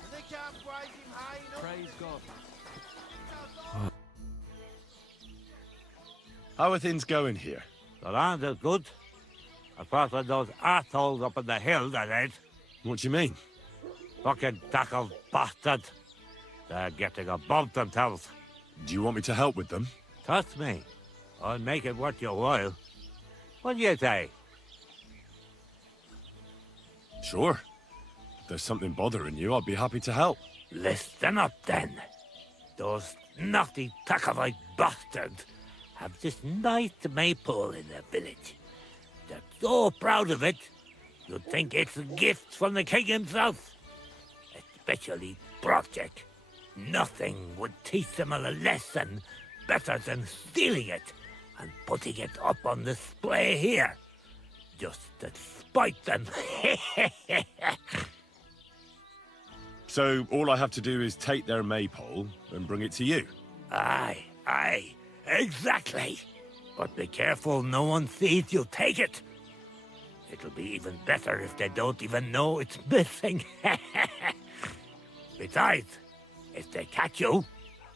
And they can't prize him high enough. Praise God. How are things going here? The land is good. Apart from those assholes up in the hill, that is. What do you mean? Fucking tackled bastard. They're getting above themselves. Do you want me to help with them? Trust me. I'll make it worth your while. What do you say? Sure. If there's something bothering you, I'd be happy to help. Listen up, then. Those naughty Tackerite bastards have this nice maypole in their village. They're so proud of it, you'd think it's a gift from the king himself. Especially Project. Nothing would teach them a lesson better than stealing it and putting it up on display here. Just to spite them. So all I have to do is take their maypole and bring it to you? Aye, exactly. But be careful no one sees you take it. It'll be even better if they don't even know it's missing. Besides, if they catch you,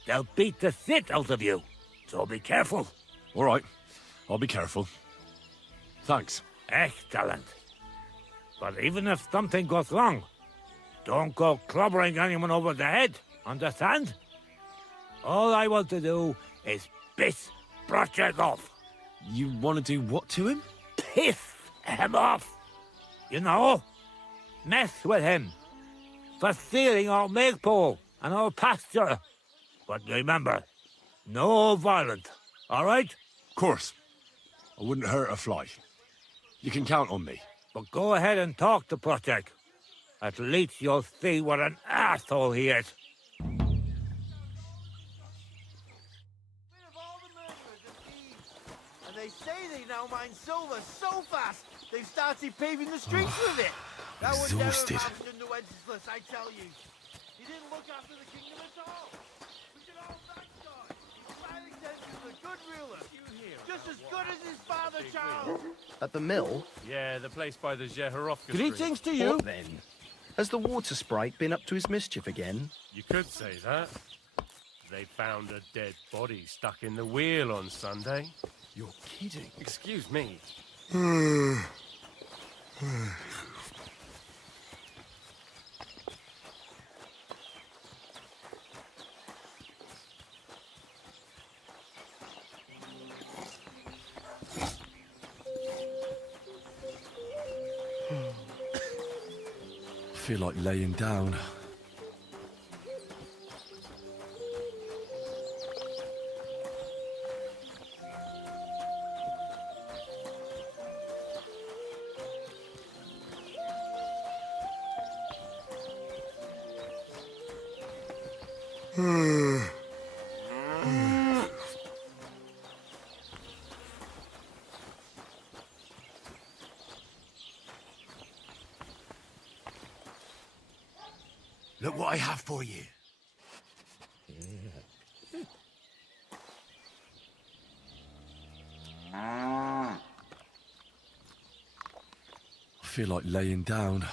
they'll beat the shit out of you. So be careful. All right, I'll be careful. Thanks. Excellent. But even if something goes wrong, don't go clobbering anyone over the head, understand? All I want to do is piss Project off. You want to do what to him? Piss him off. You know? Mess with him. For stealing our maypole and our pasture. But remember, no violence, all right? Of course. I wouldn't hurt a fly. You can count on me. But go ahead and talk to Project. At least you'll see what an asshole he is. And they say they now mine silver so fast, they've started paving the streets with it. That would never have Exhausted. happened under Wenceslas, I tell you. He didn't look after the kingdom at all. We should all thank God. Silington is a good ruler. Just as good as his father Charles. At the mill? Yeah, the place by the Jehorovka Greetings to you. What then? Has the water sprite been up to his mischief again? You could say that. They found a dead body stuck in the wheel on Sunday. You're kidding. Excuse me. I feel like laying down. Look what I have for you. feel like laying down.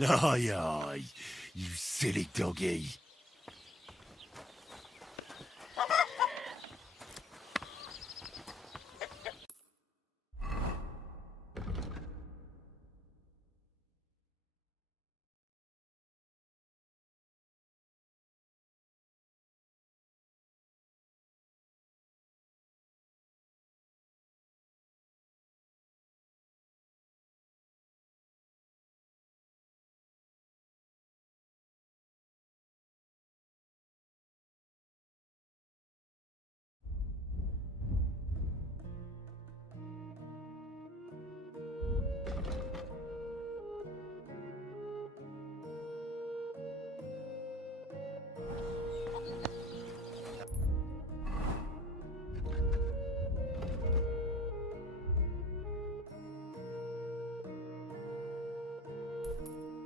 Aye, aye, you silly doggy.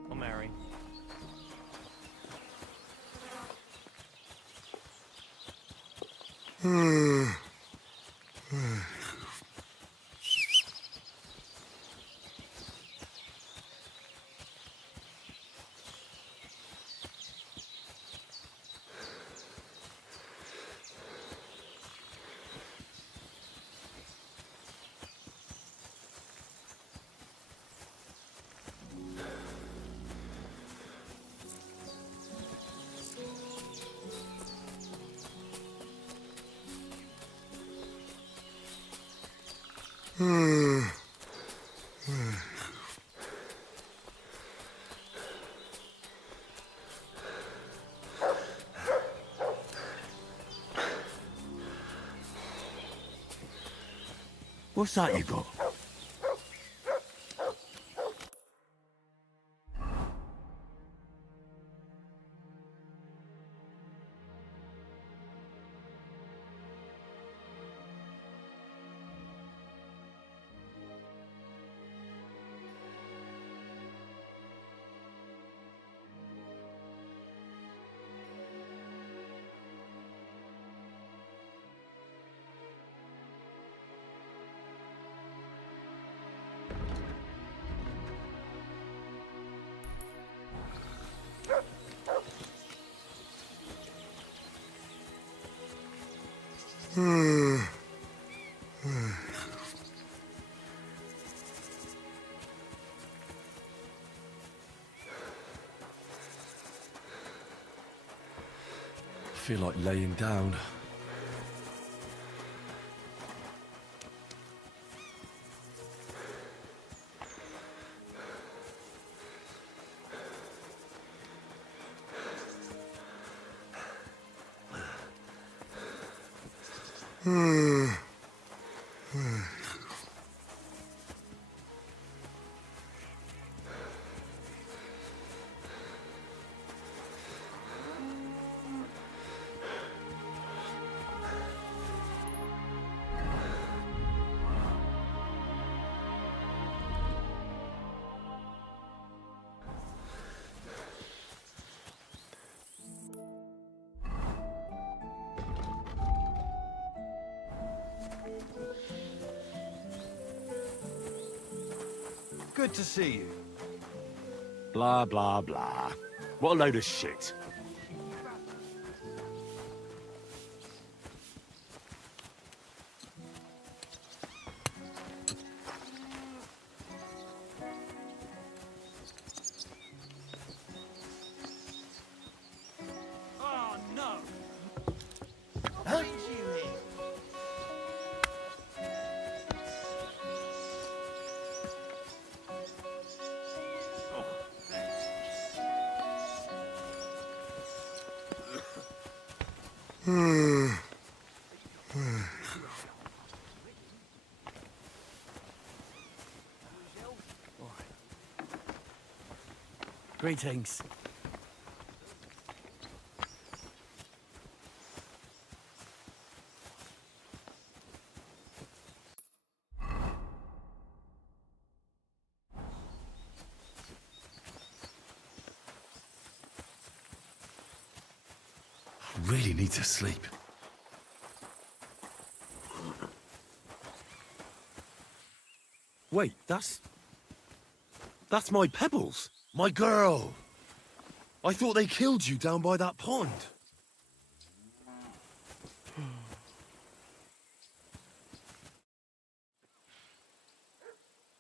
Well, Mary. What's that you got? Feel like laying down. Good to see you. Blah, blah, blah. What a load of shit. Oh, no! Brings you here? Greetings. I really need to sleep. Wait, that's my Pebbles. My girl. I thought they killed you down by that pond.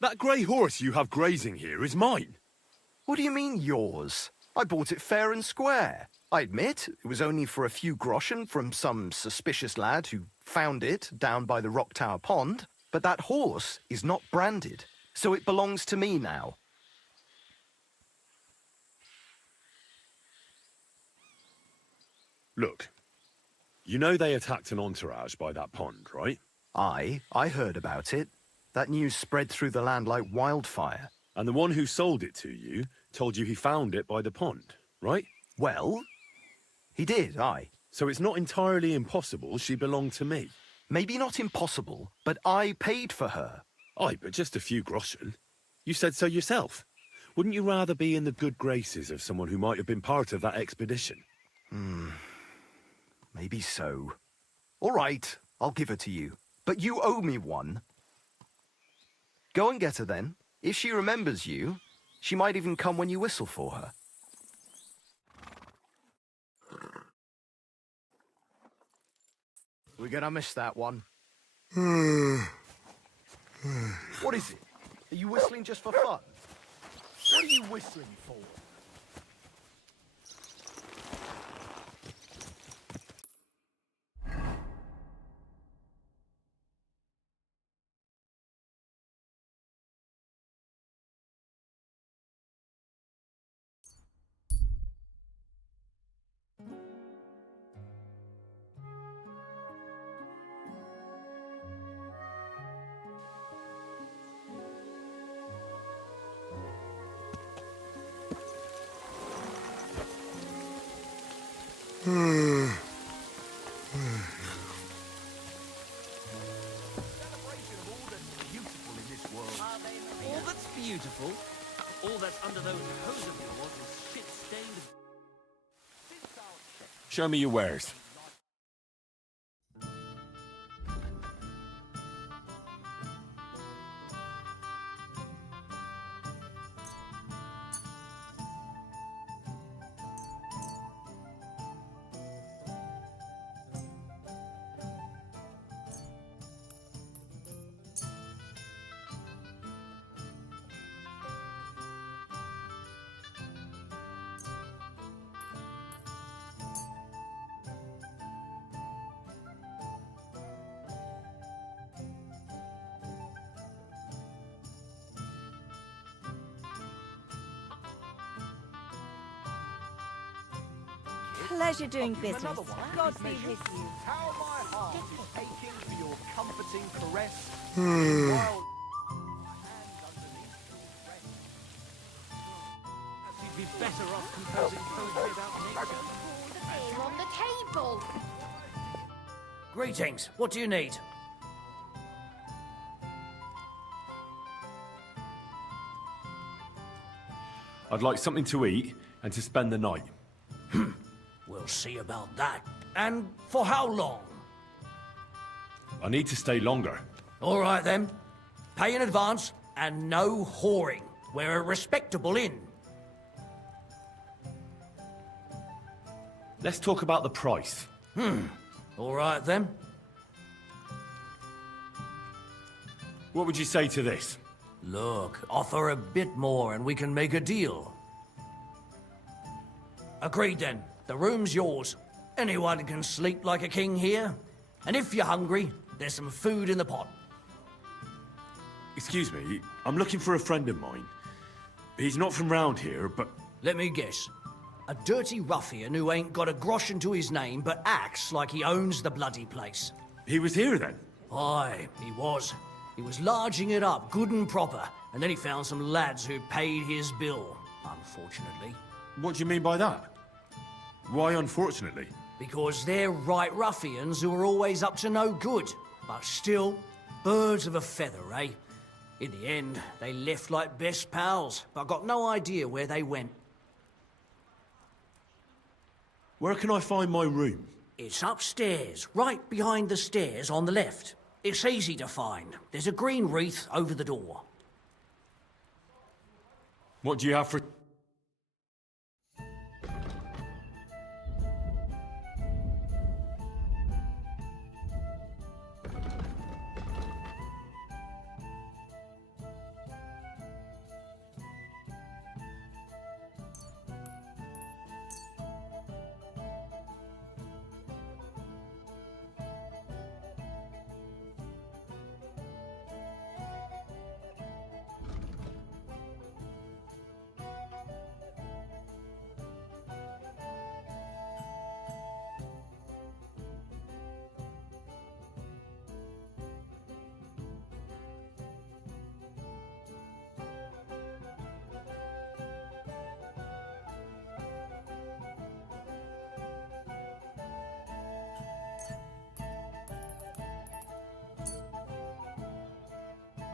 That grey horse you have grazing here is mine. What do you mean, yours? I bought it fair and square. I admit, it was only for a few groschen from some suspicious lad who found it down by the Rock Tower Pond, but that horse is not branded, so it belongs to me now. Look, you know they attacked an entourage by that pond, right? I heard about it. That news spread through the land like wildfire. And the one who sold it to you told you he found it by the pond, right? Well, he did, aye. So it's not entirely impossible she belonged to me. Maybe not impossible, but I paid for her. Aye, but just a few groschen. You said so yourself. Wouldn't you rather be in the good graces of someone who might have been part of that expedition? Maybe so. All right, I'll give her to you. But you owe me one. Go and get her then. If she remembers you, she might even come when you whistle for her. We're gonna miss that one. What is it? Are you whistling just for fun? What are you whistling for? All that's beautiful, all that's under those hose of yours is shit-stained. Show me your wares. Pleasure doing business. God be with you. How my heart is aching for your comforting caress. You'd be better off composing poetry about nature. On the table. Greetings. What do you need? I'd like something to eat and to spend the night. We'll see about that. And for how long? I need to stay longer. All right, then. Pay in advance and no whoring. We're a respectable inn. Let's talk about the price. All right, then. What would you say to this? Look, offer a bit more and we can make a deal. Agreed, then. The room's yours. Anyone can sleep like a king here. And if you're hungry, there's some food in the pot. Excuse me, I'm looking for a friend of mine. He's not from round here, but... Let me guess. A dirty ruffian who ain't got a groschen to his name, but acts like he owns the bloody place. He was here then? Aye, he was. He was larging it up, good and proper, and then he found some lads who'd paid his bill, unfortunately. What do you mean by that? Why unfortunately? Because they're right ruffians who are always up to no good. But still, birds of a feather, eh? In the end, they left like best pals, but got no idea where they went. Where can I find my room? It's upstairs, right behind the stairs on the left. It's easy to find. There's a green wreath over the door. What do you have for...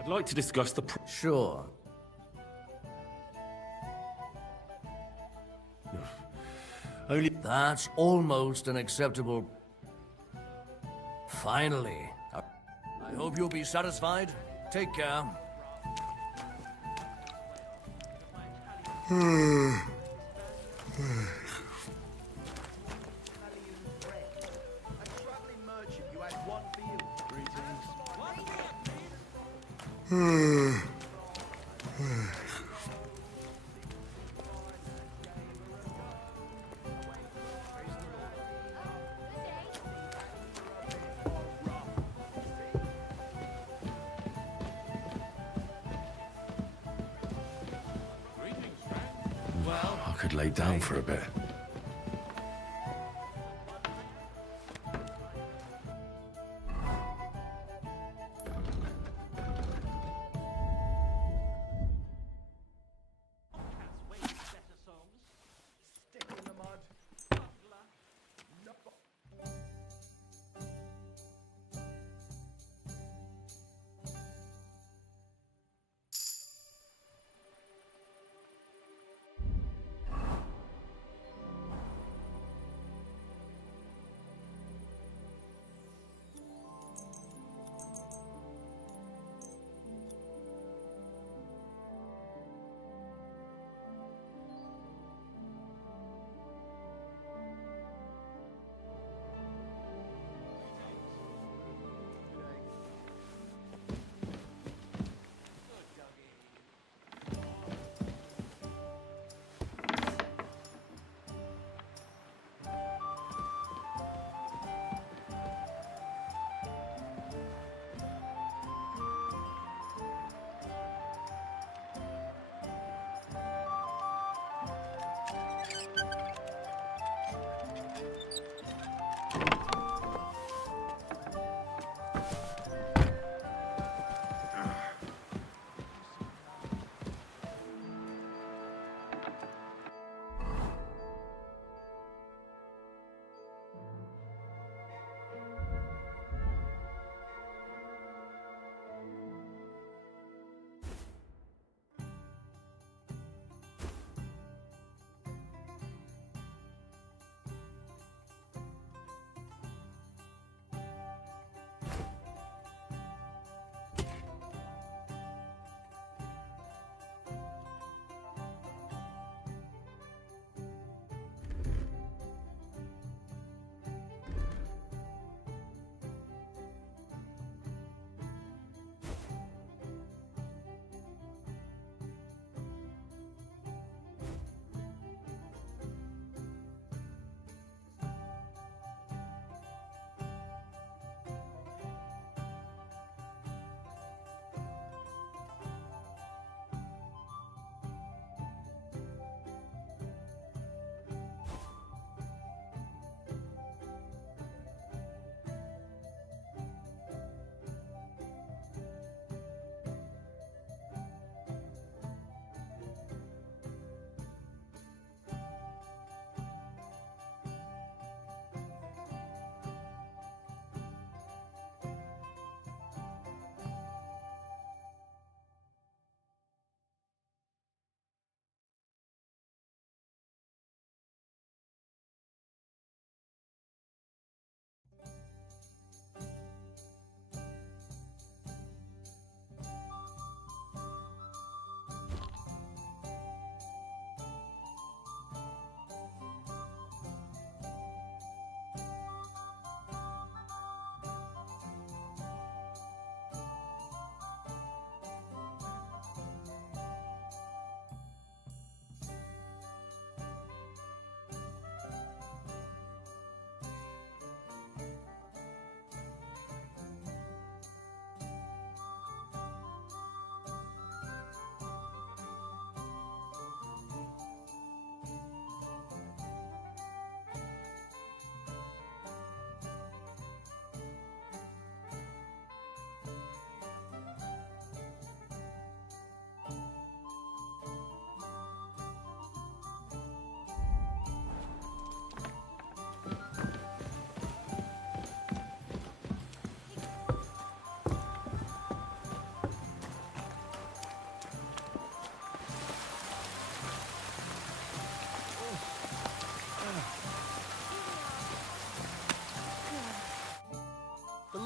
I'd like to discuss the... Sure. Only... That's almost an acceptable... Finally. I hope you'll be satisfied. Take care. I could lay down for a bit.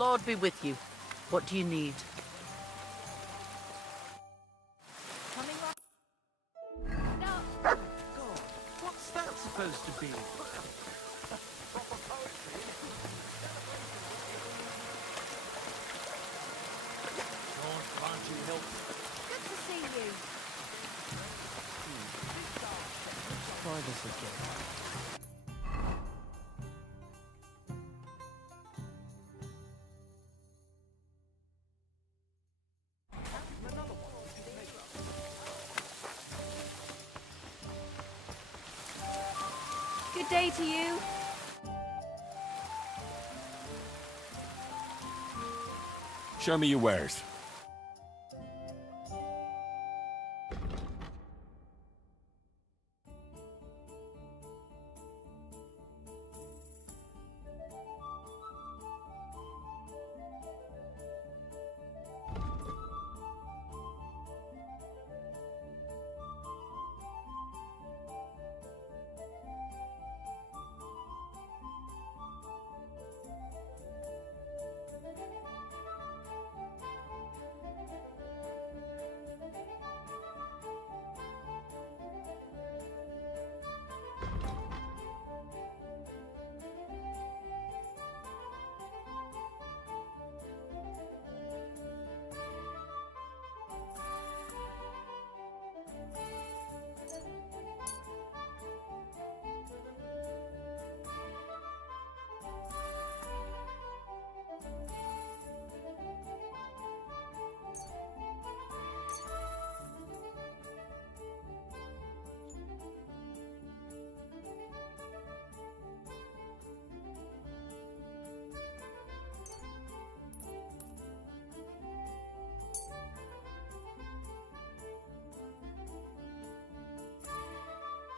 Lord be with you. What do you need? What's that supposed to be? Good to see you. Try this again. Good day to you. Show me your wares.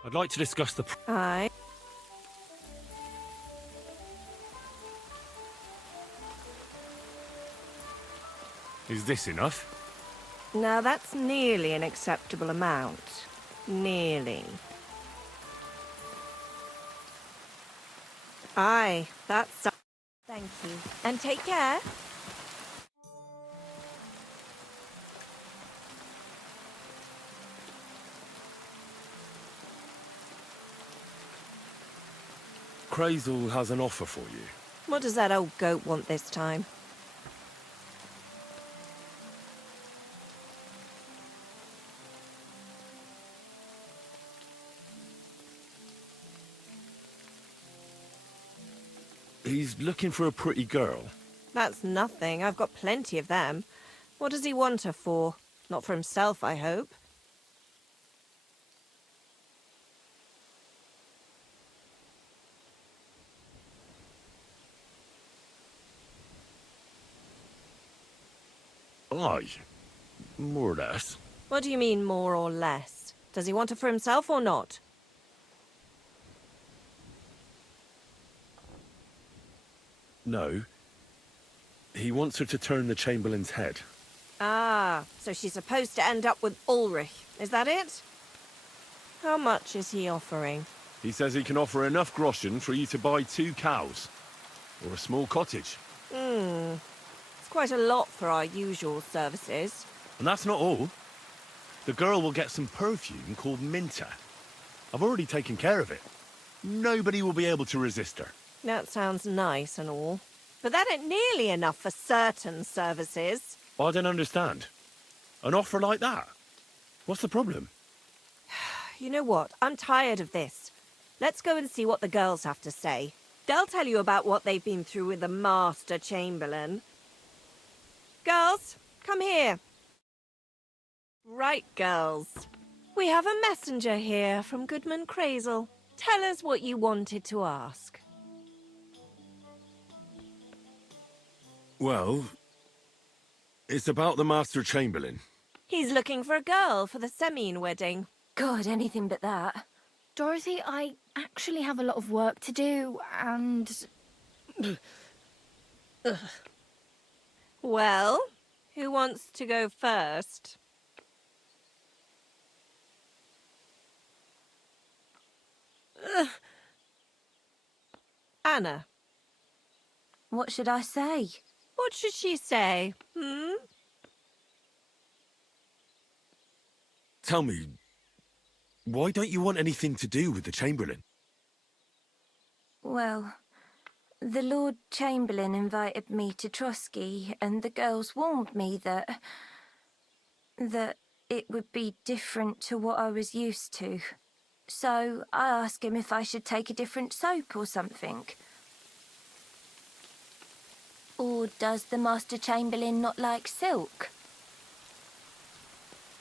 I'd like to discuss the... Aye. Is this enough? Now that's nearly an acceptable amount. Nearly. Aye, that's... Thank you. And take care. Crazel has an offer for you. What does that old goat want this time? He's looking for a pretty girl. That's nothing. I've got plenty of them. What does he want her for? Not for himself, I hope. Aye, more or less. What do you mean, more or less? Does he want her for himself or not? No. He wants her to turn the Chamberlain's head. Ah, so she's supposed to end up with Ulrich. Is that it? How much is he offering? He says he can offer enough groschen for you to buy 2 cows. Or a small cottage. It's quite a lot for our usual services. And that's not all. The girl will get some perfume called Minter. I've already taken care of it. Nobody will be able to resist her. That sounds nice and all. But that ain't nearly enough for certain services. I don't understand. An offer like that? What's the problem? You know what? I'm tired of this. Let's go and see what the girls have to say. They'll tell you about what they've been through with the Master Chamberlain. Girls, come here. Right, girls. We have a messenger here from Goodman Crazel. Tell us what you wanted to ask. Well, it's about the Master Chamberlain. He's looking for a girl for the Semine wedding. God, anything but that. Dorothy, I actually have a lot of work to do, and... Well, who wants to go first? Anna. What should I say? What should she say? Tell me, why don't you want anything to do with the Chamberlain? Well, the Lord Chamberlain invited me to Trotsky, and the girls warned me that it would be different to what I was used to. So I asked him if I should take a different soap or something. Or does the Master Chamberlain not like silk?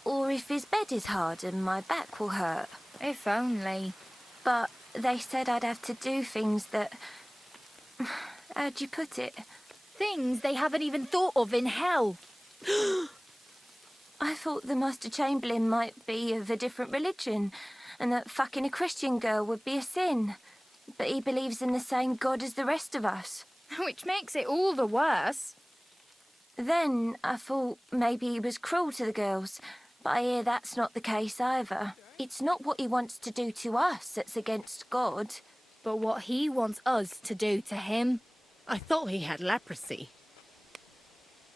Or if his bed is hard and my back will hurt. If only. But they said I'd have to do things that... How'd you put it? Things they haven't even thought of in hell. I thought the Master Chamberlain might be of a different religion, and that fucking a Christian girl would be a sin. But he believes in the same God as the rest of us. Which makes it all the worse. Then I thought maybe he was cruel to the girls, but I hear that's not the case either. It's not what he wants to do to us that's against God, but what he wants us to do to him. I thought he had leprosy.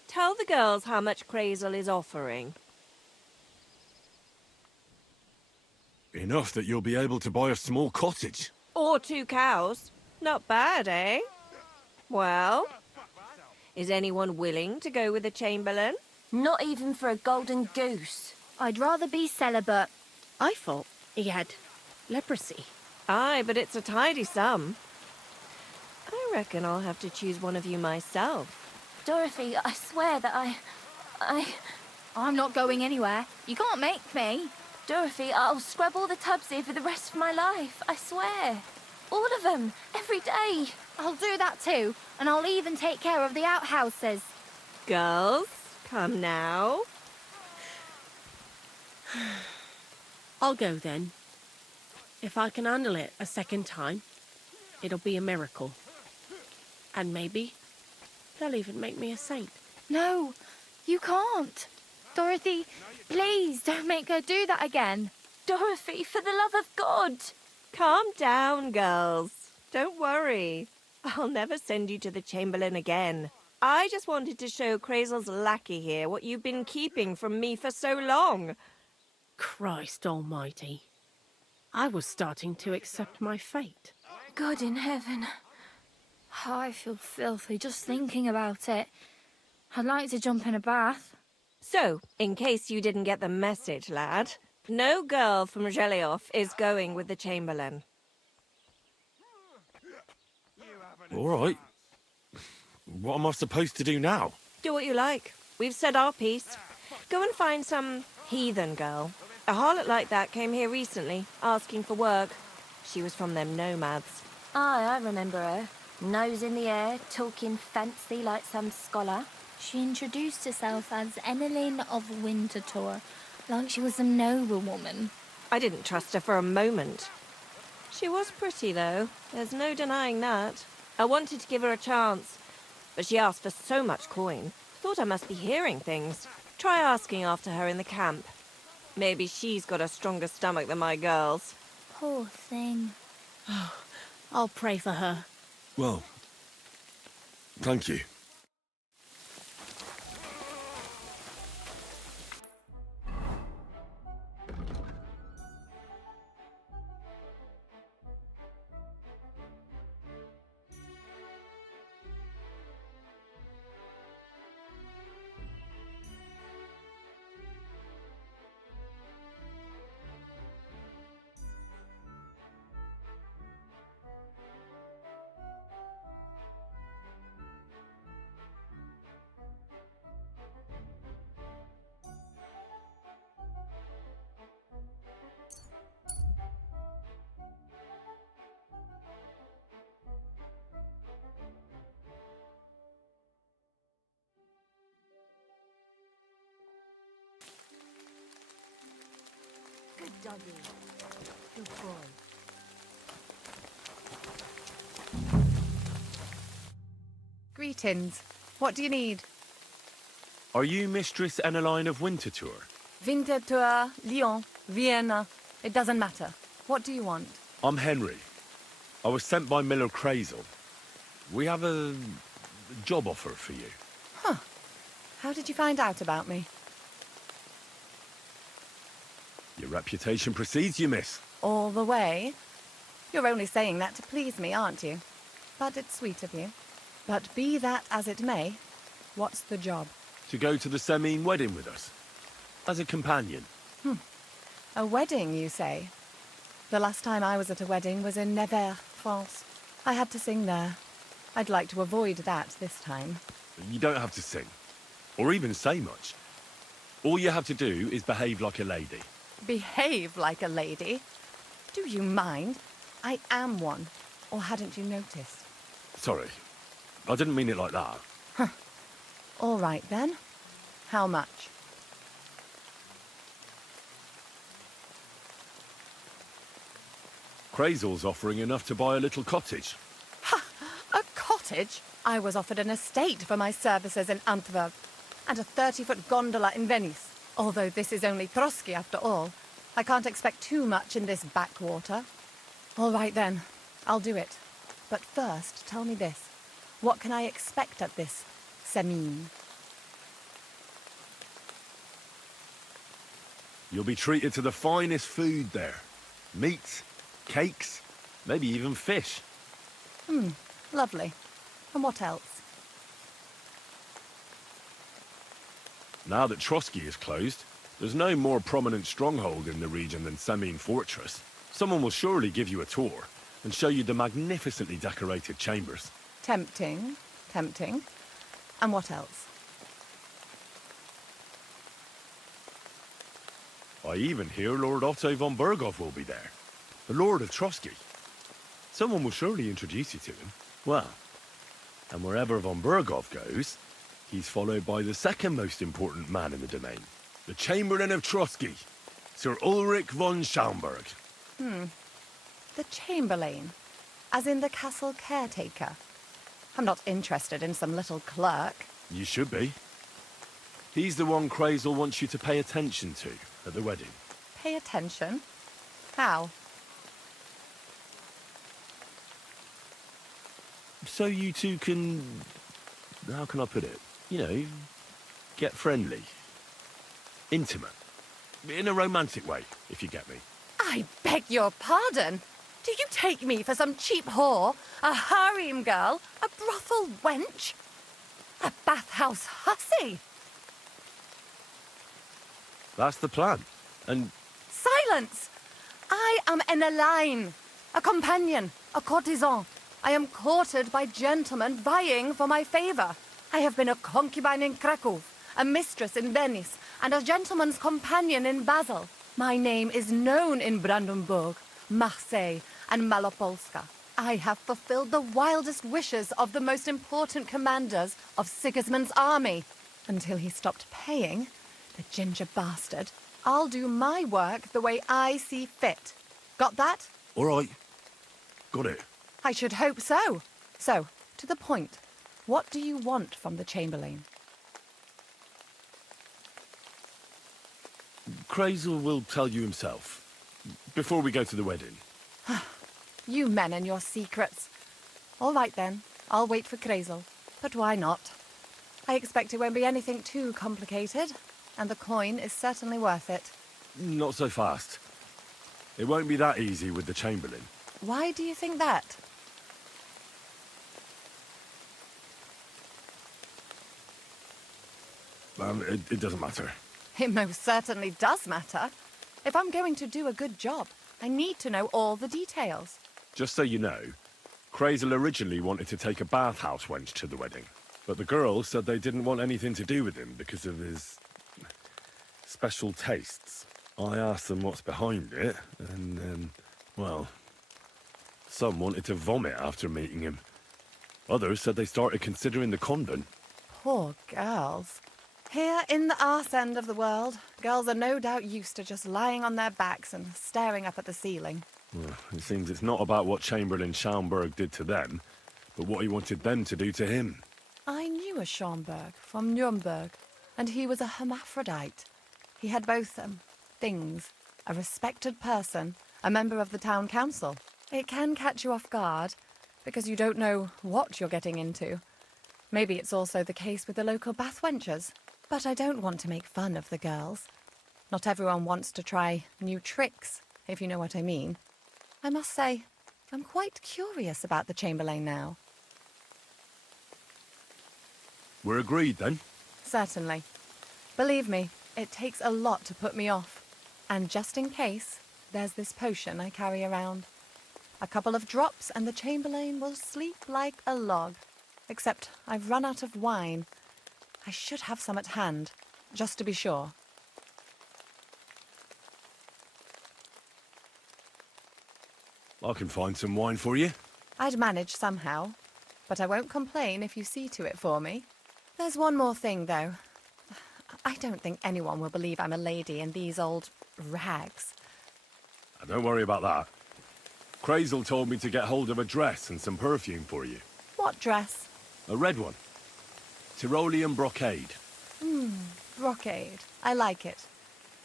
Tell the girls how much Crazel is offering. Enough that you'll be able to buy a small cottage. Or 2 cows. Not bad, eh? Well, is anyone willing to go with the Chamberlain? Not even for a golden goose. I'd rather be celibate. I thought he had leprosy. Aye, but it's a tidy sum. I reckon I'll have to choose one of you myself. Dorothy, I swear that I'm not going anywhere. You can't make me. Dorothy, I'll scrub all the tubs here for the rest of my life. I swear. All of them. Every day. I'll do that too. And I'll even take care of the outhouses. Girls, come now. I'll go then. If I can handle it a second time, it'll be a miracle. And maybe they'll even make me a saint. No, you can't. Dorothy, please don't make her do that again. Dorothy, for the love of God. Calm down, girls. Don't worry. I'll never send you to the Chamberlain again. I just wanted to show Crazel's lackey here what you've been keeping from me for so long. Christ almighty. I was starting to accept my fate. God in heaven. Oh, I feel filthy just thinking about it. I'd like to jump in a bath. So, in case you didn't get the message, lad, no girl from Zhelioff is going with the Chamberlain. All right. What am I supposed to do now? Do what you like. We've said our piece. Go and find some heathen girl. A harlot like that came here recently, asking for work. She was from them nomads. Aye, I remember her. Nose in the air, talking fancy like some scholar. She introduced herself as Enelin of Winterthur, like she was a noblewoman. I didn't trust her for a moment. She was pretty, though. There's no denying that. I wanted to give her a chance, but she asked for so much coin. Thought I must be hearing things. Try asking after her in the camp. Maybe she's got a stronger stomach than my girls. Poor thing. I'll pray for her. Well, thank you. Good doggy. Good boy. Greetings. What do you need? Are you Mistress Eneline of Winterthur? Winterthur, Lyon, Vienna. It doesn't matter. What do you want? I'm Henry. I was sent by Miller Crazel. We have a job offer for you. How did you find out about me? Your reputation precedes you, miss. All the way? You're only saying that to please me, aren't you? But it's sweet of you. But be that as it may, what's the job? To go to the Semine wedding with us. As a companion. A wedding, you say? The last time I was at a wedding was in Nevers, France. I had to sing there. I'd like to avoid that this time. You don't have to sing. Or even say much. All you have to do is behave like a lady. Behave like a lady? Do you mind? I am one. Or hadn't you noticed? Sorry. I didn't mean it like that. All right, then. How much? Crazel's offering enough to buy a little cottage. A cottage? I was offered an estate for my services in Antwerp, and a 30-foot gondola in Venice. Although this is only Trotsky after all, I can't expect too much in this backwater. All right then, I'll do it. But first, tell me this. What can I expect at this Semine? You'll be treated to the finest food there. Meats, cakes, maybe even fish. Lovely. And what else? Now that Trotsky is closed, there's no more prominent stronghold in the region than Semine Fortress. Someone will surely give you a tour and show you the magnificently decorated chambers. Tempting. Tempting. And what else? I even hear Lord Otto von Berghoff will be there. The Lord of Trotsky. Someone will surely introduce you to him. Well, and wherever von Berghoff goes, he's followed by the second most important man in the domain. The Chamberlain of Trotsky, Sir Ulrich von Schaumburg. The Chamberlain. As in the castle caretaker. I'm not interested in some little clerk. You should be. He's the one Crazel wants you to pay attention to at the wedding. Pay attention? How? So you two can... how can I put it? You know, get friendly. Intimate. In a romantic way, if you get me. I beg your pardon. Do you take me for some cheap whore? A harem girl? A brothel wench? A bathhouse hussy? That's the plan. And... Silence! I am an Elaine, a companion, a courtesan. I am courted by gentlemen vying for my favor. I have been a concubine in Krakow, a mistress in Venice, and a gentleman's companion in Basel. My name is known in Brandenburg, Marseille, and Malopolska. I have fulfilled the wildest wishes of the most important commanders of Sigismund's army. Until he stopped paying, the ginger bastard, I'll do my work the way I see fit. Got that? All right. Got it. I should hope so. So, to the point. What do you want from the Chamberlain? Crazel will tell you himself. Before we go to the wedding. You men and your secrets. All right then, I'll wait for Crazel. But why not? I expect it won't be anything too complicated, and the coin is certainly worth it. Not so fast. It won't be that easy with the Chamberlain. Why do you think that? It doesn't matter. It most certainly does matter. If I'm going to do a good job, I need to know all the details. Just so you know, Crazel originally wanted to take a bathhouse wench to the wedding. But the girls said they didn't want anything to do with him because of his... special tastes. I asked them what's behind it, and well... some wanted to vomit after meeting him. Others said they started considering the convent. Poor girls. Here in the arse end of the world, girls are no doubt used to just lying on their backs and staring up at the ceiling. Well, it seems it's not about what Chamberlain Schaumburg did to them, but what he wanted them to do to him. I knew a Schaumburg from Nuremberg, and he was a hermaphrodite. He had both, things. A respected person, a member of the town council. It can catch you off guard, because you don't know what you're getting into. Maybe it's also the case with the local bathwenchers. But I don't want to make fun of the girls. Not everyone wants to try new tricks, if you know what I mean. I must say, I'm quite curious about the Chamberlain now. We're agreed, then? Certainly. Believe me, it takes a lot to put me off. And just in case, there's this potion I carry around. A couple of drops and the Chamberlain will sleep like a log. Except I've run out of wine. I should have some at hand, just to be sure. I can find some wine for you. I'd manage somehow, but I won't complain if you see to it for me. There's one more thing, though. I don't think anyone will believe I'm a lady in these old rags. Don't worry about that. Crazel told me to get hold of a dress and some perfume for you. What dress? A red one. Tyrolean brocade. Brocade. I like it.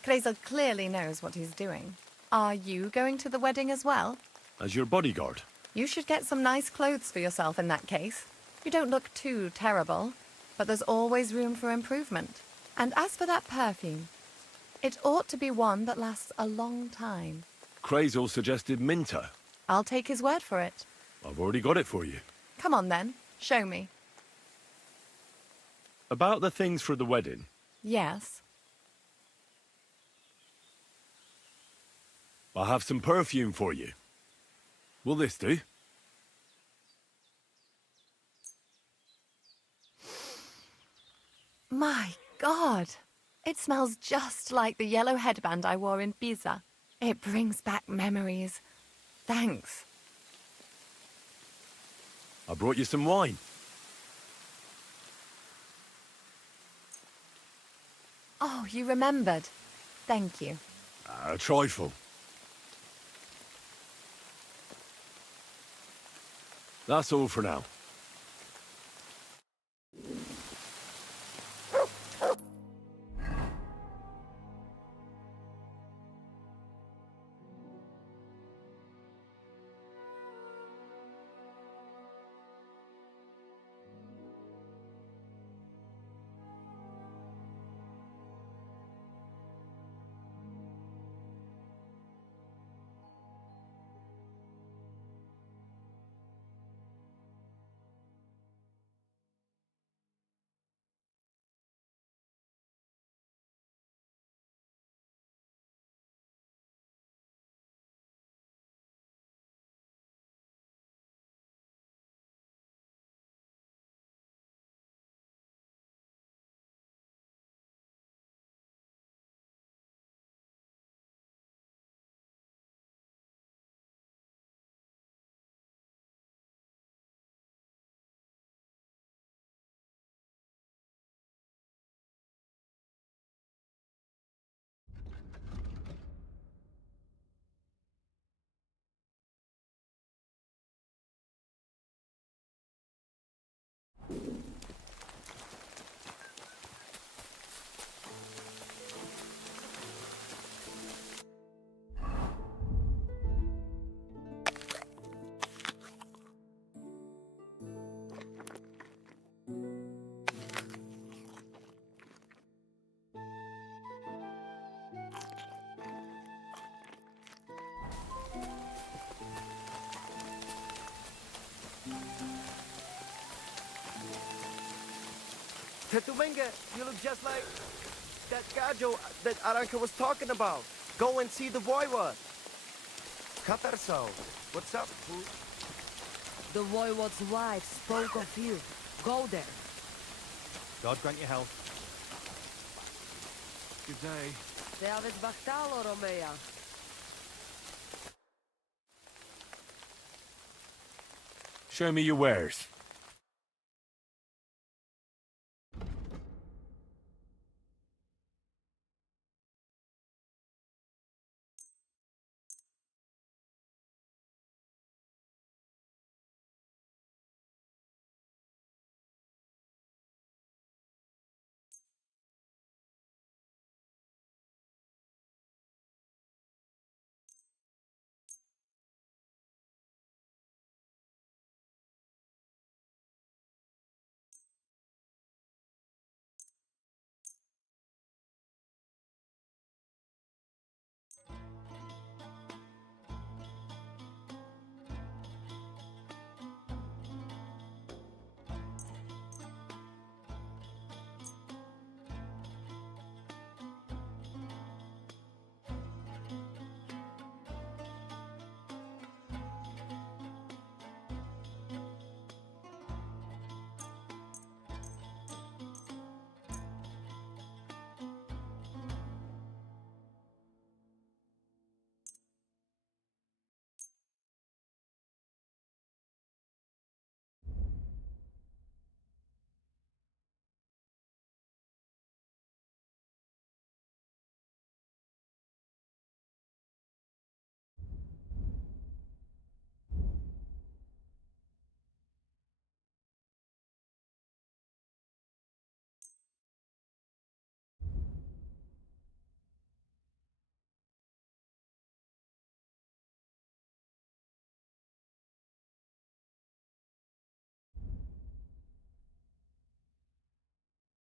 Crazel clearly knows what he's doing. Are you going to the wedding as well? As your bodyguard. You should get some nice clothes for yourself in that case. You don't look too terrible, but there's always room for improvement. And as for that perfume, it ought to be one that lasts a long time. Crazel suggested Minter. I'll take his word for it. I've already got it for you. Come on then, show me. About the things for the wedding. Yes. I have some perfume for you. Will this do? My God! It smells just like the yellow headband I wore in Pisa. It brings back memories. Thanks. I brought you some wine. Oh, you remembered. Thank you. A trifle. That's all for now. Tetumenga, you look just like that gajo that Aranka was talking about. Go and see the voivod. Katarso, what's up, fool? The voivod's wife spoke of you. Go there. God grant you health. Good day. Te aveți bactalo, Romea. Show me your wares.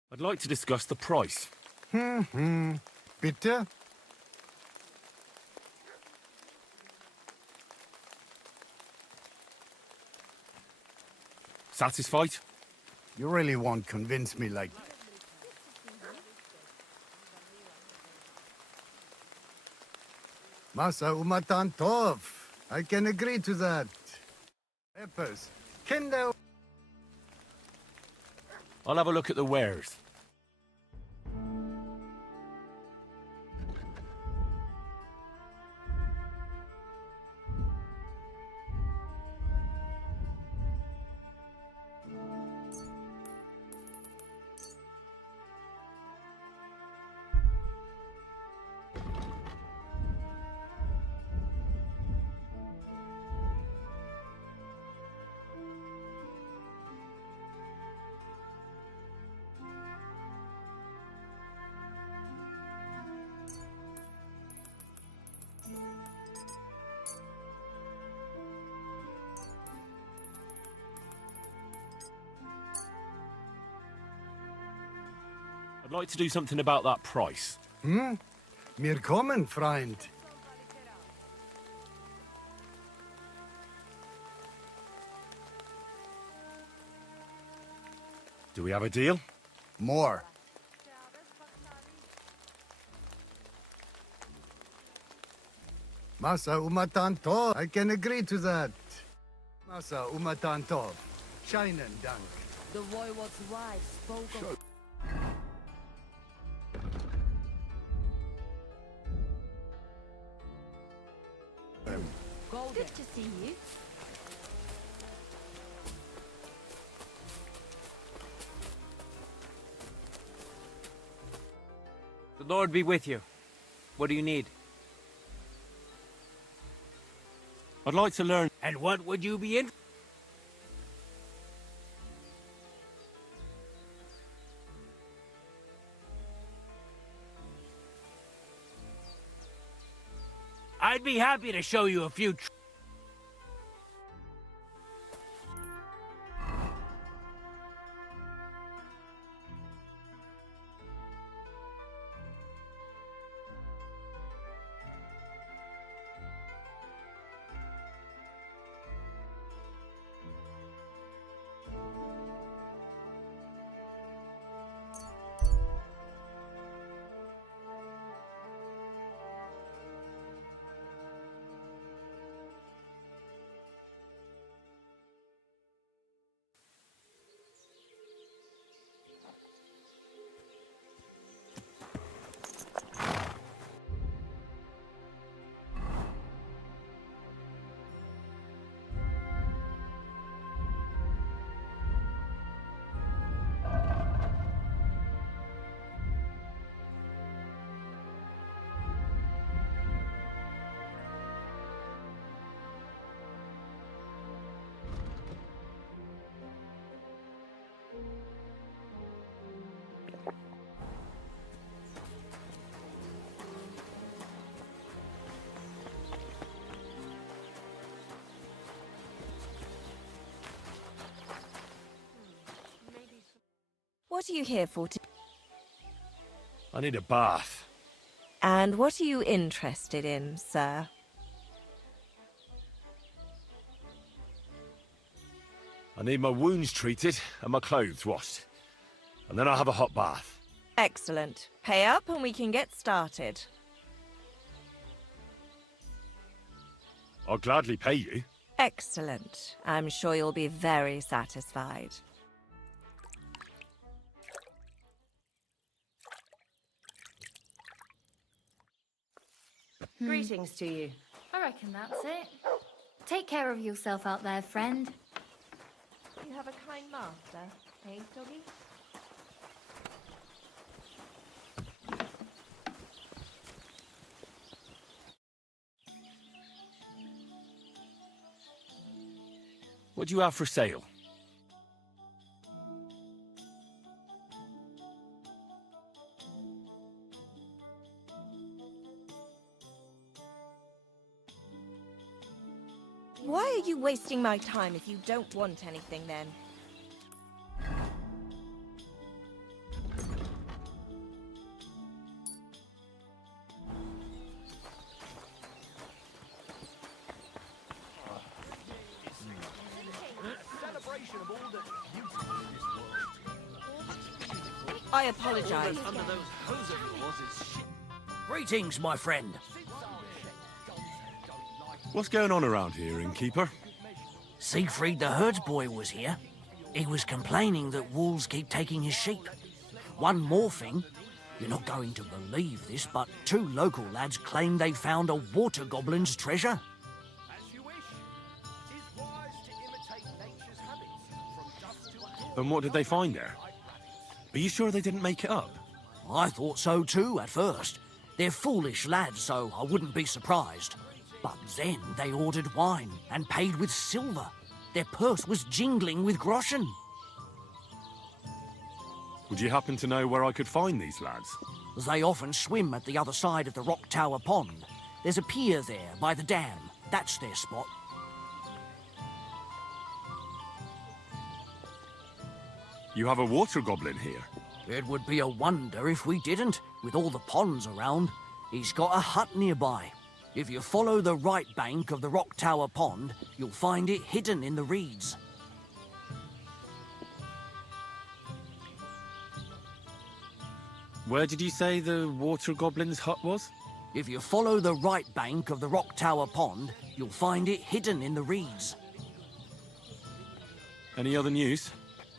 I'd like to discuss the price. Bitte? Satisfied? You really won't convince me like... Masa umatan tov. I can agree to that. Peppers. Kinder... I'll have a look at the wares. I'd like to do something about that price. Mir kommen, Freund. Do we have a deal? More. Masa umatan tov. I can agree to that. Masa umatan tov. Scheinen Dank. The voivode's wife spoke of... Good to see you. The Lord be with you. What do you need? I'd like to learn... And what would you be in? I'd be happy to show you a few... What are you here for today? I need a bath. And what are you interested in, sir? I need my wounds treated and my clothes washed. And then I'll have a hot bath. Excellent. Pay up and we can get started. I'll gladly pay you. Excellent. I'm sure you'll be very satisfied. Greetings to you. I reckon that's it. Take care of yourself out there, friend. You have a kind master, eh, doggy? What do you have for sale? Why are you wasting my time if you don't want anything then? I apologize. Under those hose of yours is shit. Greetings, my friend. What's going on around here, innkeeper? Siegfried the herdsboy was here. He was complaining that wolves keep taking his sheep. One more thing. You're not going to believe this, but 2 local lads claim they found a water goblin's treasure. And what did they find there? Are you sure they didn't make it up? I thought so too at first. They're foolish lads, so I wouldn't be surprised. But then they ordered wine and paid with silver. Their purse was jingling with groschen. Would you happen to know where I could find these lads? They often swim at the other side of the Rock Tower Pond. There's a pier there by the dam. That's their spot. You have a water goblin here? It would be a wonder if we didn't, with all the ponds around. He's got a hut nearby. If you follow the right bank of the Rock Tower Pond, you'll find it hidden in the reeds. Where did you say the water goblin's hut was? If you follow the right bank of the Rock Tower Pond, you'll find it hidden in the reeds. Any other news?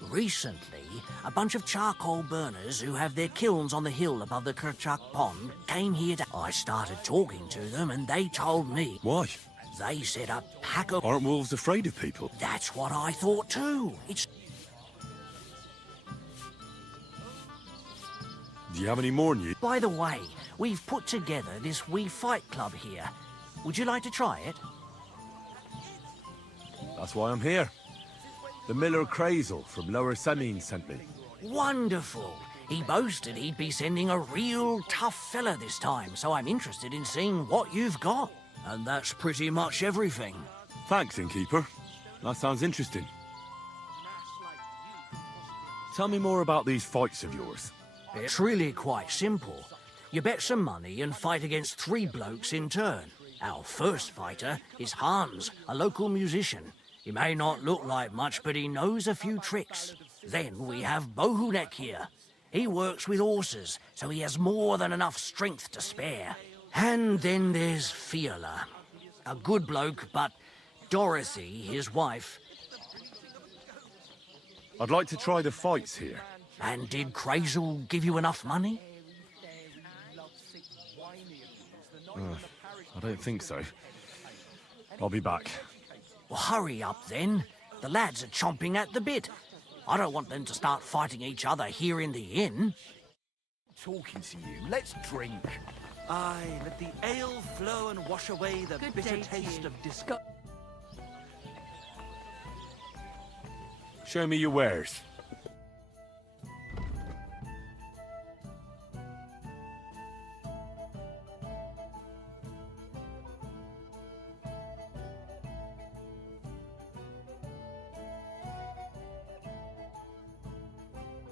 Recently, a bunch of charcoal burners who have their kilns on the hill above the Kerchak Pond came here to... I started talking to them and they told me... Why? They said a pack of... Aren't wolves afraid of people? That's what I thought too. It's... Do you have any more news? By the way, we've put together this wee fight club here. Would you like to try it? That's why I'm here. The Miller Crazel from Lower Semin sent me. Wonderful. He boasted he'd be sending a real tough fella this time, so I'm interested in seeing what you've got. And that's pretty much everything. Thanks, innkeeper. That sounds interesting. Tell me more about these fights of yours. It's really quite simple. You bet some money and fight against 3 blokes in turn. Our first fighter is Hans, a local musician. He may not look like much, but he knows a few tricks. Then we have Bohunek here. He works with horses, so he has more than enough strength to spare. And then there's Fiala. A good bloke, but Dorothy, his wife... I'd like to try the fights here. And did Crazel give you enough money? I don't think so. I'll be back. Well, hurry up then. The lads are chomping at the bit. I don't want them to start fighting each other here in the inn. Talking to you, let's drink. Aye, let the ale flow and wash away the bitter taste of disgust. Show me your wares.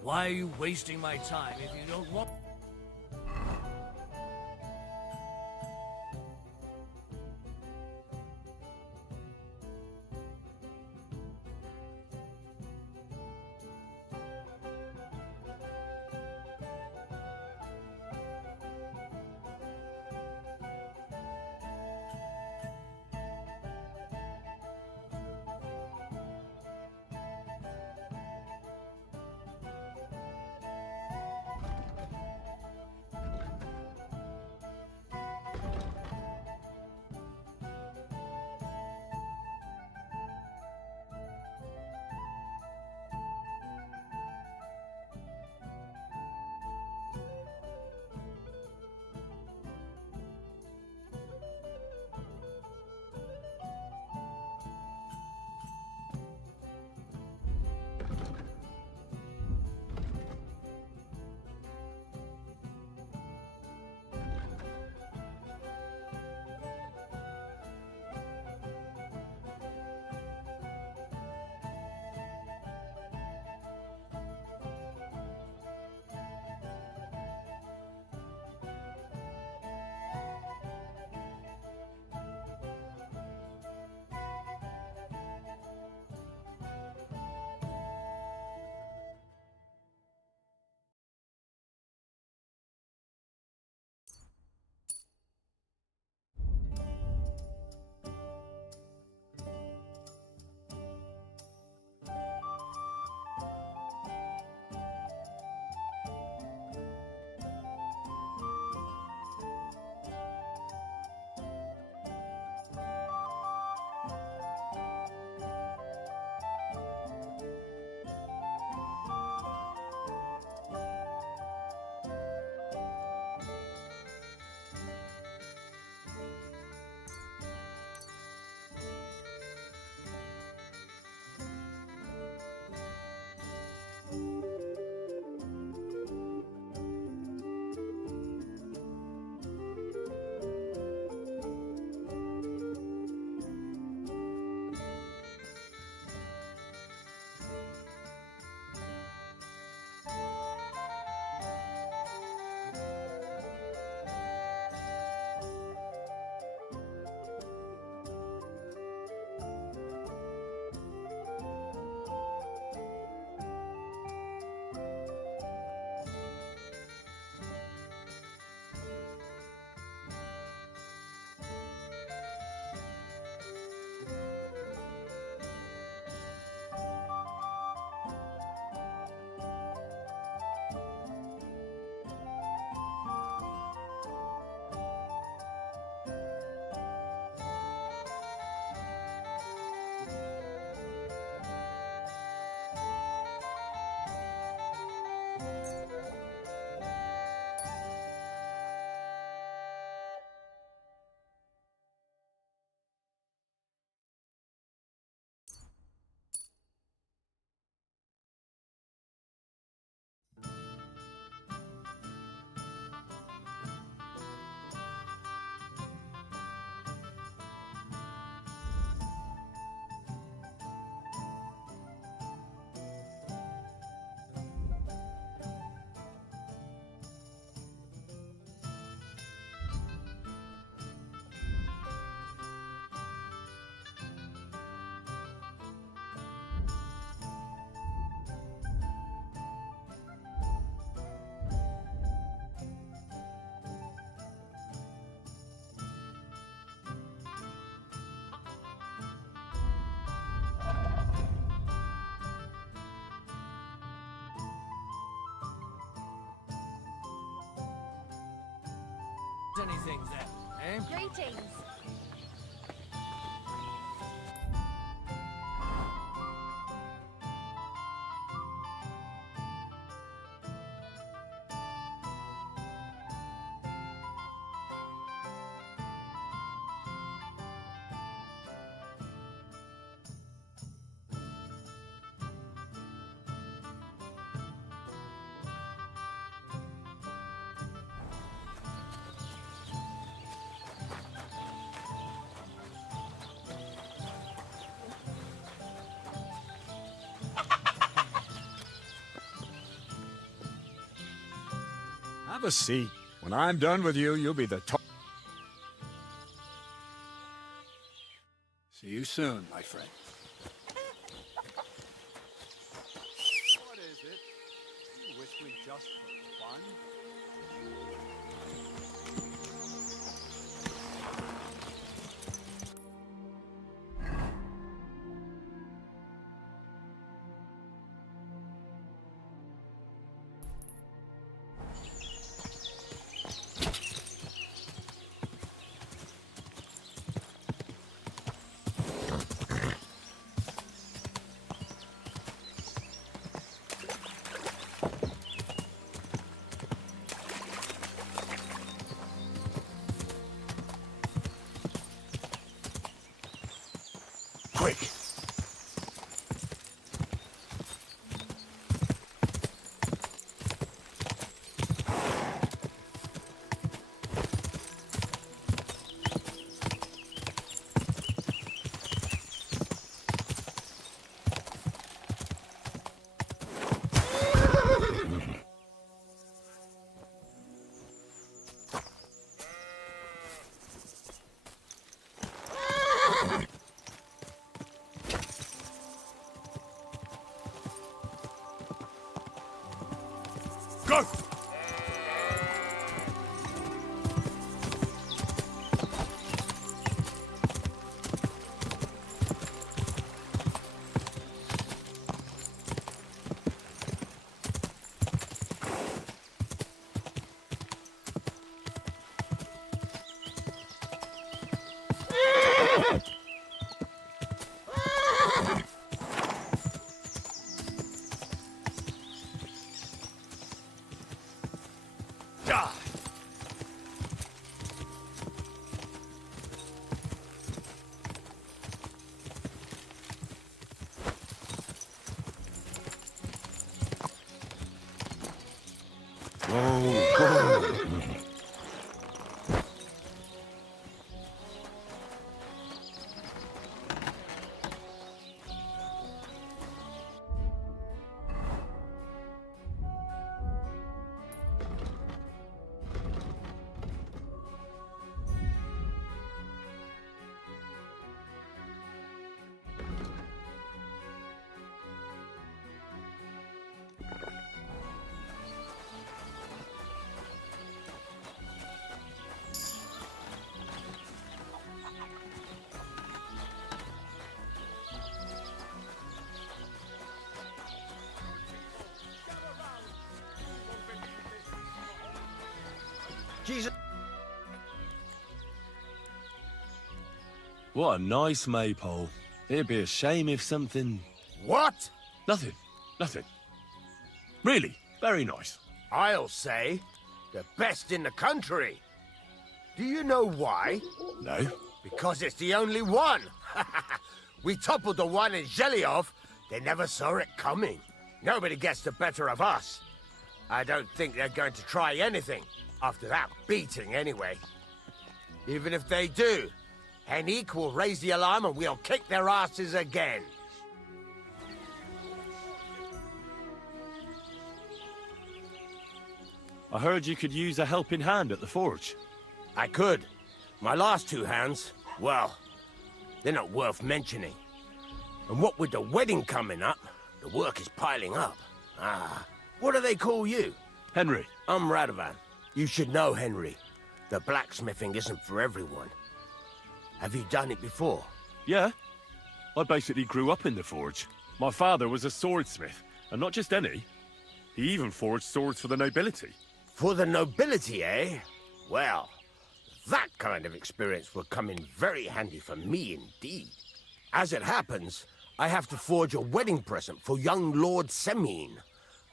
Why are you wasting my time if you don't want... anything then, eh? Greetings. Have a seat. When I'm done with you, you'll be the top. See you soon, my friend. What is it? You whispering just for fun? Quick! Go! Oh, God. Jesus. What a nice maypole. It'd be a shame if something... What? Nothing. Nothing. Really, very nice. I'll say, the best in the country. Do you know why? No. Because it's the only one. We toppled the one in Zhelyov. They never saw it coming. Nobody gets the better of us. I don't think they're going to try anything after that beating anyway. Even if they do, Henrik will raise the alarm and we'll kick their asses again. I heard you could use a helping hand at the forge. I could. My last two hands, well, they're not worth mentioning. And what with the wedding coming up, the work is piling up. What do they call you? Henry. I'm Radovan. You should know, Henry. The blacksmithing isn't for everyone. Have you done it before? Yeah. I basically grew up in the forge. My father was a swordsmith, and not just any. He even forged swords for the nobility. For the nobility, eh? Well, That kind of experience will come in very handy for me indeed. As it happens, I have to forge a wedding present for young Lord Semine.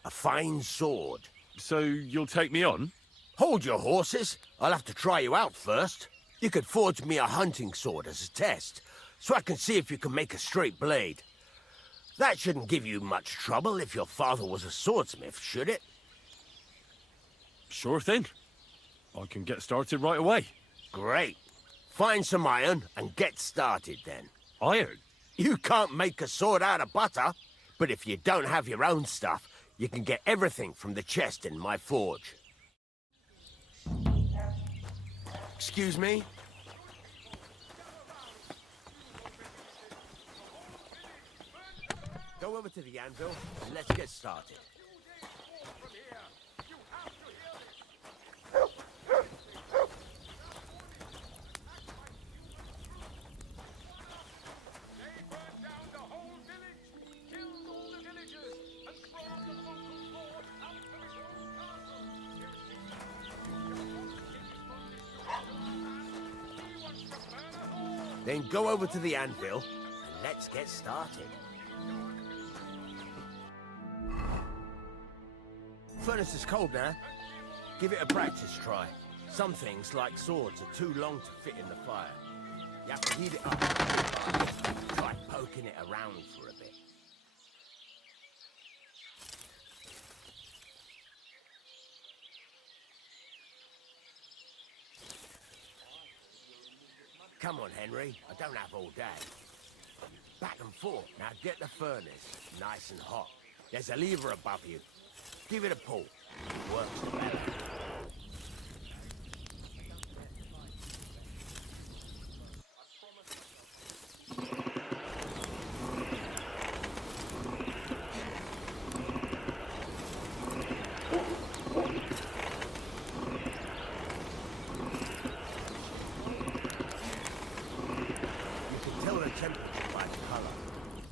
A fine sword. So you'll take me on? Hold your horses. I'll have to try you out first. You could forge me a hunting sword as a test, so I can see if you can make a straight blade. That shouldn't give you much trouble if your father was a swordsmith, should it? Sure thing. I can get started right away. Great. Find some iron and get started then. Iron? You can't make a sword out of butter, but if you don't have your own stuff, you can get everything from the chest in my forge. Excuse me? Go over to the anvil and let's get started. Then go over to the anvil and let's get started. Furnace is cold now. Give it a practice try. Some things, like swords, are too long to fit in the fire. You have to heat it up. Try poking it around for a bit. Come on, Henry. I don't have all day. Back and forth. Now get the furnace nice and hot. There's a lever above you. Give it a pull. It works better.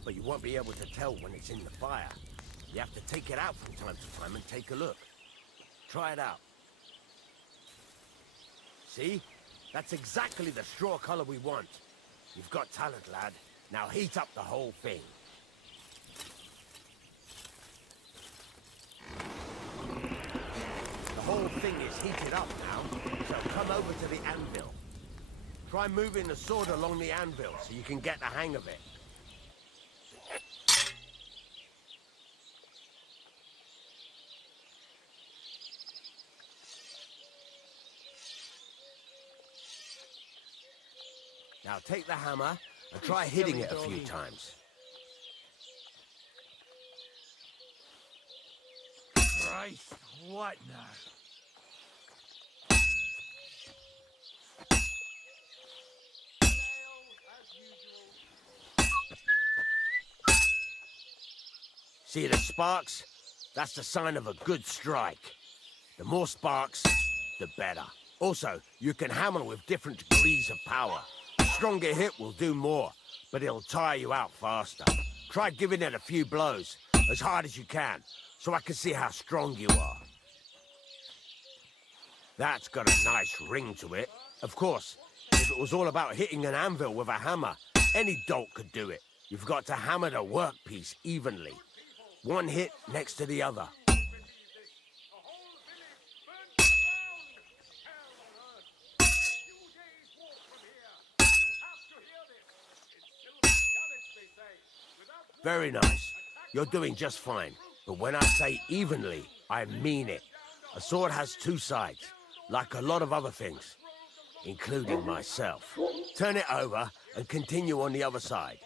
But you won't be able to tell when it's in the fire. You have to take it out from time to time and take a look. Try it out. See? That's exactly the straw color we want. You've got talent, lad. Now heat up the whole thing. The whole thing is heated up now, so come over to the anvil. Try moving the sword along the anvil so you can get the hang of it. Now take the hammer and try hitting it a few times. Christ, what now? See the sparks? That's the sign of a good strike. The more sparks, the better. Also, you can hammer with different degrees of power. A stronger hit will do more, but it'll tire you out faster. Try giving it a few blows, as hard as you can, so I can see how strong you are. That's got a nice ring to it. Of course, if it was all about hitting an anvil with a hammer, any dolt could do it. You've got to hammer the workpiece evenly. One hit next to the other. Very nice. You're doing just fine. But when I say evenly, I mean it. A sword has two sides, like a lot of other things, including myself. Turn it over and continue on the other side.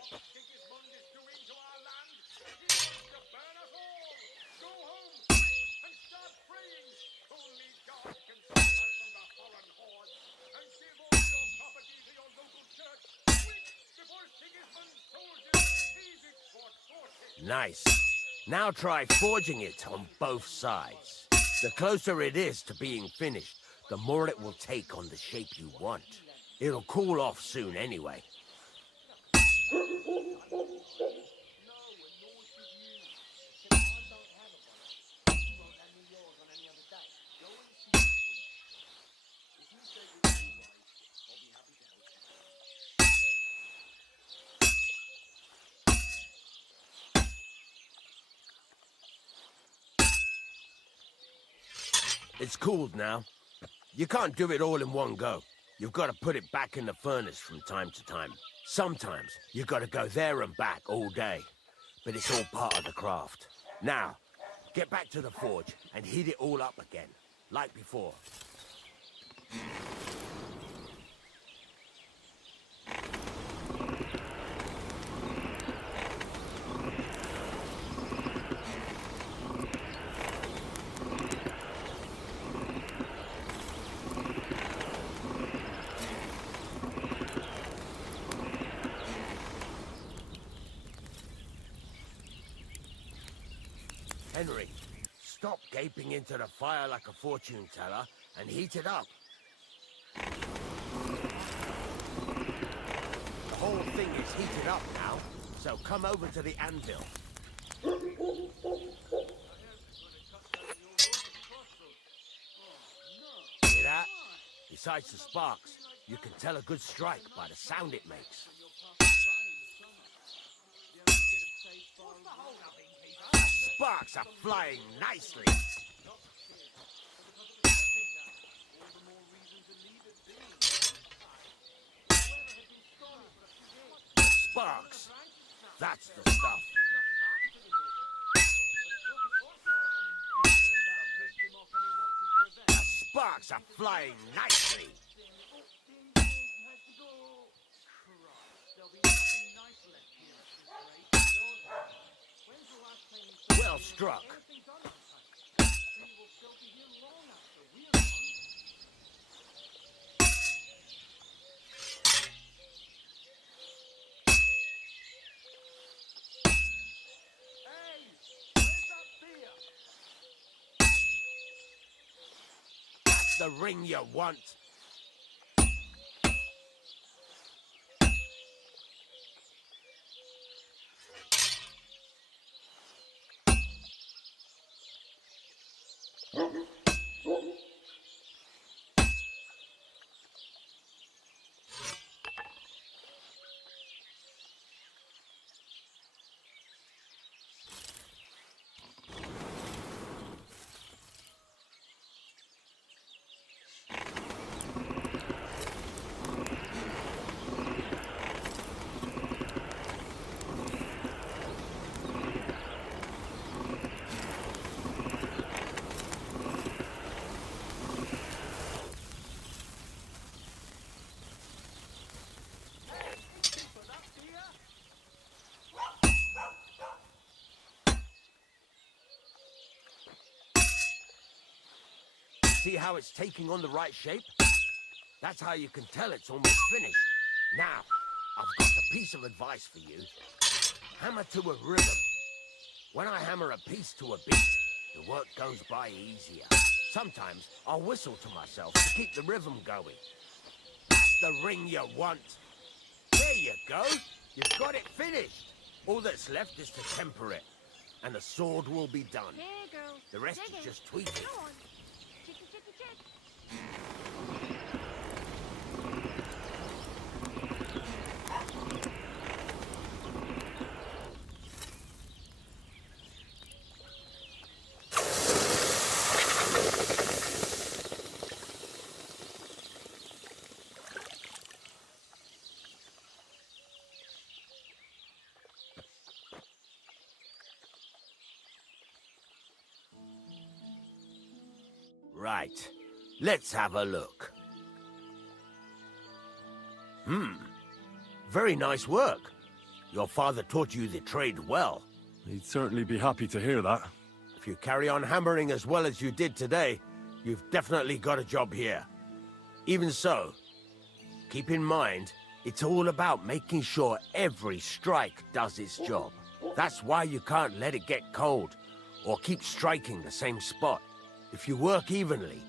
Nice. Now try forging it on both sides. The closer it is to being finished, the more it will take on the shape you want. It'll cool off soon anyway. It's cooled now. You can't do it all in one go. You've got to put it back in the furnace from time to time. Sometimes you've got to go there and back all day. But it's all part of the craft. Now, get back to the forge and heat it all up again, like before. Henry, stop gaping into the fire like a fortune teller and heat it up. The whole thing is heated up now, so come over to the anvil. Hear that? Besides the sparks, you can tell a good strike by the sound it makes. Sparks are flying nicely. Sparks. That's the stuff. The sparks are flying nicely. Well struck. That's the ring you want. See how it's taking on the right shape? That's how you can tell it's almost finished. Now, I've got a piece of advice for you. Hammer to a rhythm. When I hammer a piece to a beat, the work goes by easier. Sometimes I'll whistle to myself to keep the rhythm going. That's the ring you want. There you go. You've got it finished. All that's left is to temper it, and the sword will be done. Here, girl. The rest Dig is it. just tweaking. Go on. Chicky, chicky, chick. Right. Let's have a look. Very nice work. Your father taught you the trade well. He'd certainly be happy to hear that. If you carry on hammering as well as you did today, you've definitely got a job here. Even so, keep in mind, it's all about making sure every strike does its job. That's why you can't let it get cold, or keep striking the same spot. If you work evenly,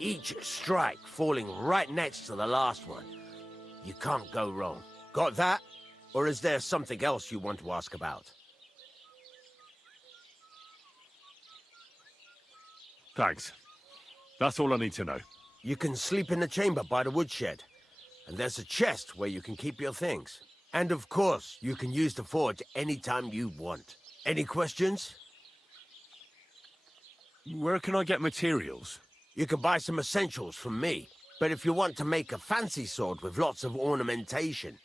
each strike falling right next to the last one, you can't go wrong. Got that? Or is there something else you want to ask about? Thanks. That's all I need to know. You can sleep in the chamber by the woodshed. And there's a chest where you can keep your things. And of course, you can use the forge anytime you want. Any questions? Where can I get materials? You can buy some essentials from me. But if you want to make a fancy sword with lots of ornamentation,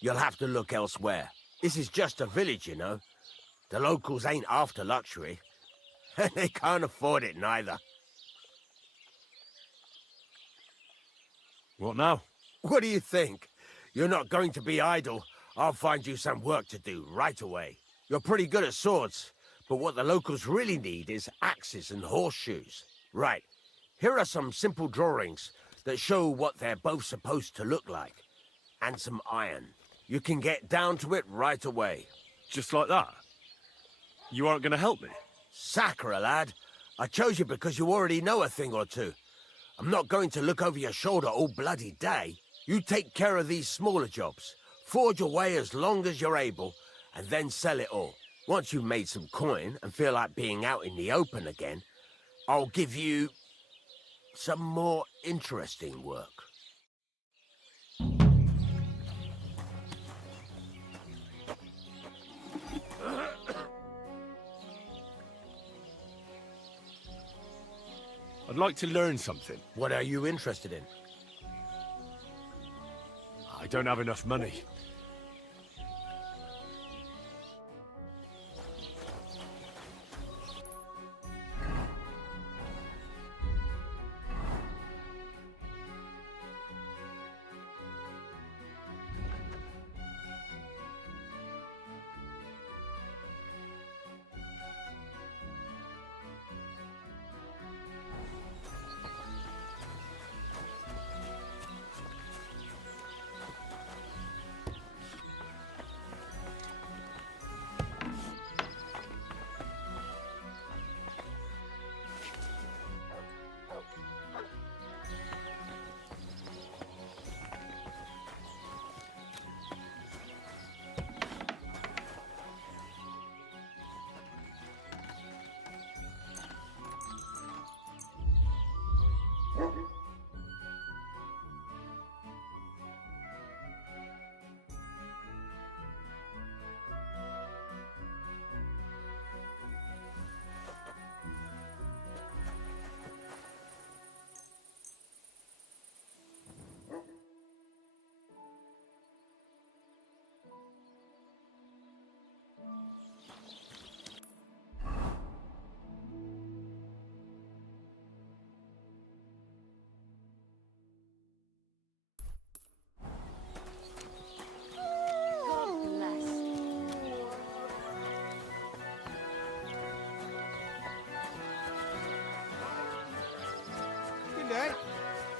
you'll have to look elsewhere. This is just a village, you know. The locals ain't after luxury. They can't afford it neither. What now? What do you think? You're not going to be idle. I'll find you some work to do right away. You're pretty good at swords, but what the locals really need is axes and horseshoes. Right, here are some simple drawings that show what they're both supposed to look like. And some iron. You can get down to it right away. Just like that? You aren't going to help me? Sacre, lad. I chose you because you already know a thing or two. I'm not going to look over your shoulder all bloody day. You take care of these smaller jobs. Forge away as long as you're able, and then sell it all. Once you've made some coin and feel like being out in the open again, I'll give you some more interesting work. I'd like to learn something. What are you interested in? I don't have enough money.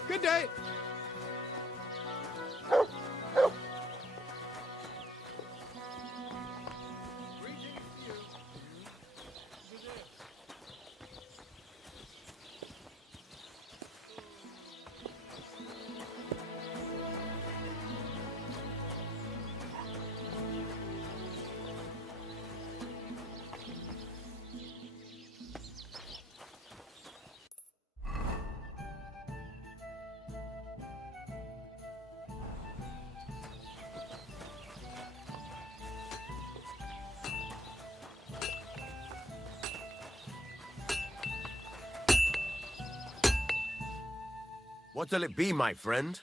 Good day. What'll it be, my friend?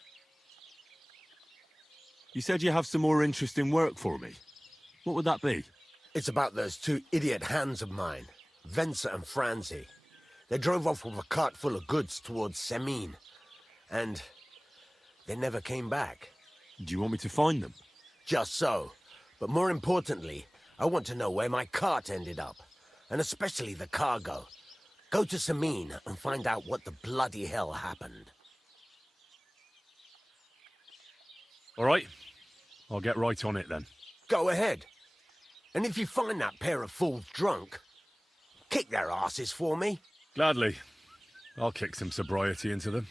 You said you have some more interesting work for me. What would that be? It's about those two idiot hands of mine, Venser and Franzi. They drove off with a cart full of goods towards Semine, and they never came back. Do you want me to find them? Just so. But more importantly, I want to know where my cart ended up, and especially the cargo. Go to Semine and find out what the bloody hell happened. All right. I'll get right on it then. Go ahead. And if you find that pair of fools drunk, kick their asses for me. Gladly. I'll kick some sobriety into them.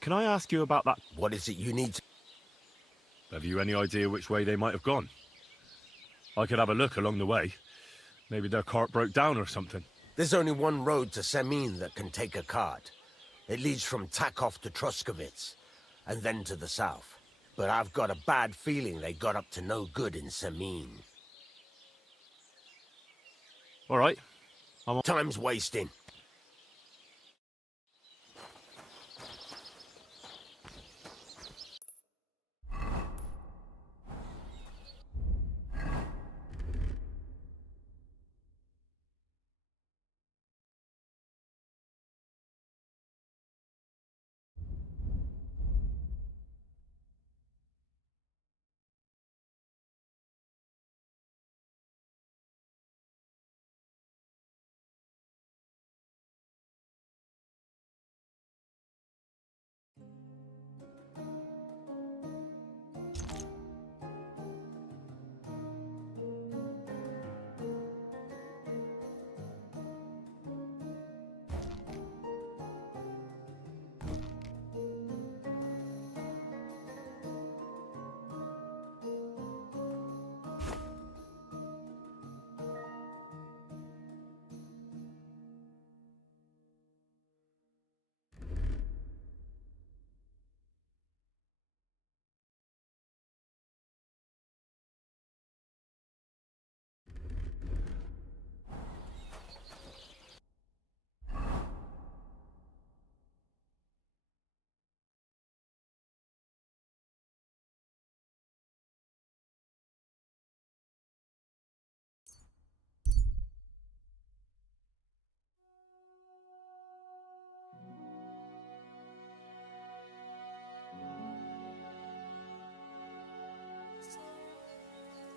Can I ask you about that? What is it you need to... Have you any idea which way they might have gone? I could have a look along the way. Maybe their cart broke down or something. There's only one road to Semin that can take a cart. It leads from Takov to Troskovitz, and then to the south. But I've got a bad feeling they got up to no good in Semin. All right. Time's wasting.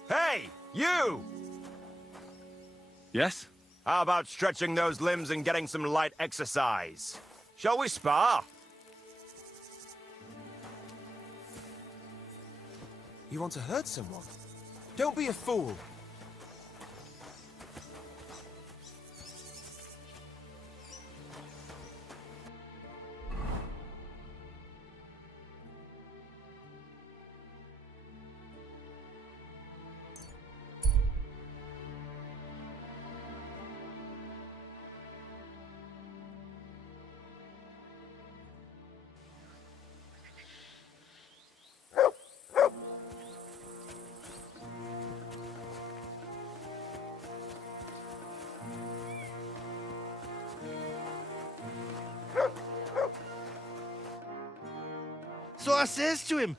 Hey, you! Yes? How about stretching those limbs and getting some light exercise? Shall we spar? You want to hurt someone? Don't be a fool. So I says to him,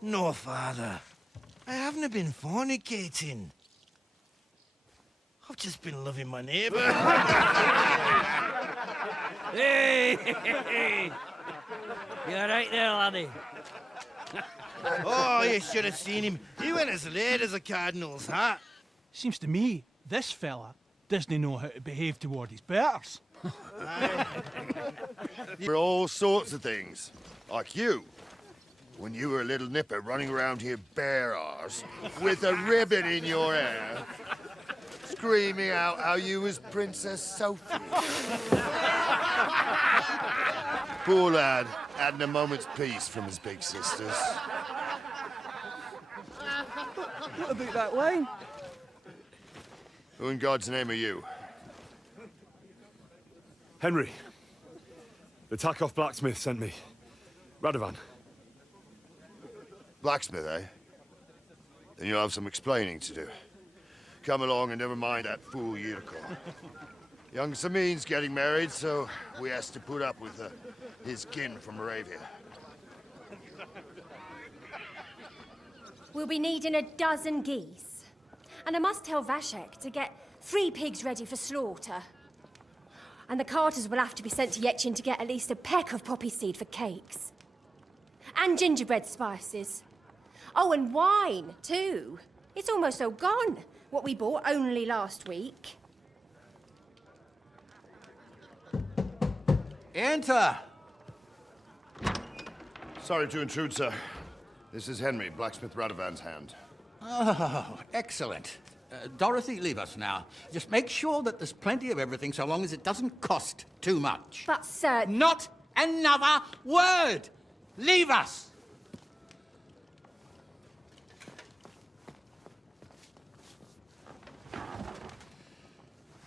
"No, father, I haven't been fornicating. I've just been loving my neighbour." Hey! You alright there, laddie? Oh, you should have seen him. He went as late as a cardinal's hat. Seems to me this fella doesn't know how to behave toward his betters. For all sorts of things, like you. When you were a little nipper running around here bare arse, with a ribbon in your hair, screaming out how you was Princess Sophie. Poor lad, hadn't a moment's peace from his big sisters. What about that wine? Who in God's name are you? Henry. The Takov blacksmith sent me. Radovan. Blacksmith, eh? Then you'll have some explaining to do. Come along and never mind that fool Yurko. Young Samin's getting married, so we has to put up with his kin from Moravia. We'll be needing a dozen geese. And I must tell Vashek to get 3 pigs ready for slaughter. And the carters will have to be sent to Yechin to get at least a peck of poppy seed for cakes. And gingerbread spices. Oh, and wine, too. It's almost all gone, what we bought only last week. Enter! Sorry to intrude, sir. This is Henry, blacksmith Radovan's hand. Oh, excellent. Dorothy, leave us now. Just make sure that there's plenty of everything so long as it doesn't cost too much. But, sir... Not another word! Leave us!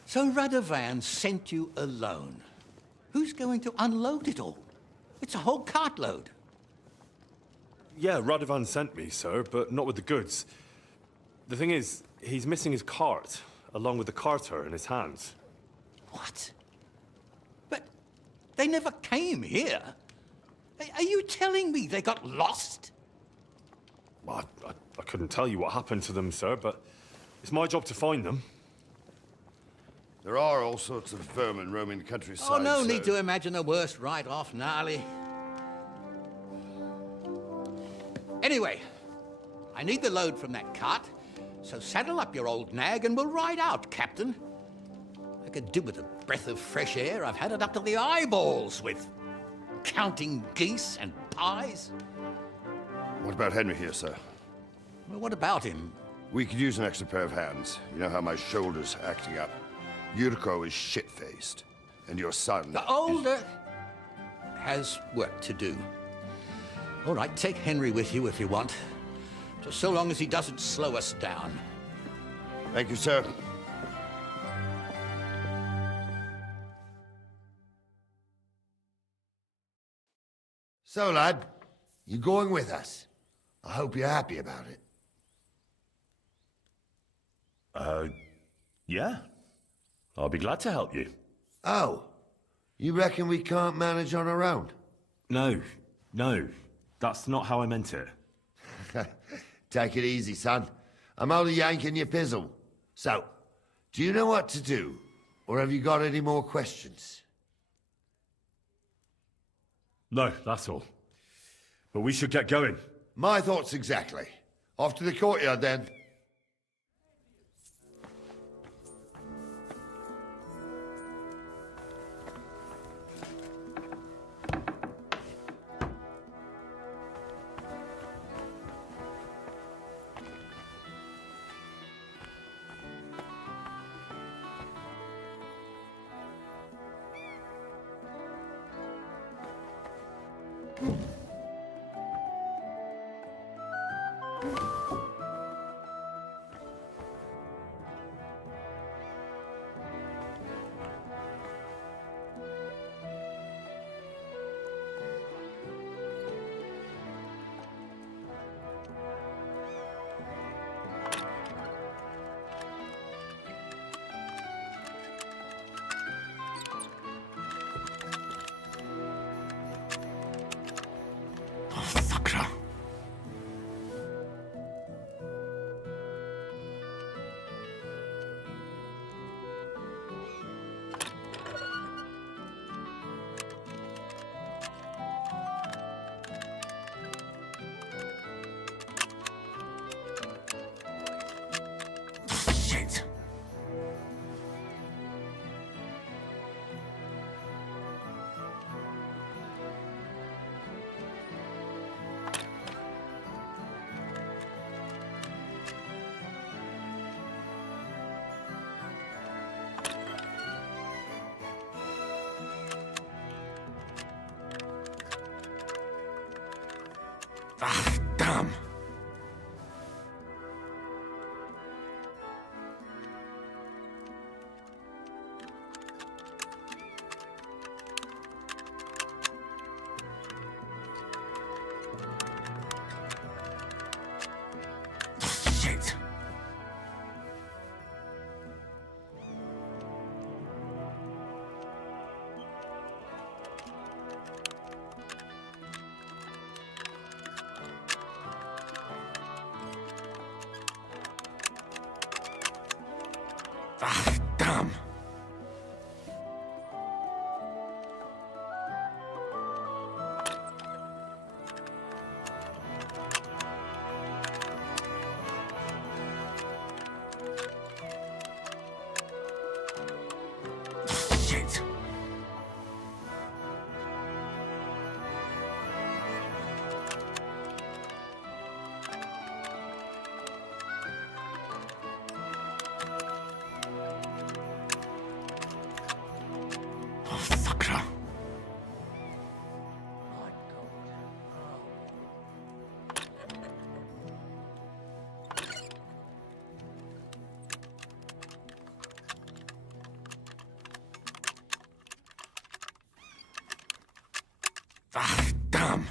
So Radovan sent you alone. Who's going to unload it all? It's a whole cartload. Yeah, Radovan sent me, sir, but not with the goods. The thing is, he's missing his cart, along with the carter in his hands. What? But they never came here. Are you telling me they got lost? Well, I couldn't tell you what happened to them, sir, but it's my job to find them. There are all sorts of vermin roaming the countryside. Oh, no so... need to imagine the worst right off, Gnarly. Anyway, I need the load from that cart, so saddle up your old nag and we'll ride out, Captain. I could do with a breath of fresh air. I've had it up to the eyeballs with counting geese and pies. What about Henry here, sir? Well, what about him? We could use an extra pair of hands. You know how my shoulder's acting up. Yurko is shit-faced, and your son... The older has work to do. All right, take Henry with you if you want. Just so long as he doesn't slow us down. Thank you, sir. So, lad, you going with us? I hope you're happy about it. Yeah. I'll be glad to help you. Oh, you reckon we can't manage on our own? No. That's not how I meant it. Take it easy, son. I'm only yanking your pizzle. So, do you know what to do? Or have you got any more questions? No, that's all. But we should get going. My thoughts exactly. Off to the courtyard, then. Ah, damn. Shit. Ah, damn.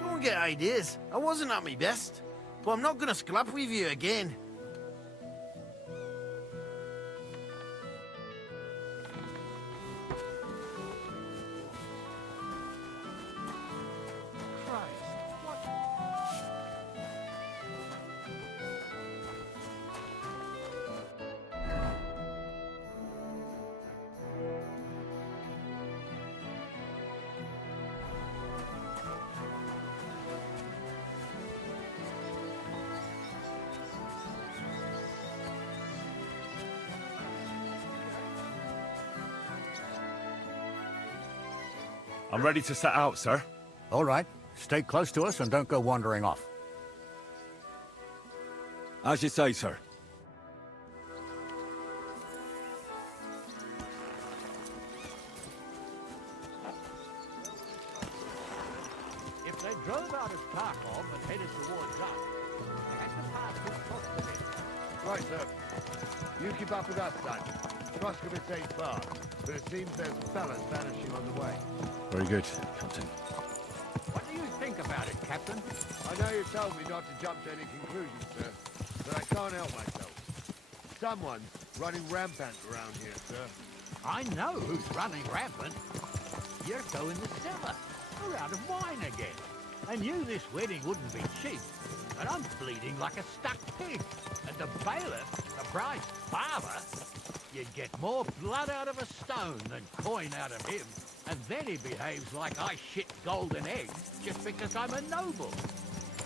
Don't get ideas. I wasn't at my best. But I'm not gonna scrap with you again. I'm ready to set out, sir. All right. Stay close to us and don't go wandering off. As you say, sir. If they drove out of Kharkov and headed towards us, they had to pass through Kosovo. Right, sir. You keep up with us, son. Troskovitz ain't far, but it seems there's fellas vanishing on the way. Very good, Captain. What do you think about it, Captain? I know you told me not to jump to any conclusions, sir, but I can't help myself. Someone's running rampant around here, sir. I know who's running rampant. You're going the cellar. We're out of wine again. I knew this wedding wouldn't be cheap, but I'm bleeding like a stuck pig. And the bailiff, the bride's father, you'd get more blood out of a stone than coin out of him. And then he behaves like I shit golden eggs just because I'm a noble.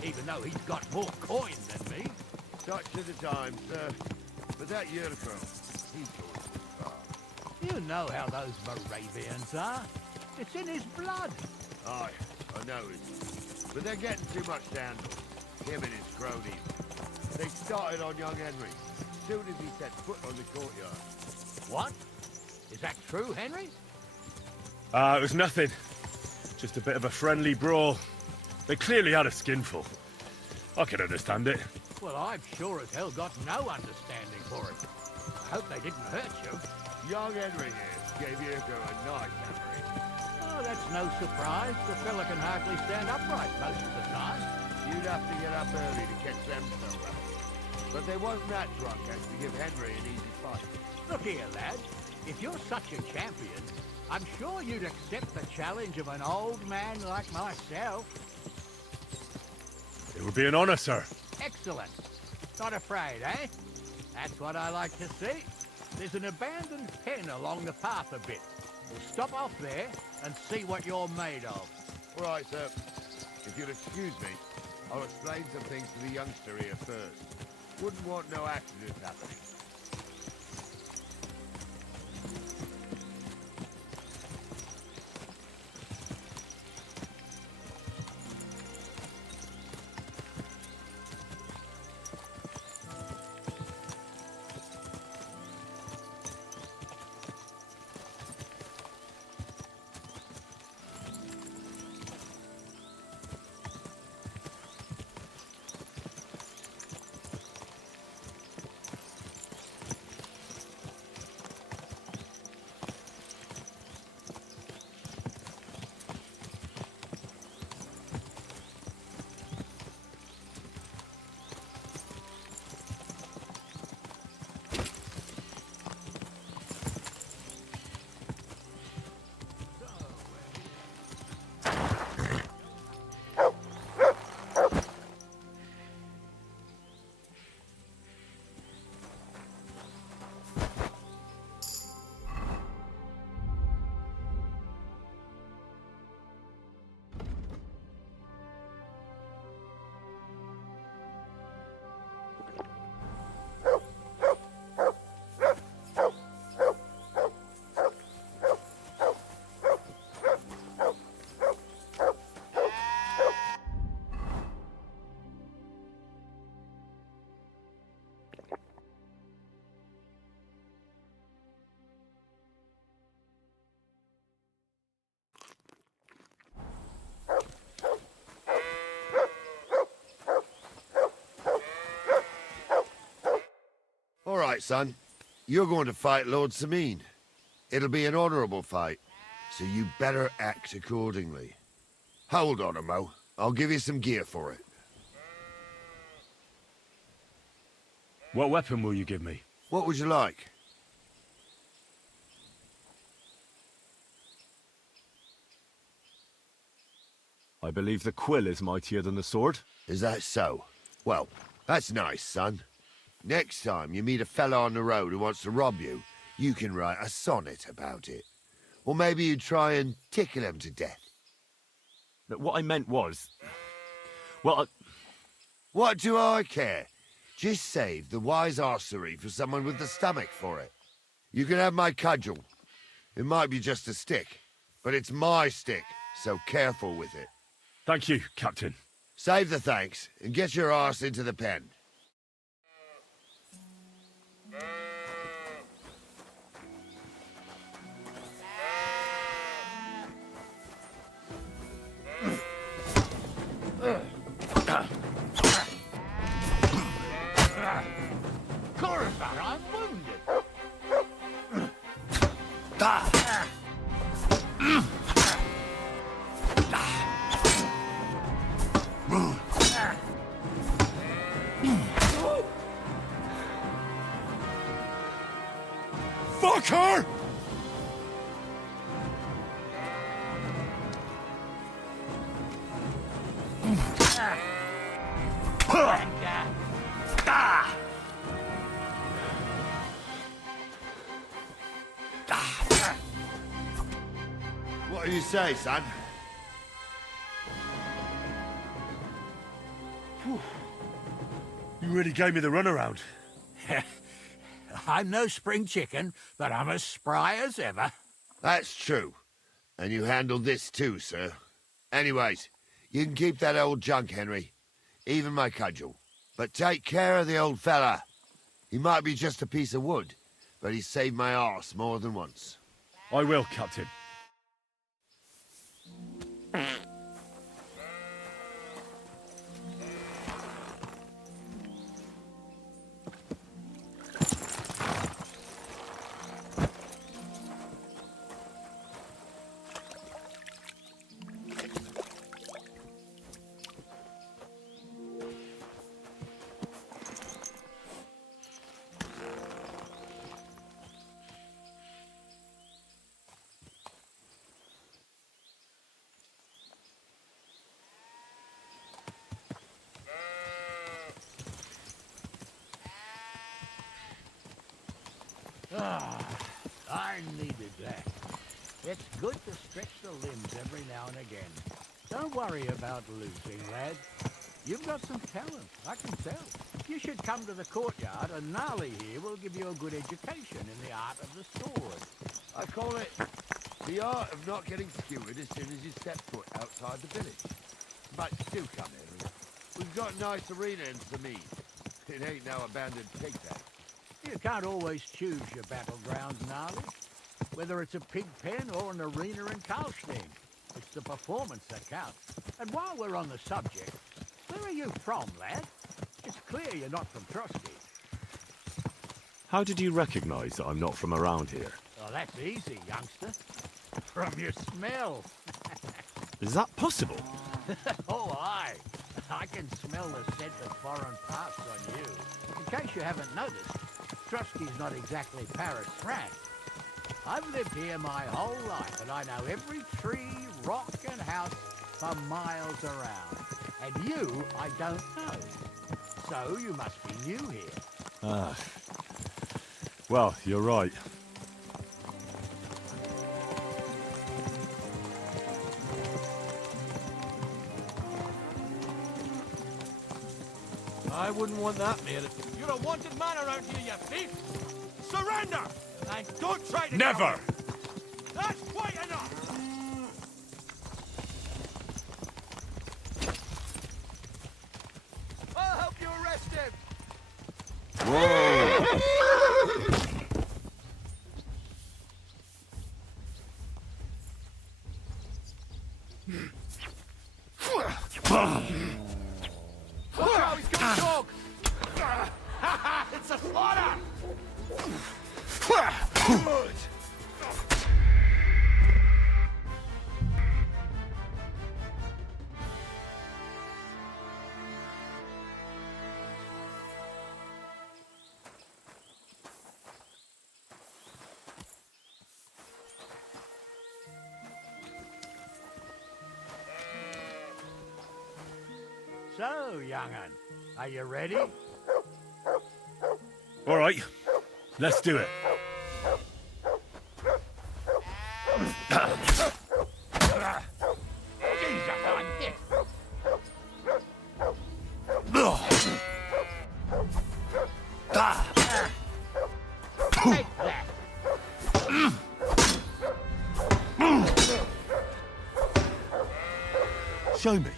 Even though he's got more coin than me. Such are the times, sir. But that Yurko, he's going too far. You know how those Moravians are. It's in his blood. Aye, I know it. But they're getting too much to handle. Him and his cronies. They started on young Henry as soon as he set foot on the courtyard. What? Is that true, Henry? It was nothing. Just a bit of a friendly brawl. They clearly had a skinful. I can understand it. Well, I've sure as hell got no understanding for it. I hope they didn't hurt you. Young Henry here gave Yurko a nice hammering. Oh, that's no surprise. The fella can hardly stand upright most of the time. You'd have to get up early to catch them fella. But they wasn't that drunk as to give Henry an easy fight. Look here, lad. If you're such a champion, I'm sure you'd accept the challenge of an old man like myself. It would be an honor, sir. Excellent. Not afraid, eh? That's what I like to see. There's an abandoned pen along the path a bit. We'll stop off there and see what you're made of. All right, sir. If you'll excuse me, I'll explain some things to the youngster here first. Wouldn't want no accidents happening. right, son. You're going to fight Lord Sameen. It'll be an honorable fight, so you better act accordingly. Hold on, Mo. I'll give you some gear for it. What weapon will you give me? What would you like? I believe the quill is mightier than the sword. Is that so? Well, that's nice, son. Next time you meet a fella on the road who wants to rob you, you can write a sonnet about it. Or maybe you try and tickle him to death. But what I meant was... Well, What do I care? Just save the wise arsery for someone with the stomach for it. You can have my cudgel. It might be just a stick, but it's my stick, so careful with it. Thank you, Captain. Save the thanks, and get your arse into the pen. Corazon, I'm wounded. Fuck her! What do you say, son? You really gave me the runaround. I'm no spring chicken, but I'm as spry as ever. That's true. And you handled this too, sir. Anyways, you can keep that old junk, Henry. Even my cudgel. But take care of the old fella. He might be just a piece of wood, but he saved my arse more than once. I will, Captain. I needed that. It's good to stretch the limbs every now and again. Don't worry about losing, lad. You've got some talent, I can tell. You should come to the courtyard, and Gnarly here will give you a good education in the art of the sword. I call it the art of not getting skewered as soon as you step foot outside the village. But do come, Henry. We've got a nice arena in Sameen. It ain't no abandoned pig pen. You can't always choose your battlegrounds, Gnarly. Whether it's a pig pen or an arena in Karlstein, it's the performance that counts. And while we're on the subject, where are you from, lad? It's clear you're not from Trotsky. How did you recognize that I'm not from around here? Oh, that's easy, youngster. From your smell. Is that possible? Oh, aye. I can smell the scent of foreign parts on you. In case you haven't noticed, Trotsky's not exactly Paris, France. I've lived here my whole life, and I know every tree, rock, and house for miles around. And you, I don't know. So you must be new here. Ah. Well, you're right. I wouldn't want that, mate. You're a wanted man around here, you thief! Surrender! And don't try to Never! get away. That's quite enough! I'll help you arrest him! Whoa! Watch out, he's got a dog! It's a slaughter! So, young'un, are you ready? All right, let's do it. Jesus, I'm hit. Take that. Show me.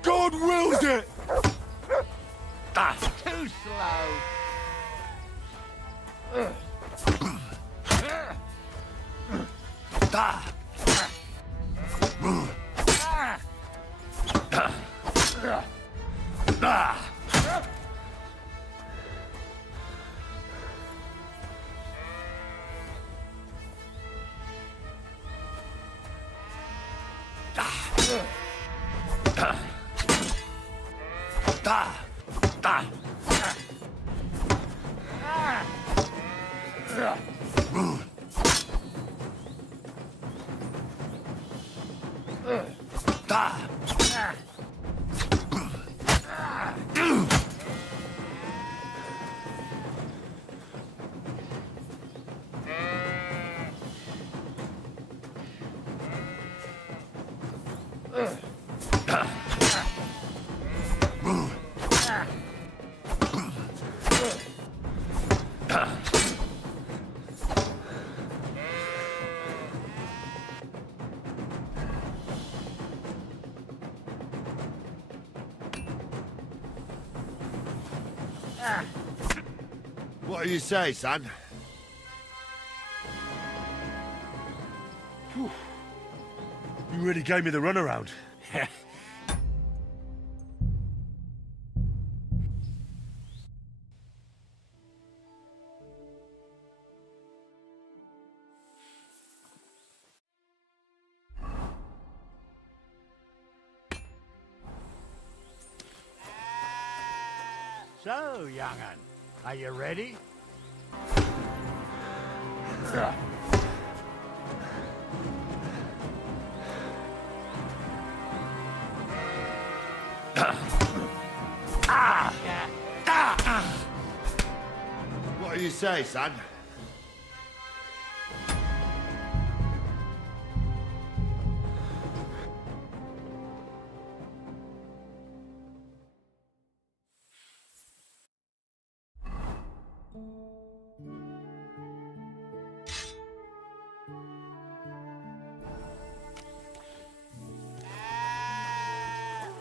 God wills it! Too slow. What do you say, son? You really gave me the runaround. So, young'un, are you ready? What do you say, son?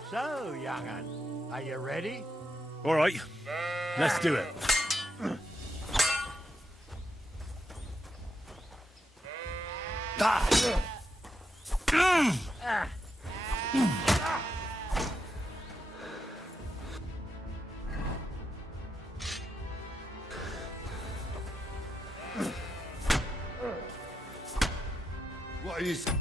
So, young'un, are you ready? All right, let's do it. What do you say?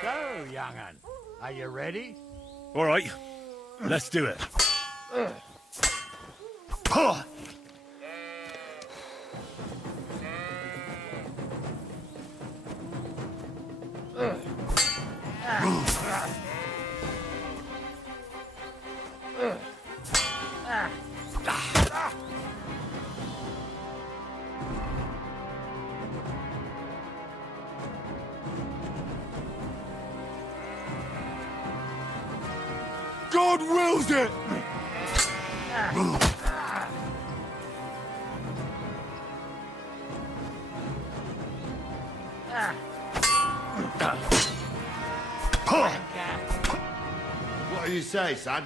So, young'un, are you ready? All right, let's do it. God wills it! What do you say, son?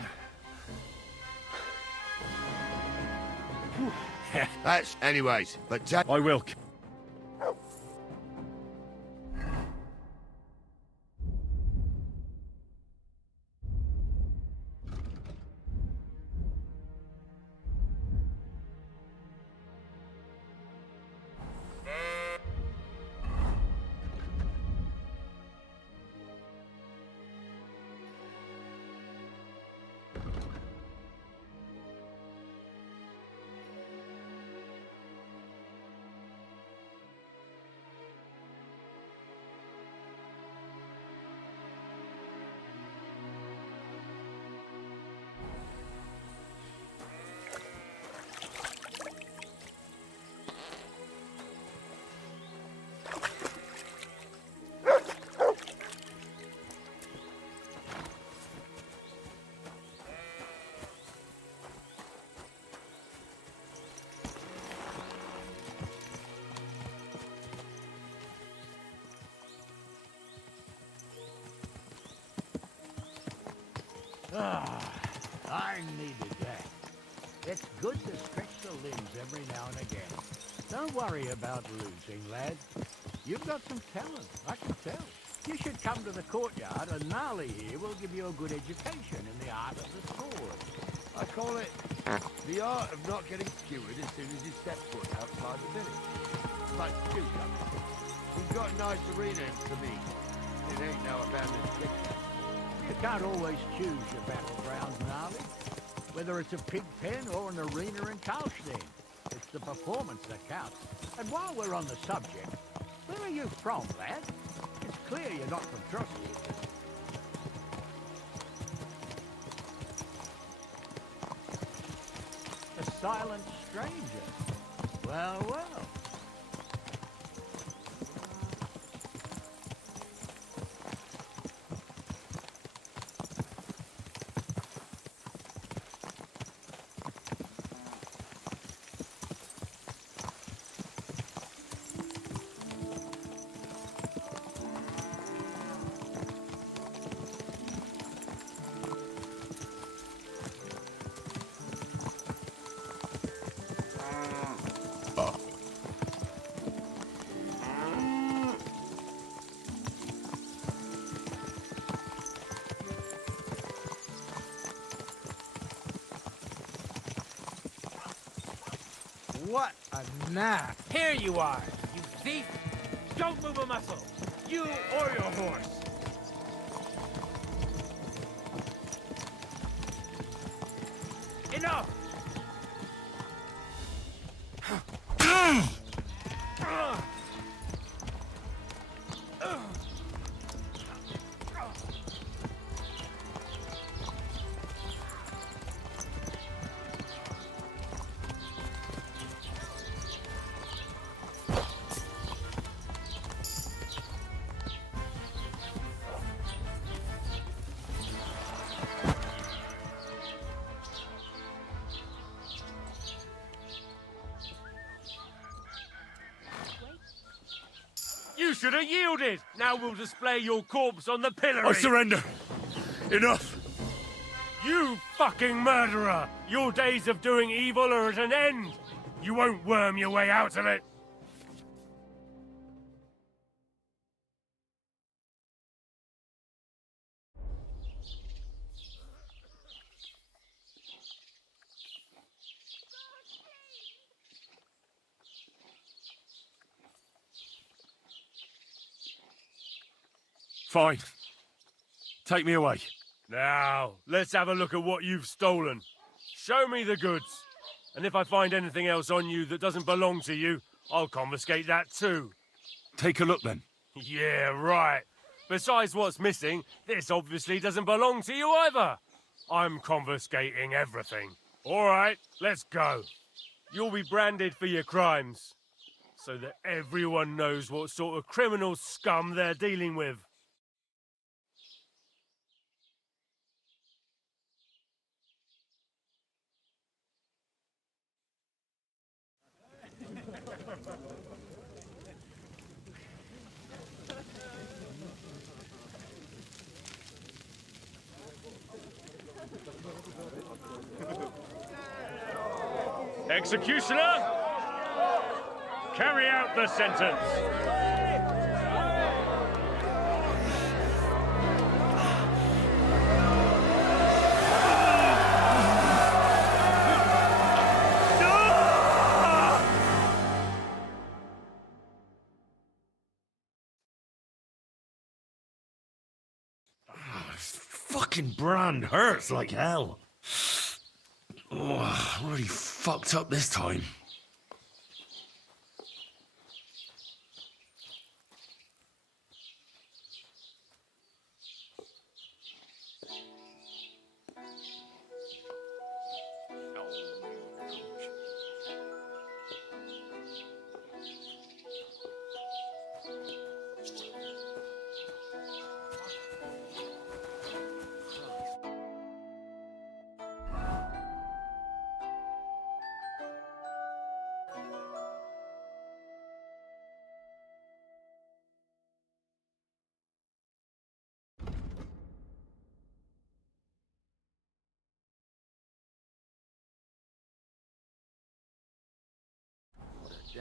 That's anyways, but I will. I needed that. It's good to stretch the limbs every now and again. Don't worry about losing, lad. You've got some talent, I can tell. You should come to the courtyard, and Gnarly here will give you a good education in the art of the sword. I call it the art of not getting skewered as soon as you step foot outside the village. Like cucumbers. We've got nice arenas to meet. It ain't no abandoned picture. You can't always choose your battlegrounds, Gnarly. Whether it's a pig pen or an arena in Karlstein, it's the performance that counts. And while we're on the subject, where are you from, lad? It's clear you're not from Trusty. A silent stranger. Well, well. What a knack! Here you are, you thief! Don't move a muscle! You or your horse! Enough! You should have yielded! Now we'll display your corpse on the pillory! I surrender! Enough! You fucking murderer! Your days of doing evil are at an end! You won't worm your way out of it! Fine. Take me away. Now, let's have a look at what you've stolen. Show me the goods. And if I find anything else on you that doesn't belong to you, I'll confiscate that too. Take a look then. Yeah, right. Besides what's missing, this obviously doesn't belong to you either. I'm confiscating everything. All right, let's go. You'll be branded for your crimes, so that everyone knows what sort of criminal scum they're dealing with. Executioner, carry out the sentence. This fucking brand hurts like hell. Oh, I'm really fucked up this time. day.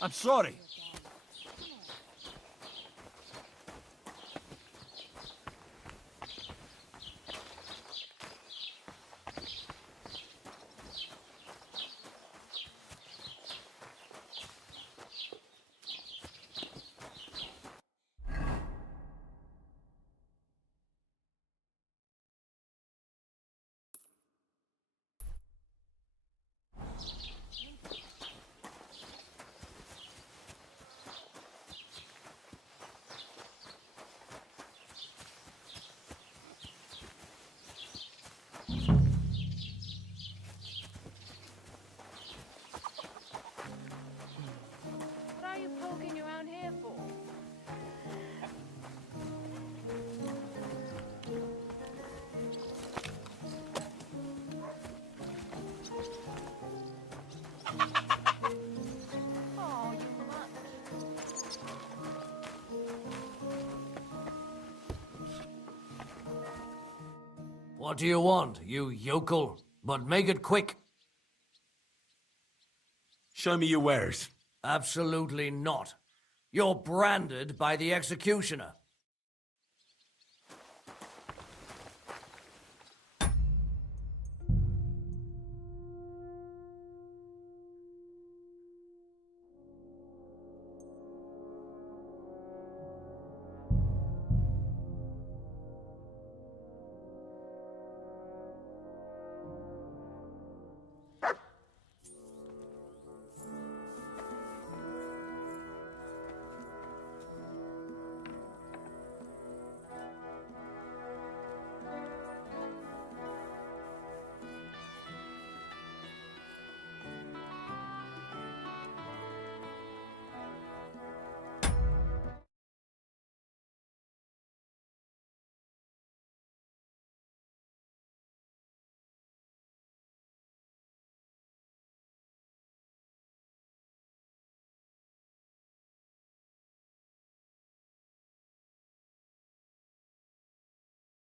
I'm sorry. What are you poking around here for? Oh, you mutt. What do you want, you yokel? But make it quick. Show me your wares. Absolutely not. You're branded by the executioner.